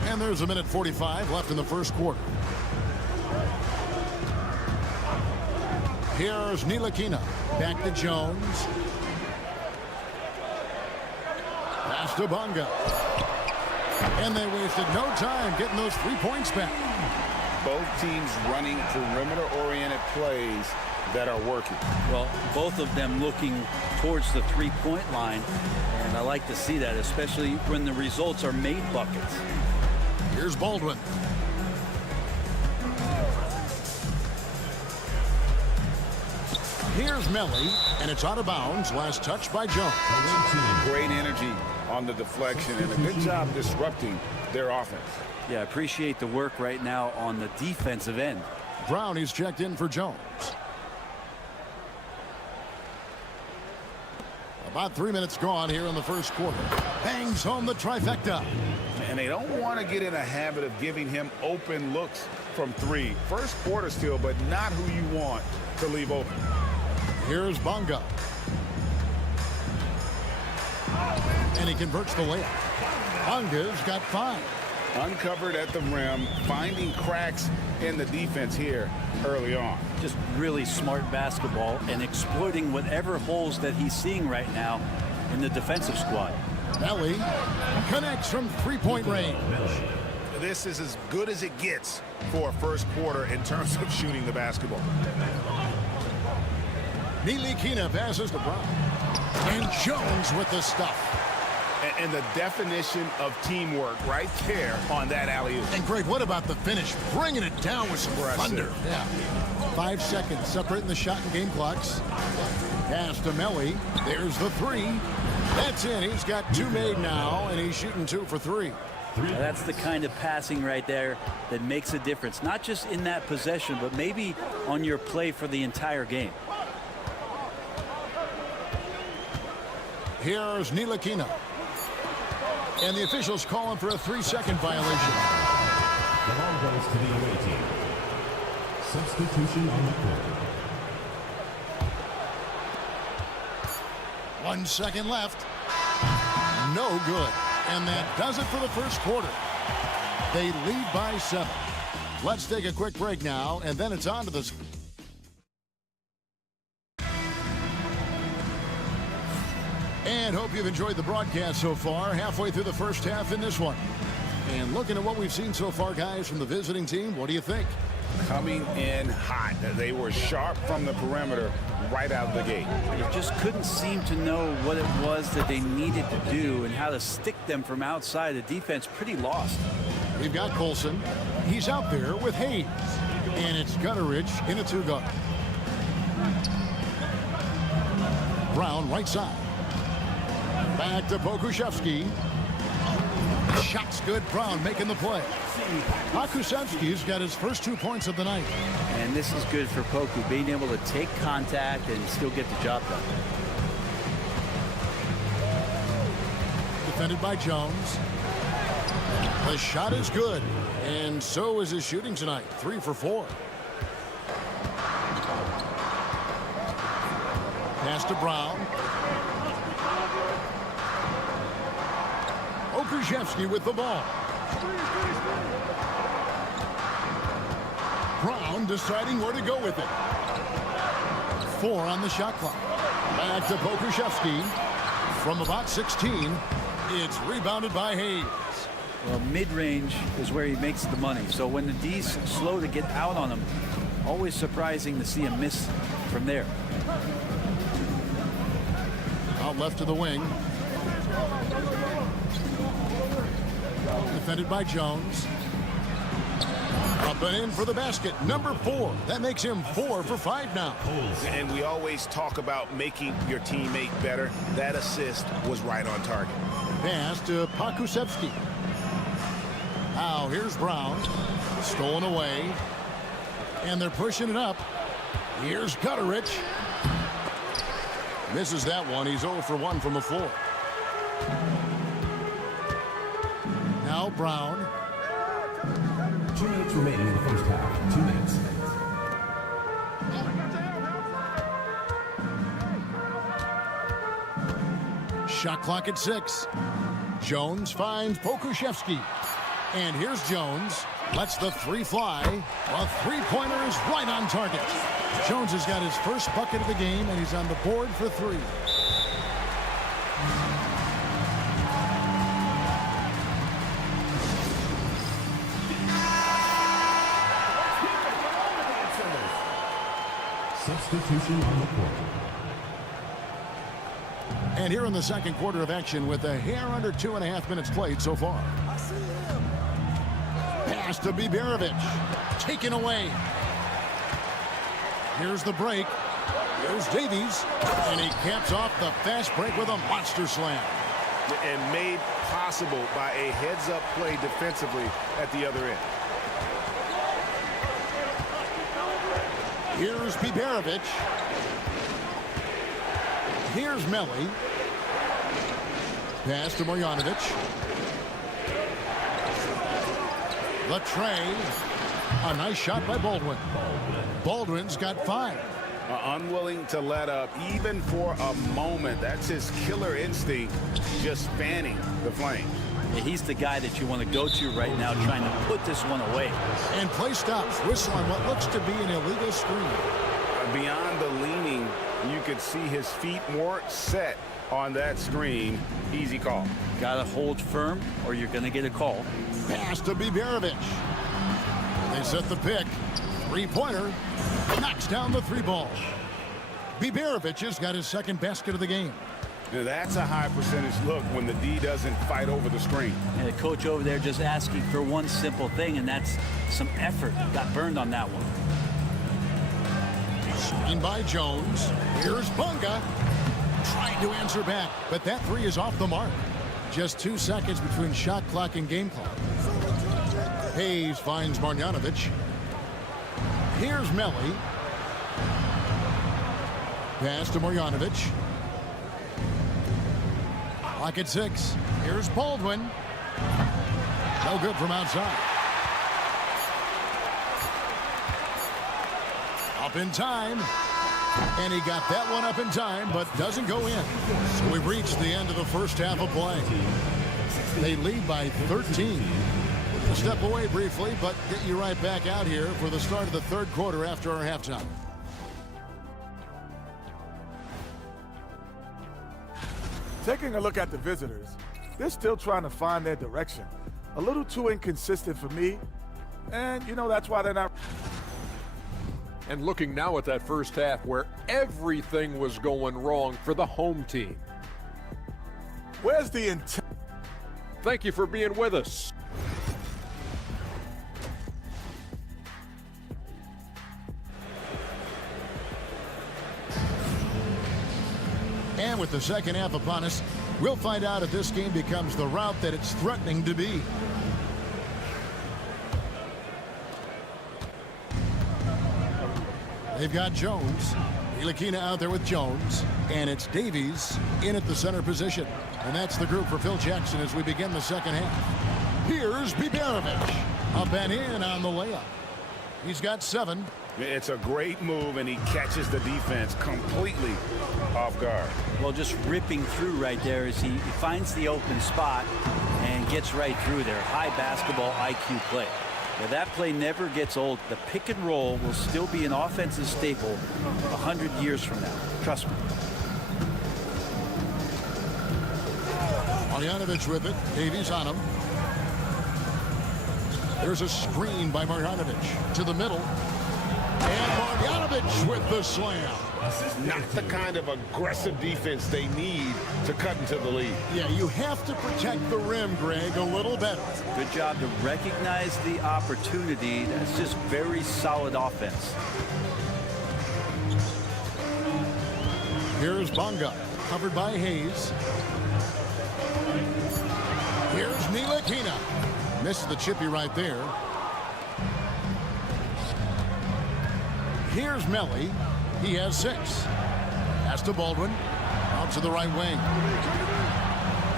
And there's a minute 45 left in the first quarter. Here's Ntilikina. Back to Jones. Pass to Bonga. And they wasted no time getting those 3 points back. Both teams running perimeter-oriented plays that are working. Well, both of them looking towards the three-point line, and I like to see that, especially when the results are made buckets. Here's Baldwin. Here's Melly, and it's out of bounds. Last touch by Jones. Great energy on the deflection and a good job disrupting their offense. Yeah, appreciate the work right now on the defensive end. Brown, he's checked in for Jones. About 3 minutes gone here in the first quarter. Bangs home the trifecta. And they don't want to get in a habit of giving him open looks from 3. First quarter still, but not who you want to leave open. Here's Bonga. And he converts the layup. Bonga's got 5. Uncovered at the rim, finding cracks in the defense here early on. Just really smart basketball and exploiting whatever holes that he's seeing right now in the defensive squad. Melly connects from three-point range. This is as good as it gets for a first quarter in terms of shooting the basketball. Ntilikina passes to Brown. And Jones with the stuff. And the definition of teamwork right there on that alley-oop. And Greg, what about the finish? Bringing it down with some thunder. Yeah. 5 seconds separating the shot and game clocks. Pass to Melly. There's the 3. That's in. He's got 2 made now, and he's shooting 2 for 3. That's the kind of passing right there that makes a difference. Not just in that possession, but maybe on your play for the entire game. Here's Ntilikina. And the officials calling for a 3-second violation. The ball goes to the away team. Substitution on the court. 1 second left. No good. And that does it for the first quarter. They lead by 7. Let's take a quick break now, and then it's on to the... And hope you've enjoyed the broadcast so far. Halfway through the first half in this one. And looking at what we've seen so far, guys, from the visiting team, what do you think? Coming in hot. They were sharp from the perimeter right out of the gate. They just couldn't seem to know what it was that they needed to do and how to stick them from outside. The defense pretty lost. We've got Colson. He's out there with Hayes. And it's Gutteridge in a 2-guard. Brown right side. Back to Pokusevski. Shot's good. Brown making the play. Pokusevski's got his first 2 points of the night. And this is good for Poku, being able to take contact and still get the job done. Defended by Jones. The shot is good. And so is his shooting tonight. 3 for 4. Pass to Brown. Pokusevski with the ball. Brown deciding where to go with it. 4 on the shot clock. Back to Pokusevski. From about 16, it's rebounded by Hayes. Well, mid-range is where he makes the money. So when the D's slow to get out on him, always surprising to see him miss from there. Out left to the wing. Defended by Jones. A Up and in for the basket, number 4. That makes him 4 for 5 now. And we always talk about making your teammate better. That assist was right on target. Pass to Pakusevsky. Now here's Brown. Stolen away. And they're pushing it up. Here's Gutterich. Misses that one. He's 0 for 1 from the floor. Now Brown. 2 minutes remaining in the first half. 2 minutes. Shot clock at 6. Jones finds Pokuševski. And here's Jones. Lets the 3 fly. A 3-pointer is right on target. Jones has got his first bucket of the game, and he's on the board for 3. Substitution on the court. And here in the second quarter of action with a hair under 2.5 minutes played so far. Pass to Biberovic. Taken away. Here's the break. Here's Davies. And he caps off the fast break with a monster slam. And made possible by a heads-up play defensively at the other end. Here's Biberovic. Here's Melli. Pass to Marjanovic. The tray. A nice shot by Baldwin. Baldwin's got 5. Unwilling to let up even for a moment. That's his killer instinct, just fanning the flames. Yeah, he's the guy that you want to go to right now, trying to put this one away. And play stops. Whistle on what looks to be an illegal screen. Beyond the leaning, you could see his feet more set on that screen. Easy call. Got to hold firm or you're going to get a call. Pass to Biberovic. They set the pick. 3-pointer. Knocks down the 3-ball. Biberovic has got his second basket of the game. Now that's a high percentage look when the D doesn't fight over the screen. And the coach over there just asking for one simple thing, and that's some effort. Got burned on that one. Screen by Jones. Here's Bunga. Trying to answer back, but that 3 is off the mark. Just 2 seconds between shot clock and game clock. Hayes finds Marjanovic. Here's Melli. Pass to Marjanovic. Clock at 6. Here's Baldwin. No good from outside. Up in time. And he got that one up in time, but doesn't go in. So we've reached the end of the first half of play. They lead by 13. We'll step away briefly, but get you right back out here for the start of the third quarter after our halftime. Taking a look at the visitors, they're still trying to find their direction. A little too inconsistent for me, and, you know, that's why they're not. And looking now at that first half where everything was going wrong for the home team. Where's the intent? Thank you for being with us. And with the second half upon us, we'll find out if this game becomes the route that it's threatening to be. They've got Jones. Ilakina out there with Jones. And it's Davies in at the center position. And that's the group for Phil Jackson as we begin the second half. Here's Biberovic. Up and in on the layup. He's got 7. It's a great move, and he catches the defense completely off guard. Well, just ripping through right there as he finds the open spot and gets right through there. High basketball IQ play. Now, that play never gets old. The pick and roll will still be an offensive staple 100 years from now. Trust me. Marjanovic with it. Davies on him. There's a screen by Marjanovic to the middle. And Marjanovic with the slam. Not the kind of aggressive defense they need to cut into the lead. Yeah, you have to protect the rim, Greg, a little better. Good job to recognize the opportunity. That's just very solid offense. Here's Bonga, covered by Hayes. Here's Ntilikina. Misses the chippy right there. Here's Melli. He has 6. Pass to Baldwin. Out to the right wing.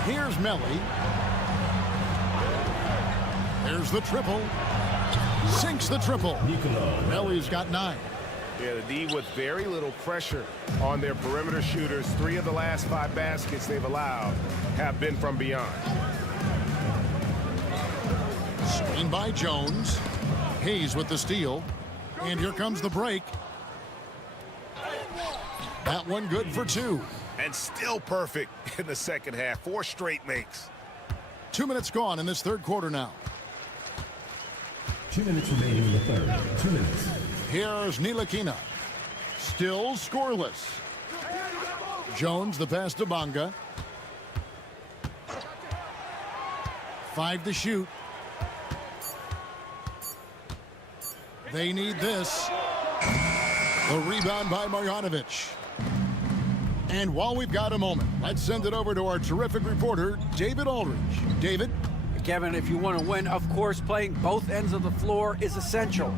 Here's Melli. There's the triple. Sinks the triple. Melli's got 9. Yeah, the D with very little pressure on their perimeter shooters. 3 of the last 5 baskets they've allowed have been from beyond. Screen by Jones. Hayes with the steal. And here comes the break. That one good for 2. And still perfect in the second half. 4 straight makes. 2 minutes gone in this third quarter now. 2 minutes remaining in the third. 2 minutes. Here's Ntilikina. Still scoreless. Jones the pass to Bonga. 5 to shoot. They need this. The rebound by Marjanovic. And while we've got a moment, let's send it over to our terrific reporter, David Aldridge. David? Kevin, if you want to win, of course, playing both ends of the floor is essential.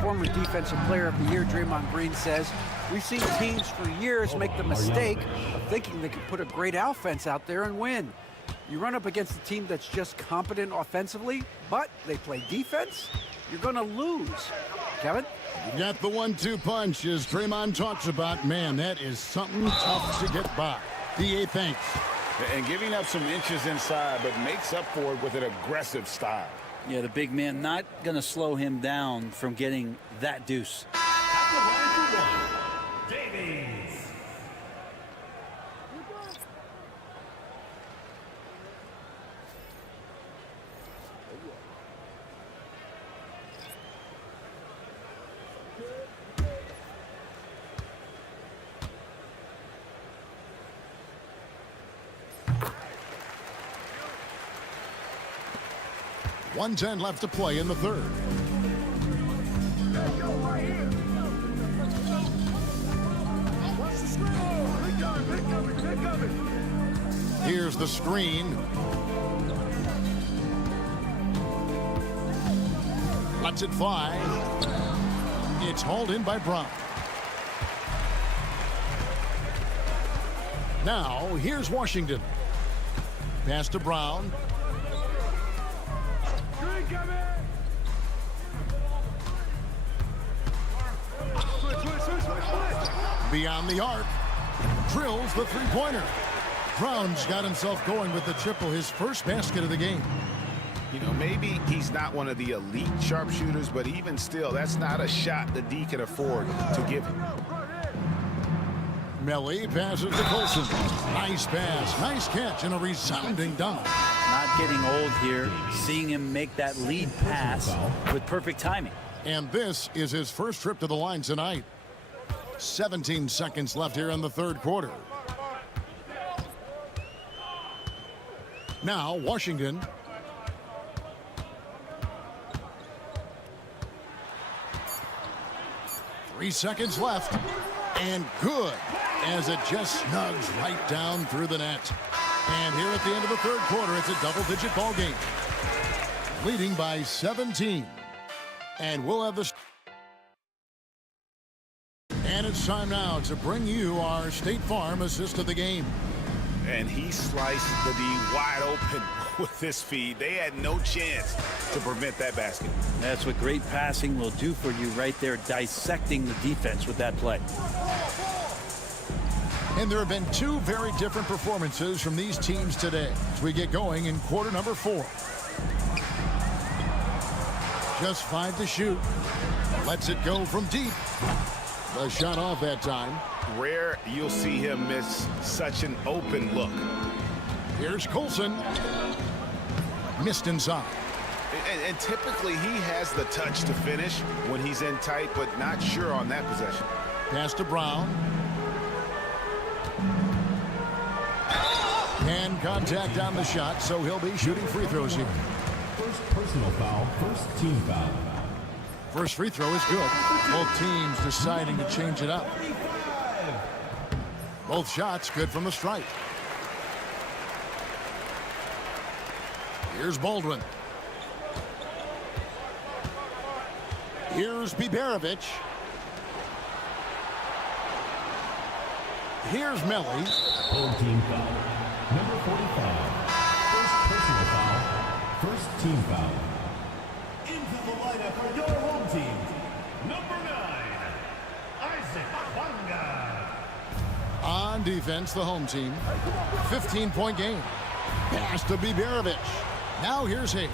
Former Defensive Player of the Year Draymond Green says, we've seen teams for years make the mistake of thinking they can put a great offense out there and win. You run up against a team that's just competent offensively, but they play defense, you're going to lose. Kevin? You got the 1-2 punch, as Draymond talks about. Man, that is something tough to get by. D.A., thanks. And giving up some inches inside, but makes up for it with an aggressive style. Yeah, the big man not going to slow him down from getting that deuce. Davies. .110 left to play in the third. Here's the screen. Lets it fly. It's hauled in by Brown. Now, here's Washington. Pass to Brown. Beyond the arc. Drills the three-pointer. Brown's got himself going with the triple, his first basket of the game. You know, maybe he's not one of the elite sharpshooters, but even still, that's not a shot the D can afford to give him. Melli passes to Colson. Nice pass, nice catch, and a resounding dunk. Not getting old here, seeing him make that lead pass with perfect timing. And this is his first trip to the line tonight. 17 seconds left here in the third quarter. Now, Washington. Three seconds left. And good, as it just snugs right down through the net. And here at the end of the third quarter, it's a double-digit ball game. Leading by 17. And we'll have this. And it's time now to bring you our State Farm assist of the game. And he sliced the D wide open with this feed. They had no chance to prevent that basket. That's what great passing will do for you right there, dissecting the defense with that play. And there have been two very different performances from these teams today as we get going in quarter number 4. Just 5 to shoot. Lets it go from deep. The shot off that time. Rare you'll see him miss such an open look. Here's Colson. Missed inside. And typically he has the touch to finish when he's in tight, but not sure on that possession. Pass to Brown. And contact on the shot, so he'll be shooting free throws here. First personal foul, first team foul. First free throw is good. Both teams deciding to change it up. Both shots good from the stripe. Here's Baldwin. Here's Biberovic. Here's Melly. Full team foul. Number 45. First personal foul. First team foul. Into the lineup for your home team. Number 9. Isaac Bonga. On defense, the home team. 15-point game. Pass to Biberovic. Now here's Hayes.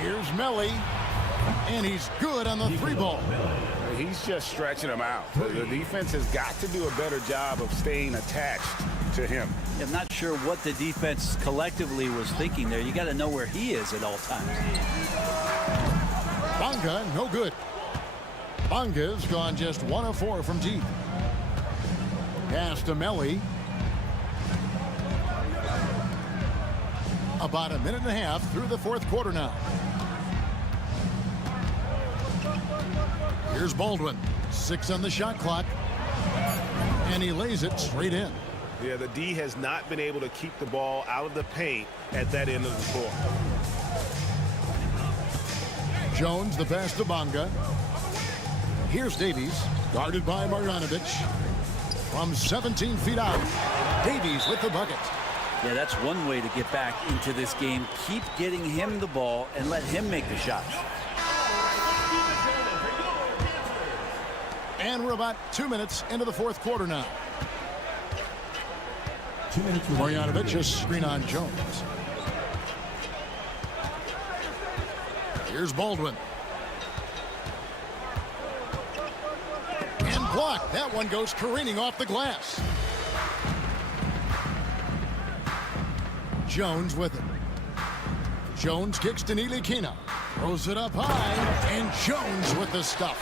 Here's Melly. And he's good on the three ball. He's just stretching him out. The defense has got to do a better job of staying attached to him. I'm not sure what the defense collectively was thinking there. You got to know where he is at all times. Bonga, no good. Bonga's gone just 1 of 4 from deep. Pass to Melly. About a minute and a half through the fourth quarter now. Here's Baldwin. 6 on the shot clock. And he lays it straight in. Yeah, the D has not been able to keep the ball out of the paint at that end of the floor. Jones, the pass to Bonga. Here's Davies, guarded by Marjanovic. From 17 feet out, Davies with the bucket. Yeah, that's one way to get back into this game. Keep getting him the ball and let him make the shots. And we're about 2 minutes into the fourth quarter now. 2 minutes. Marjanovic, a screen on Jones. Here's Baldwin. And blocked. That one goes careening off the glass. Jones with it. Jones kicks to Nilikina. Throws it up high. And Jones with the stuff.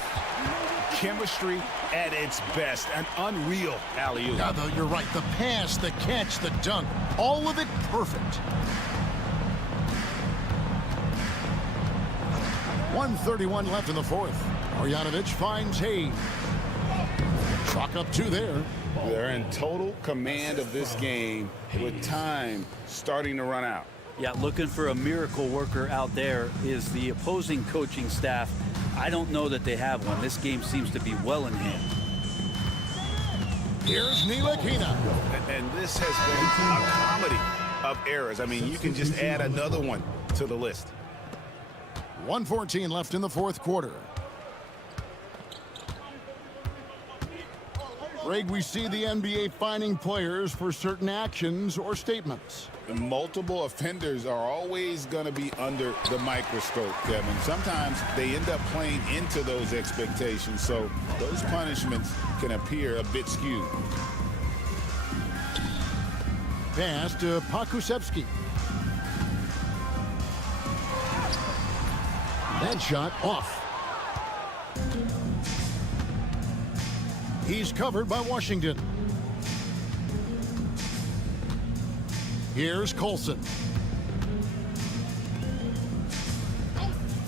Chemistry at its best. An unreal alley-oop. Yeah, though, you're right. The pass, the catch, the dunk. All of it perfect. 1:31 left in the fourth. Marjanovic finds Hayes. Chalk up 2 there. They're in total command of this game with time starting to run out. Yeah, looking for a miracle worker out there is the opposing coaching staff. I don't know that they have one. This game seems to be well in hand. Here's Nilikina. And this has been a comedy of errors. I mean, you can just add another one to the list. 1:14 left in the fourth quarter. Greg, we see the NBA fining players for certain actions or statements. Multiple offenders are always going to be under the microscope, Kevin. Sometimes they end up playing into those expectations, so those punishments can appear a bit skewed. Pass to Pakusevsky. That shot off. He's covered by Washington. Here's Colson.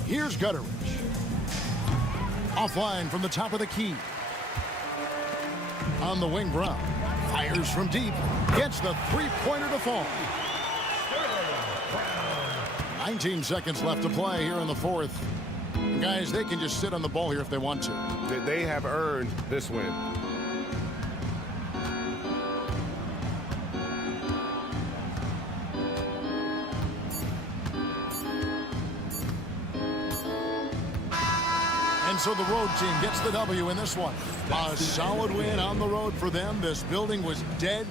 Here's Gutteridge. Offline from the top of the key. On the wing, Brown. Fires from deep. Gets the three-pointer to fall. 19 seconds left to play here in the fourth. Guys, they can just sit on the ball here if they want to. They have earned this win. And so the road team gets the W in this one. A solid win on the road for them. This building was dead.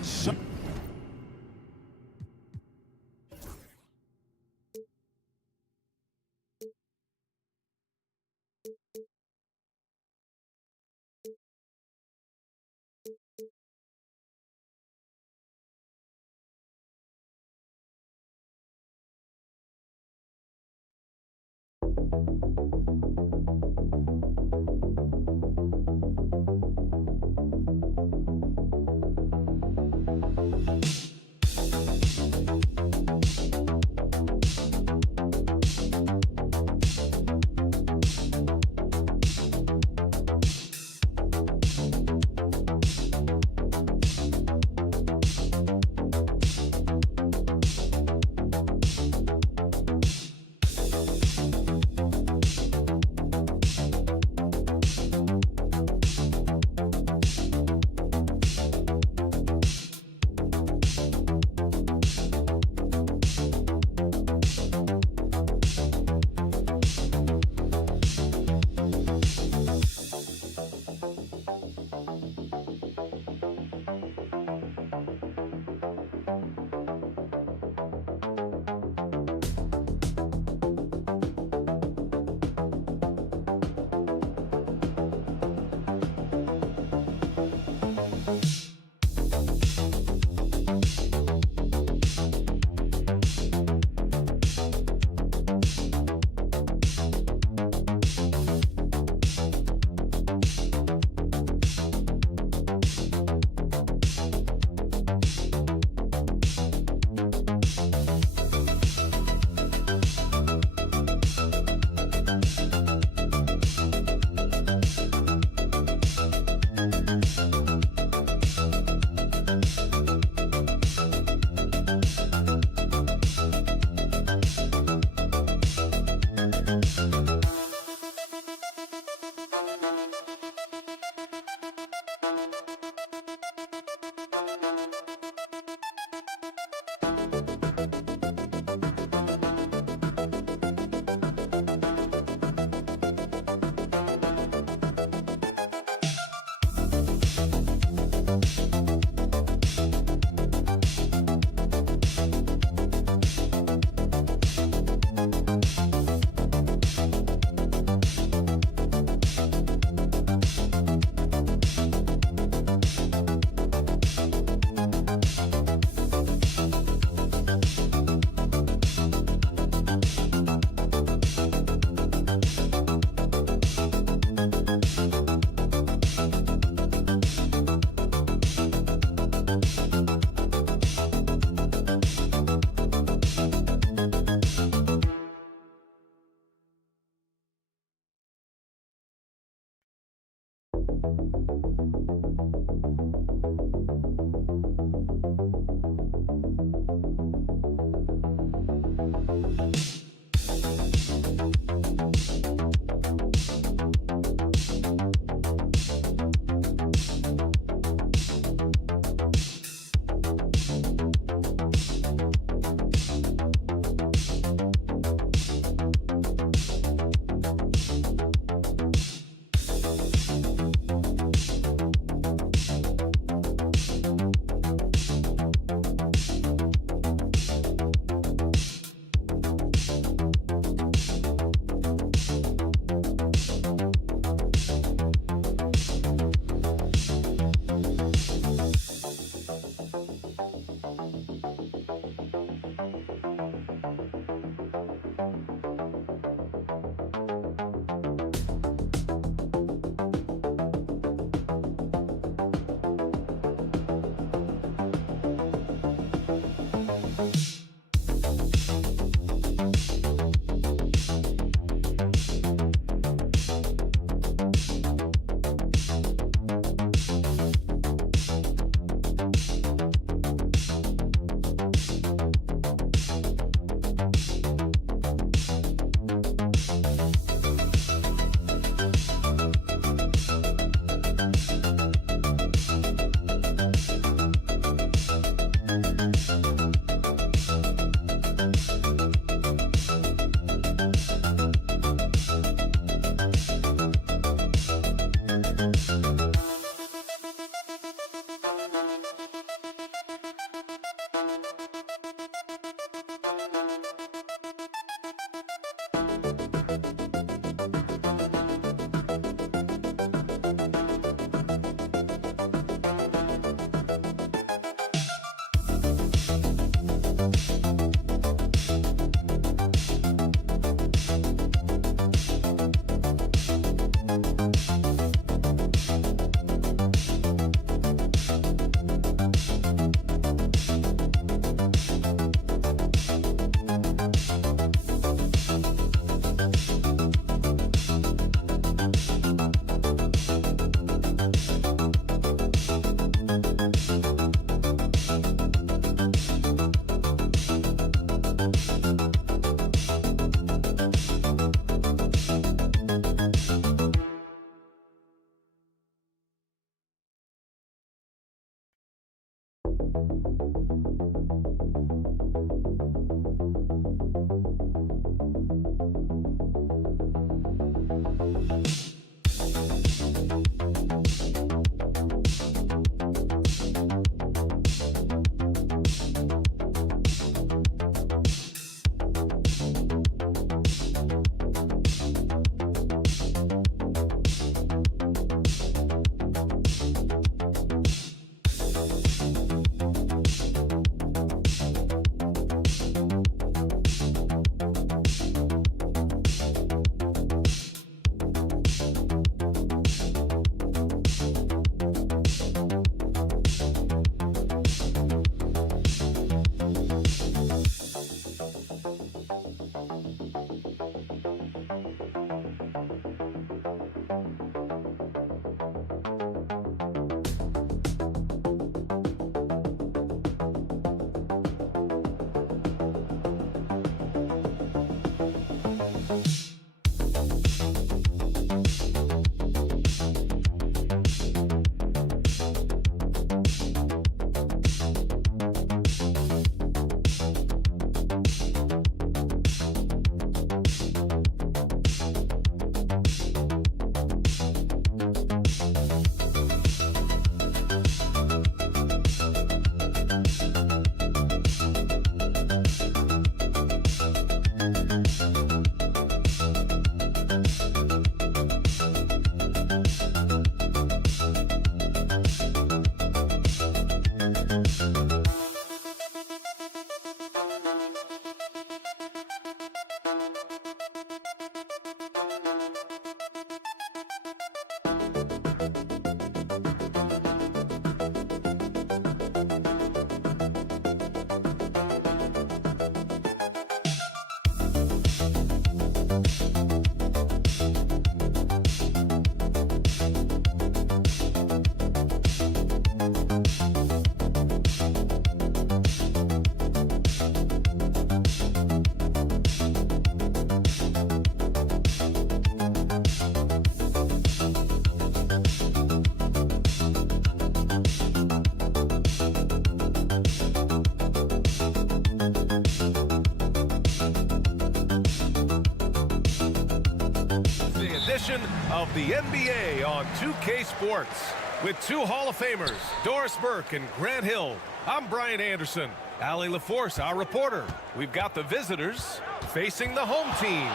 of the NBA on 2K Sports. With two Hall of Famers, Doris Burke and Grant Hill, I'm Brian Anderson. Allie LaForce, our reporter. We've got the visitors facing the home team.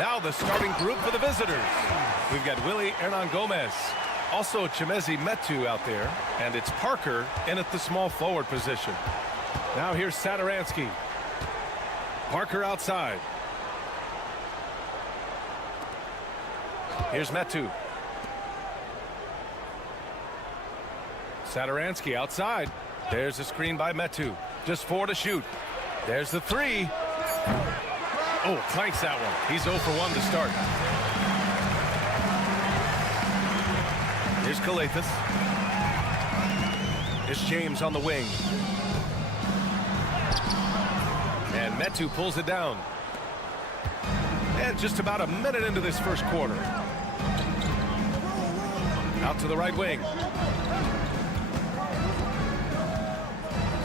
Now the starting group for the visitors. We've got Willie Hernan Gomez, also Chimezi Metu out there, and it's Parker in at the small forward position. Now here's Saturansky. Parker outside. Here's Metu. Saturansky outside. There's a screen by Metu. Just 4 to shoot. There's the 3. Oh, clanks that one. He's 0 for 1 to start. Here's Calathis. Here's James on the wing. And Metu pulls it down. And just about a minute into this first quarter. Out to the right wing.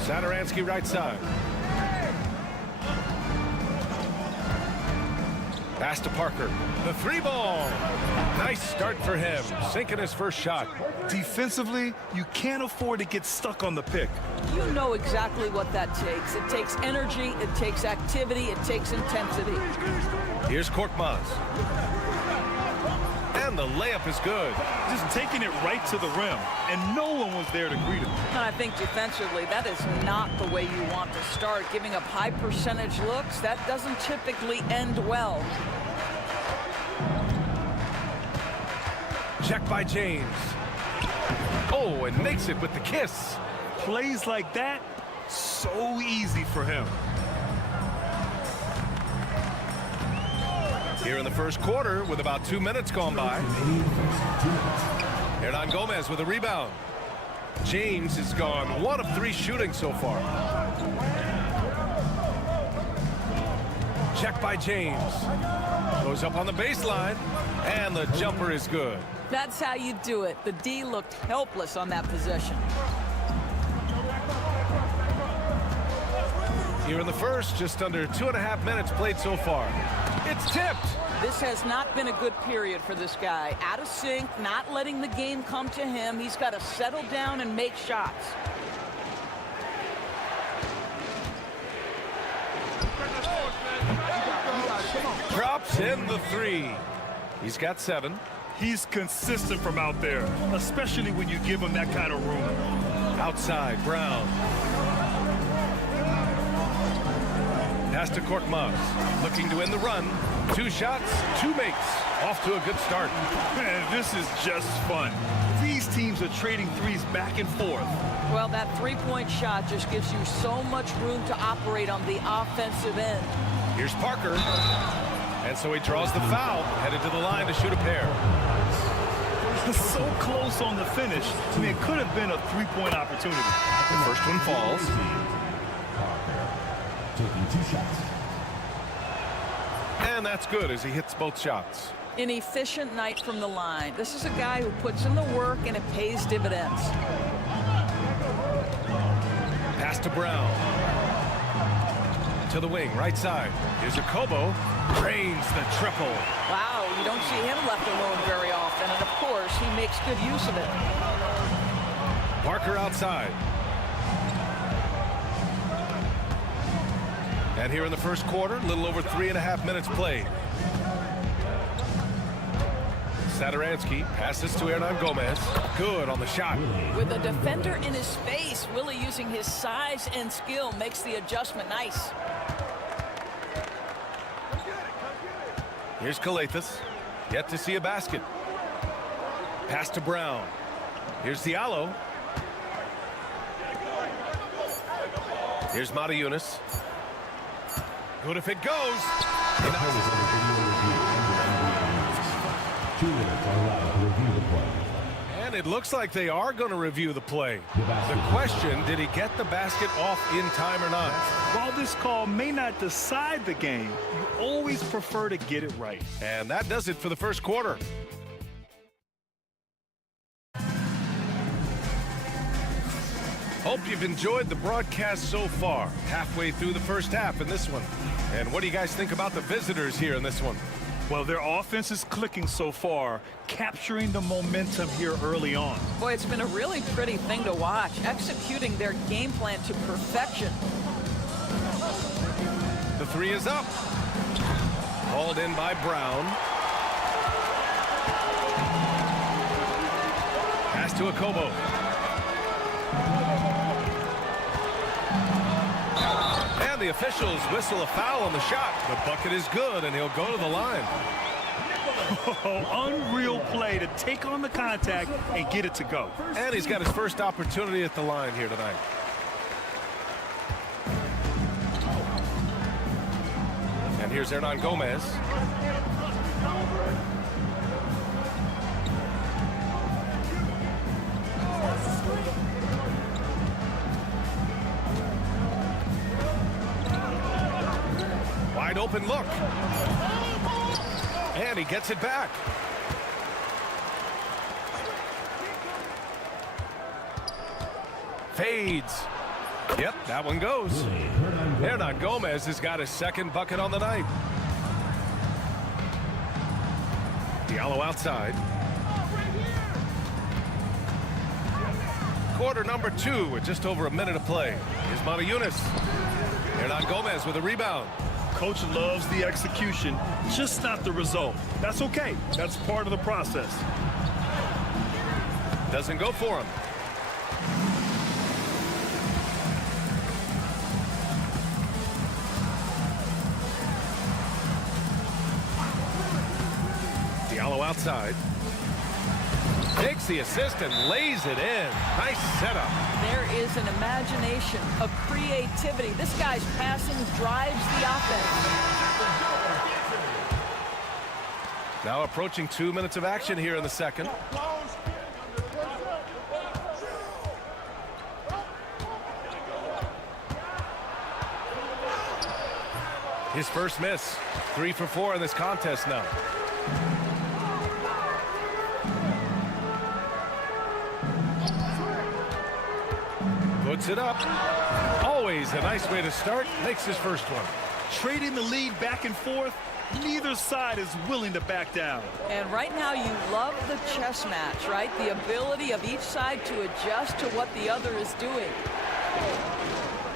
Saturansky right side. Pass to Parker. The 3 ball. Nice start for him. Sinking his first shot. Defensively, you can't afford to get stuck on the pick. You know exactly what that takes. It takes energy, it takes activity, it takes intensity. Here's Korkmaz. And the layup is good. Just taking it right to the rim, and no one was there to greet him. And I think defensively, that is not the way you want to start. Giving up high percentage looks, that doesn't typically end well. Check by James. Oh, and makes it with the kiss. Plays like that, so easy for him. Here in the first quarter with about 2 minutes gone by. Hernan Gomez with a rebound. James has gone 1 of 3 shooting so far. Check by James. Goes up on the baseline, and the jumper is good. That's how you do it. The D looked helpless on that possession. Here in the first, just under 2.5 minutes played so far. It's tipped. This has not been a good period for this guy. Out of sync, not letting the game come to him. He's got to settle down and make shots. Drops in the 3. He's got 7. He's consistent from out there, especially when you give him that kind of room. Outside, Brown. Pass to Korkmaz. Looking to win the run. 2 shots, 2 makes. Off to a good start. Man, this is just fun. These teams are trading threes back and forth. Well, that 3-point shot just gives you so much room to operate on the offensive end. Here's Parker. And so he draws the foul, headed to the line to shoot a pair. So close on the finish. I mean, it could have been a 3-point opportunity. The first one falls. Taking 2 shots. And that's good as he hits both shots. An efficient night from the line. This is a guy who puts in the work and it pays dividends. Pass to Brown. To the wing, right side. Here's a Kobo. Drains the triple. Wow, you don't see him left alone very often. And of course, he makes good use of it. Parker outside. And here in the first quarter, a little over 3.5 minutes played. Saturansky passes to Hernan Gomez. Good on the shot. With a defender in his face, Willie using his size and skill makes the adjustment nice. Here's Calathis. Yet to see a basket. Pass to Brown. Here's Diallo. Here's Mata-Yunis. Good if it goes. 2 minutes are allowed to review the play. And it looks like they are going to review the play. The question, did he get the basket off in time or not? While this call may not decide the game, you always prefer to get it right. And that does it for the first quarter. Hope you've enjoyed the broadcast so far. Halfway through the first half in this one. And what do you guys think about the visitors here in this one? Well, their offense is clicking so far, capturing the momentum here early on. Boy, it's been a really pretty thing to watch, executing their game plan to perfection. The three is up. Hauled in by Brown. Pass to Akobo. And the officials whistle a foul on the shot. The bucket is good, and he'll go to the line. Oh, unreal play to take on the contact and get it to go. And he's got his first opportunity at the line here tonight. And here's Hernan Gomez. Wide open look. And he gets it back. Fades. Yep, that one goes. Hernan Gomez has got his second bucket on the night. Diallo outside. Quarter number 2 with just over a minute to play. Here's Montejunas. Hernan Gomez with a rebound. Coach loves the execution, just not the result. That's okay. That's part of the process. Doesn't go for him. Diallo outside. Takes the assist and lays it in. Nice setup. There is an imagination, a creativity. This guy's passing drives the offense. Now approaching 2 minutes of action here in the second. His first miss. 3 for 4 in this contest now. Puts it up. Always a nice way to start. Makes his first one. Trading the lead back and forth. Neither side is willing to back down. And right now you love the chess match, right? The ability of each side to adjust to what the other is doing.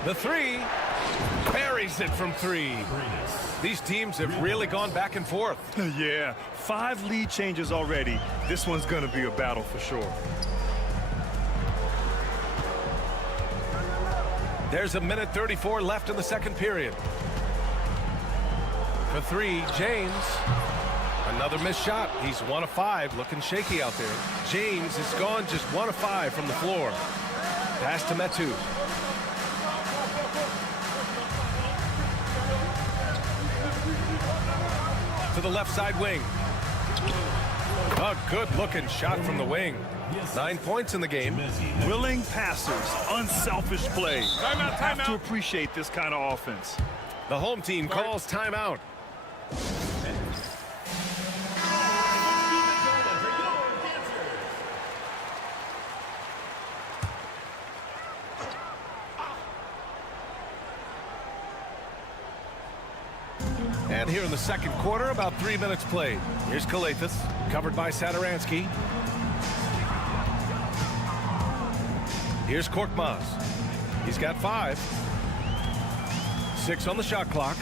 The three. Buries it from 3. These teams have really gone back and forth. Yeah, 5 lead changes already. This one's going to be a battle for sure. There's a minute 34 left in the second period. For 3, James. Another missed shot. He's 1 of 5, looking shaky out there. James is gone just 1 of 5 from the floor. Pass to Metu. To the left side wing. A good-looking shot from the wing. 9 points in the game. Willing passers, unselfish play. Timeout, Have to appreciate this kind of offense. The home team calls timeout. And here in the second quarter, about 3 minutes played. Here's Kalathis, covered by Saturansky. Here's Korkmaz. He's got 5. 6 on the shot clock.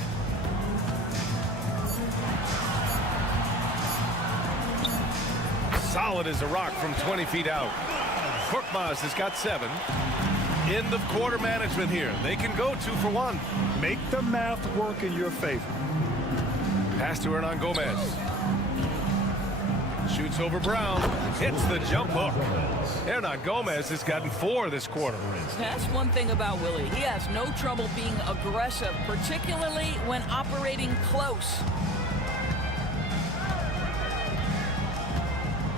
Solid as a rock from 20 feet out. Korkmaz has got 7. End of quarter management here. They can go 2 for 1. Make the math work in your favor. Pass to Hernan Gomez. Shoots over Brown. Hits the jump hook. Hernan Gomez has gotten 4 this quarter. That's one thing about Willie. He has no trouble being aggressive, particularly when operating close.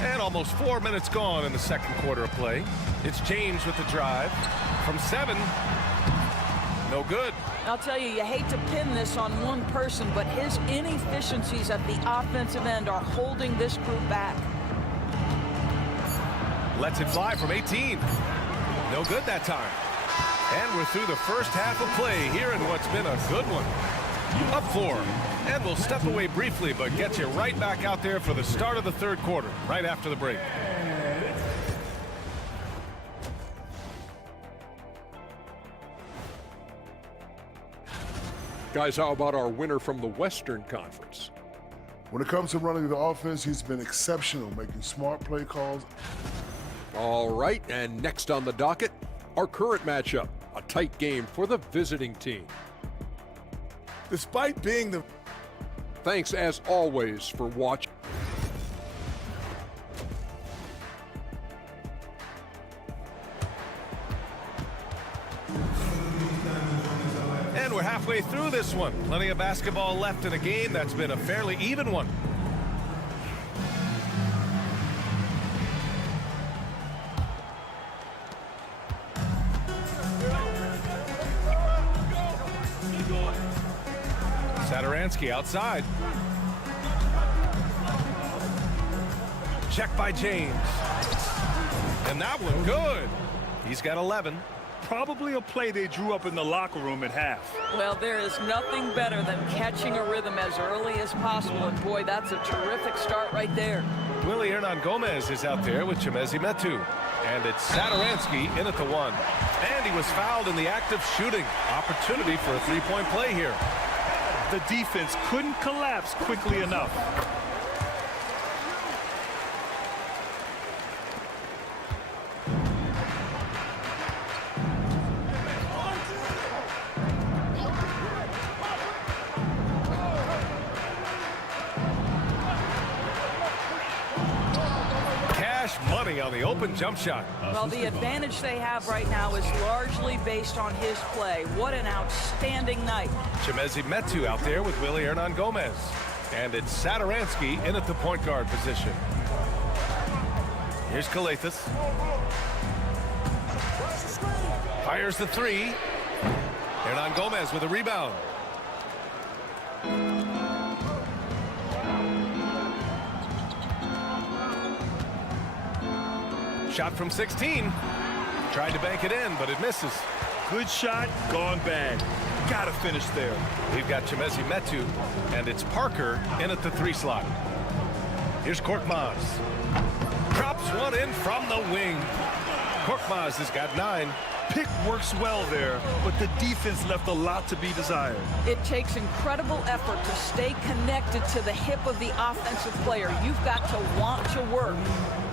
And almost 4 minutes gone in the second quarter of play. It's James with the drive. From 7. No good. I'll tell you, you hate to pin this on one person, but his inefficiencies at the offensive end are holding this group back. Lets it fly from 18. No good that time. And we're through the first half of play here in what's been a good one. Up 4. And we'll step away briefly, but get you right back out there for the start of the third quarter, right after the break. Guys, how about our winner from the Western Conference? When it comes to running the offense, he's been exceptional, making smart play calls. All right, and next on the docket, our current matchup, a tight game for the visiting team. Despite being the... Thanks, as always, for watching. And we're halfway through this one. Plenty of basketball left in a game that's been a fairly even one. Saturansky outside. Check by James. And that one good. He's got 11. Probably a play they drew up in the locker room at half. Well, there is nothing better than catching a rhythm as early as possible, and boy, that's a terrific start right there. Willie Hernan-Gomez is out there with Chimezie Metu. And it's Saturansky in at the 1. And he was fouled in the act of shooting. Opportunity for a three-point play here. The defense couldn't collapse quickly enough. Money on the open jump shot. Well, the advantage they have right now is largely based on his play. What an outstanding night. Chimezie Metu out there with Willie Hernan-Gomez. And it's Saturansky in at the point guard position. Here's Kalathis. Fires the three. Hernan-Gomez with a rebound. Shot from 16. Tried to bank it in, but it misses. Good shot, gone bad. Gotta finish there. We've got Chimezie Metu, and it's Parker in at the 3 slot. Here's Korkmaz. Drops one in from the wing. Korkmaz has got 9. Pick works well there, but the defense left a lot to be desired. It takes incredible effort to stay connected to the hip of the offensive player. You've got to want to work.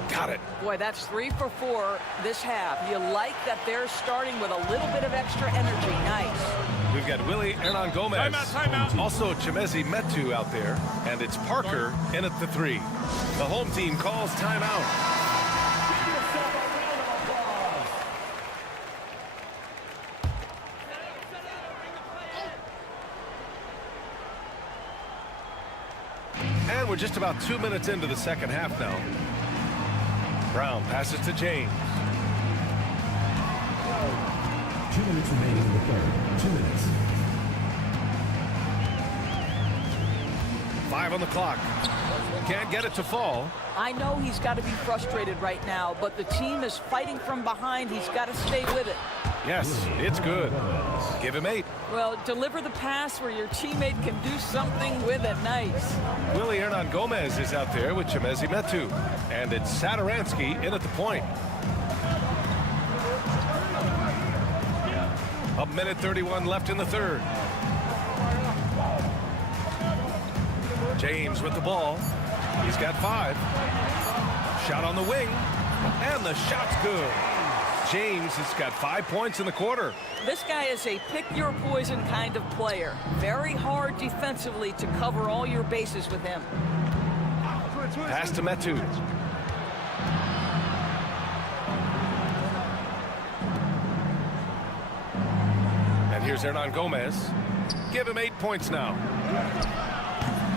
Got it. Boy, that's 3 for 4 this half. You like that they're starting with a little bit of extra energy. Nice. We've got Willie Hernan-Gomez. Timeout. Also Chimezie Metu out there, and it's Parker in at the 3. The home team calls timeout. And we're just about 2 minutes into the second half now. Brown passes to James. 2 minutes remaining in the third. 2 minutes. 5 on the clock. Can't get it to fall. I know he's got to be frustrated right now, but the team is fighting from behind. He's got to stay with it. Yes, it's good. Give him 8. Well, deliver the pass where your teammate can do something with it. Nice. Willie Hernan-Gomez is out there with Chimezie Metu. And it's Saturansky in at the point. A minute 31 left in the third. James with the ball. He's got 5. Shot on the wing. And the shot's good. James has got 5 points in the quarter. This guy is a pick-your-poison kind of player. Very hard defensively to cover all your bases with him. Pass to Metu. And here's Hernan-Gomez. Give him 8 points now.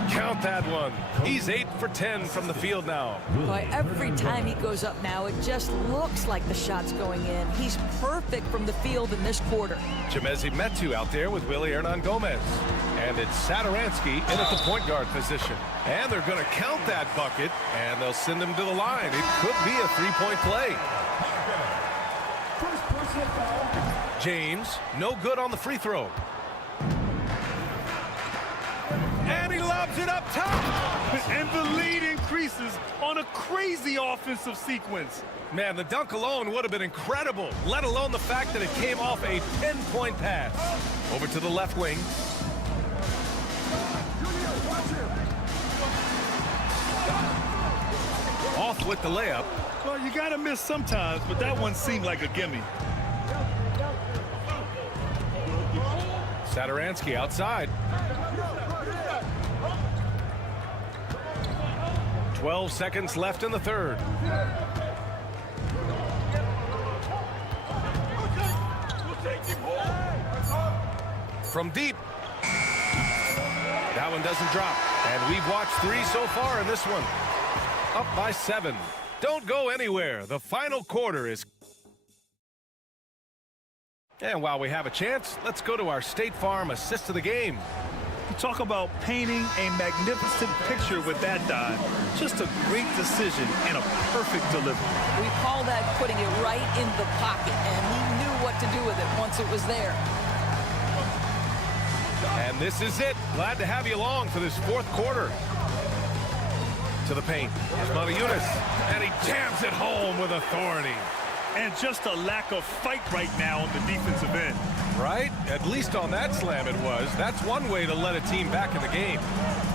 Count that one. He's 8 for 10 from the field now. Boy, every time he goes up now, it just looks like the shot's going in. He's perfect from the field in this quarter. Chimezie Metu out there with Willie Hernan-Gomez. And it's Saturansky in at the point guard position. And they're going to count that bucket, and they'll send him to the line. It could be a 3-point play. James, no good on the free throw. And Lobs it up top. And the lead increases on a crazy offensive sequence. Man, the dunk alone would have been incredible, let alone the fact that it came off a pinpoint pass. Over to the left wing. Off with the layup. Well, you got to miss sometimes, but that one seemed like a gimme. Satoransky outside. 12 seconds left in the third. From deep. That one doesn't drop. And we've watched 3 so far in this one. Up by 7. Don't go anywhere. The final quarter is... And while we have a chance, let's go to our State Farm assist of the game. You talk about painting a magnificent picture with that dive. Just a great decision and a perfect delivery. We call that putting it right in the pocket, and he knew what to do with it once it was there. And this is it. Glad to have you along for this fourth quarter. To the paint. Here's Motiejunas, and he jams it home with authority. And just a lack of fight right now on the defensive end. Right? At least on that slam it was. That's one way to let a team back in the game.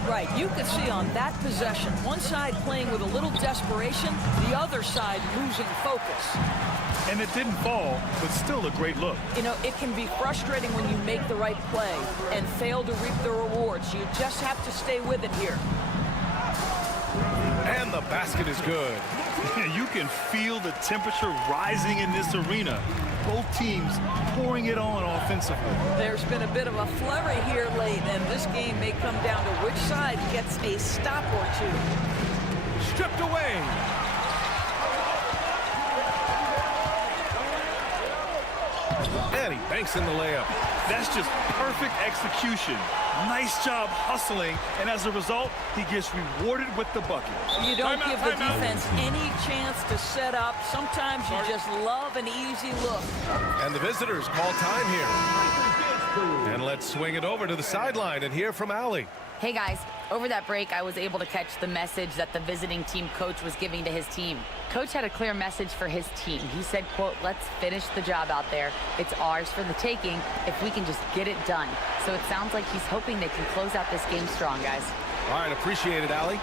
Right. You could see on that possession, one side playing with a little desperation, the other side losing focus. And it didn't fall, but still a great look. You know, it can be frustrating when you make the right play and fail to reap the rewards. You just have to stay with it here. And the basket is good. You can feel the temperature rising in this arena. Both teams pouring it on offensively. There's been a bit of a flurry here late, and this game may come down to which side gets a stop or two. Stripped away. And he banks in the layup. That's just perfect execution. Nice job hustling, and as a result, he gets rewarded with the bucket. You don't give the defense any chance to set up. Sometimes you just love an easy look. And the visitors call time here. And let's swing it over to the sideline and hear from Allie. Hey guys, over that break I was able to catch the message that the visiting team coach was giving to his team. Coach had a clear message for his team. He said, quote, let's finish the job out there. It's ours for the taking if we can just get it done. So it sounds like he's hoping they can close out this game strong, guys. All right, appreciate it, Allie.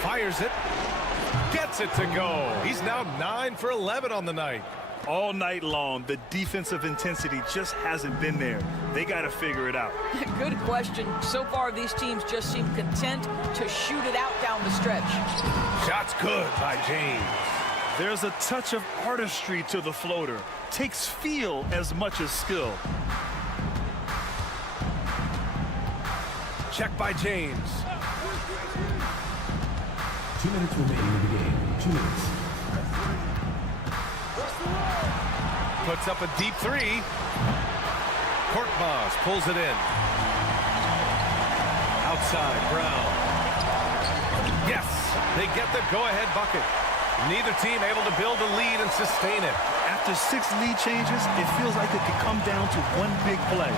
Fires it. Gets it to go. He's now 9 for 11 on the night. All night long, the defensive intensity just hasn't been there. They got to figure it out. Good question. So far, these teams just seem content to shoot it out down the stretch. Shot's good by James. There's a touch of artistry to the floater. Takes feel as much as skill. Check by James. 2 minutes remaining in the game. 2 minutes. Puts up a deep 3. Korkmaz pulls it in. Outside, Brown. Yes, they get the go-ahead bucket. Neither team able to build a lead and sustain it. After 6 lead changes, it feels like it could come down to one big play.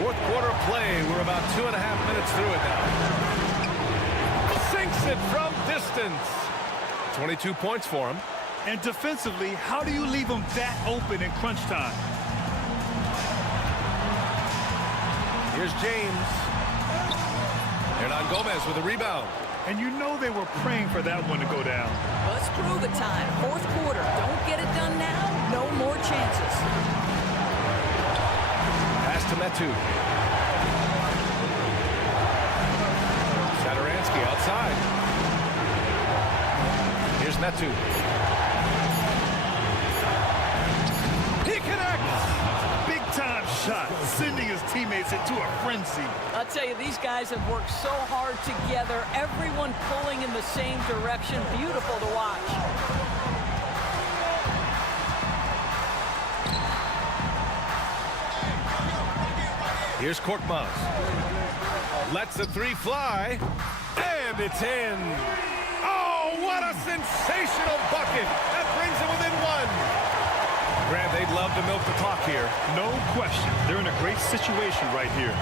Fourth quarter play. We're about 2.5 minutes through it now. Sinks it from distance. 22 points for him. And defensively, how do you leave them that open in crunch time? Here's James. Hernan Gomez with a rebound. And you know they were praying for that one to go down. Let's prove it time. Fourth quarter. Don't get it done now. No more chances. Pass to Metu. Satoransky outside. Here's Metu. He connects! Big time shot, sending his teammates into a frenzy. I'll tell you, these guys have worked so hard together. Everyone pulling in the same direction. Beautiful to watch. Here's Korkmaz. Lets the 3 fly. And it's in. Oh, what a sensational bucket. That brings it within 1. Grant, they'd love to milk the clock here. No question. They're in a great situation right here.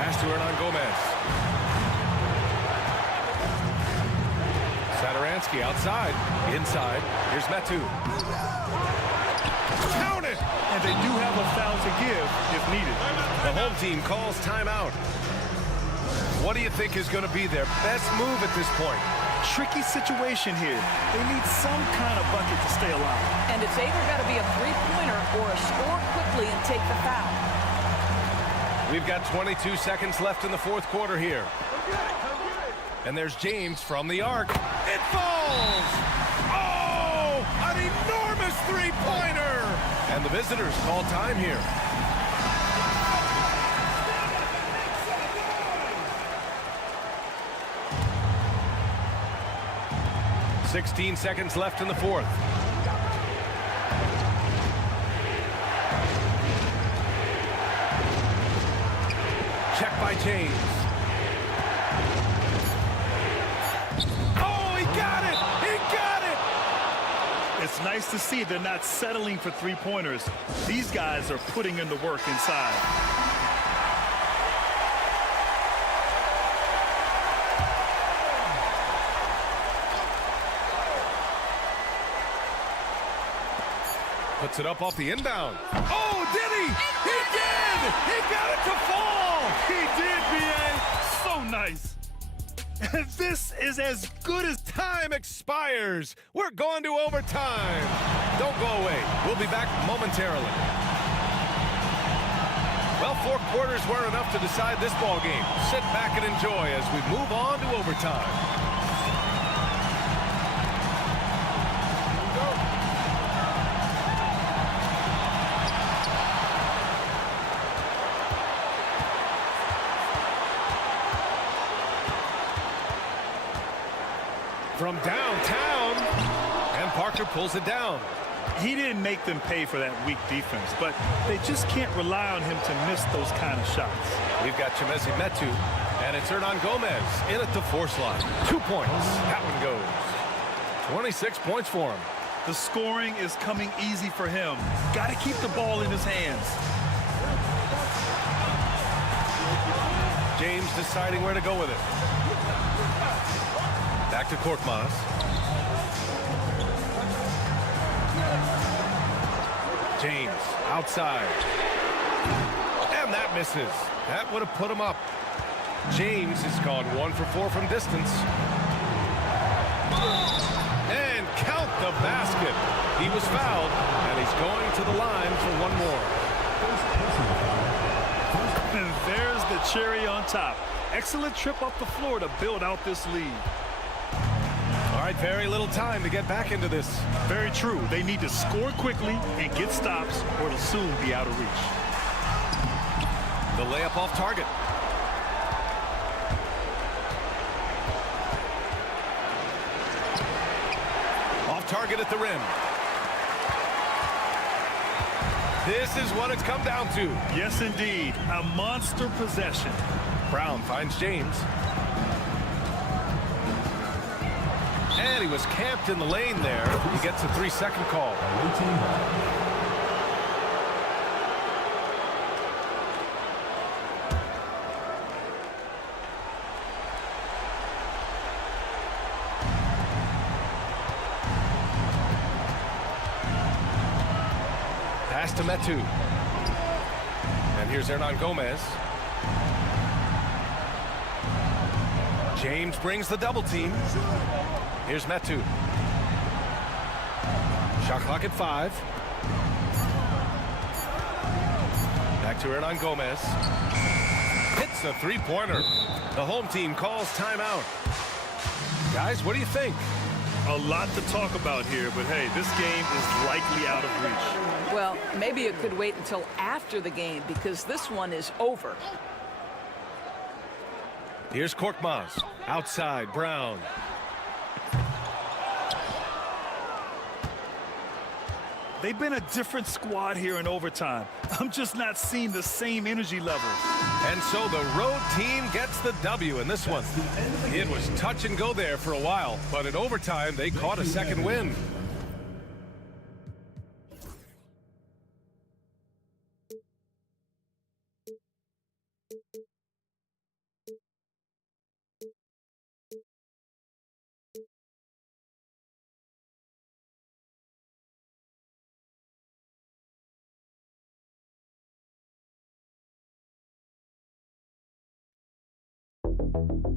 Pass to Hernan Gomez. Sadaransky outside. Inside. Here's Metu. Count it! And they do have a foul to give if needed. The home team calls timeout. What do you think is going to be their best move at this point? Tricky situation here. They need some kind of bucket to stay alive. And it's either got to be a three-pointer or a score quickly and take the foul. We've got 22 seconds left in the fourth quarter here. And there's James from the arc. It falls! Oh! An enormous three-pointer! And the visitors call time here. .16 seconds left in the fourth. Check by James. Oh, he got it! He got it! It's nice to see they're not settling for three-pointers. These guys are putting in the work inside. Puts it up off the inbound. Oh, did he? He did! He got it to fall! He did, B.A. So nice. And this is as good as time expires. We're going to overtime. Don't go away. We'll be back momentarily. Well, 4 quarters weren't enough to decide this ball game. Sit back and enjoy as we move on to overtime. From downtown, and Parker pulls it down. He didn't make them pay for that weak defense, but they just can't rely on him to miss those kind of shots. We've got Chemezi Metu, and it's Hernan Gomez in at the force line. 2 points. That one goes. 26 points for him. The scoring is coming easy for him. Got to keep the ball in his hands. James deciding where to go with it. Back to Korkmaz. James outside. And that misses. That would have put him up. James has gone 1 for 4 from distance. And count the basket. He was fouled, and he's going to the line for one more. And there's the cherry on top. Excellent trip up the floor to build out this lead. All right, very little time to get back into this. Very true. They need to score quickly and get stops, or it'll soon be out of reach. The layup off target. Off target at the rim. This is what it's come down to. Yes, indeed. A monster possession. Brown finds James. And he was camped in the lane there. He gets a 3-second call. Pass to Metu. And here's Hernan Gomez. James brings the double team. Here's Metu. Shot clock at 5. Back to Hernan Gomez. Hits a three-pointer. The home team calls timeout. Guys, what do you think? A lot to talk about here, but hey, this game is likely out of reach. Well, maybe it could wait until after the game because this one is over. Here's Korkmaz. Outside, Brown. They've been a different squad here in overtime. I'm just not seeing the same energy level. And so the road team gets the W in this one. It was touch and go there for a while, but in overtime, they caught a second win. Thank you.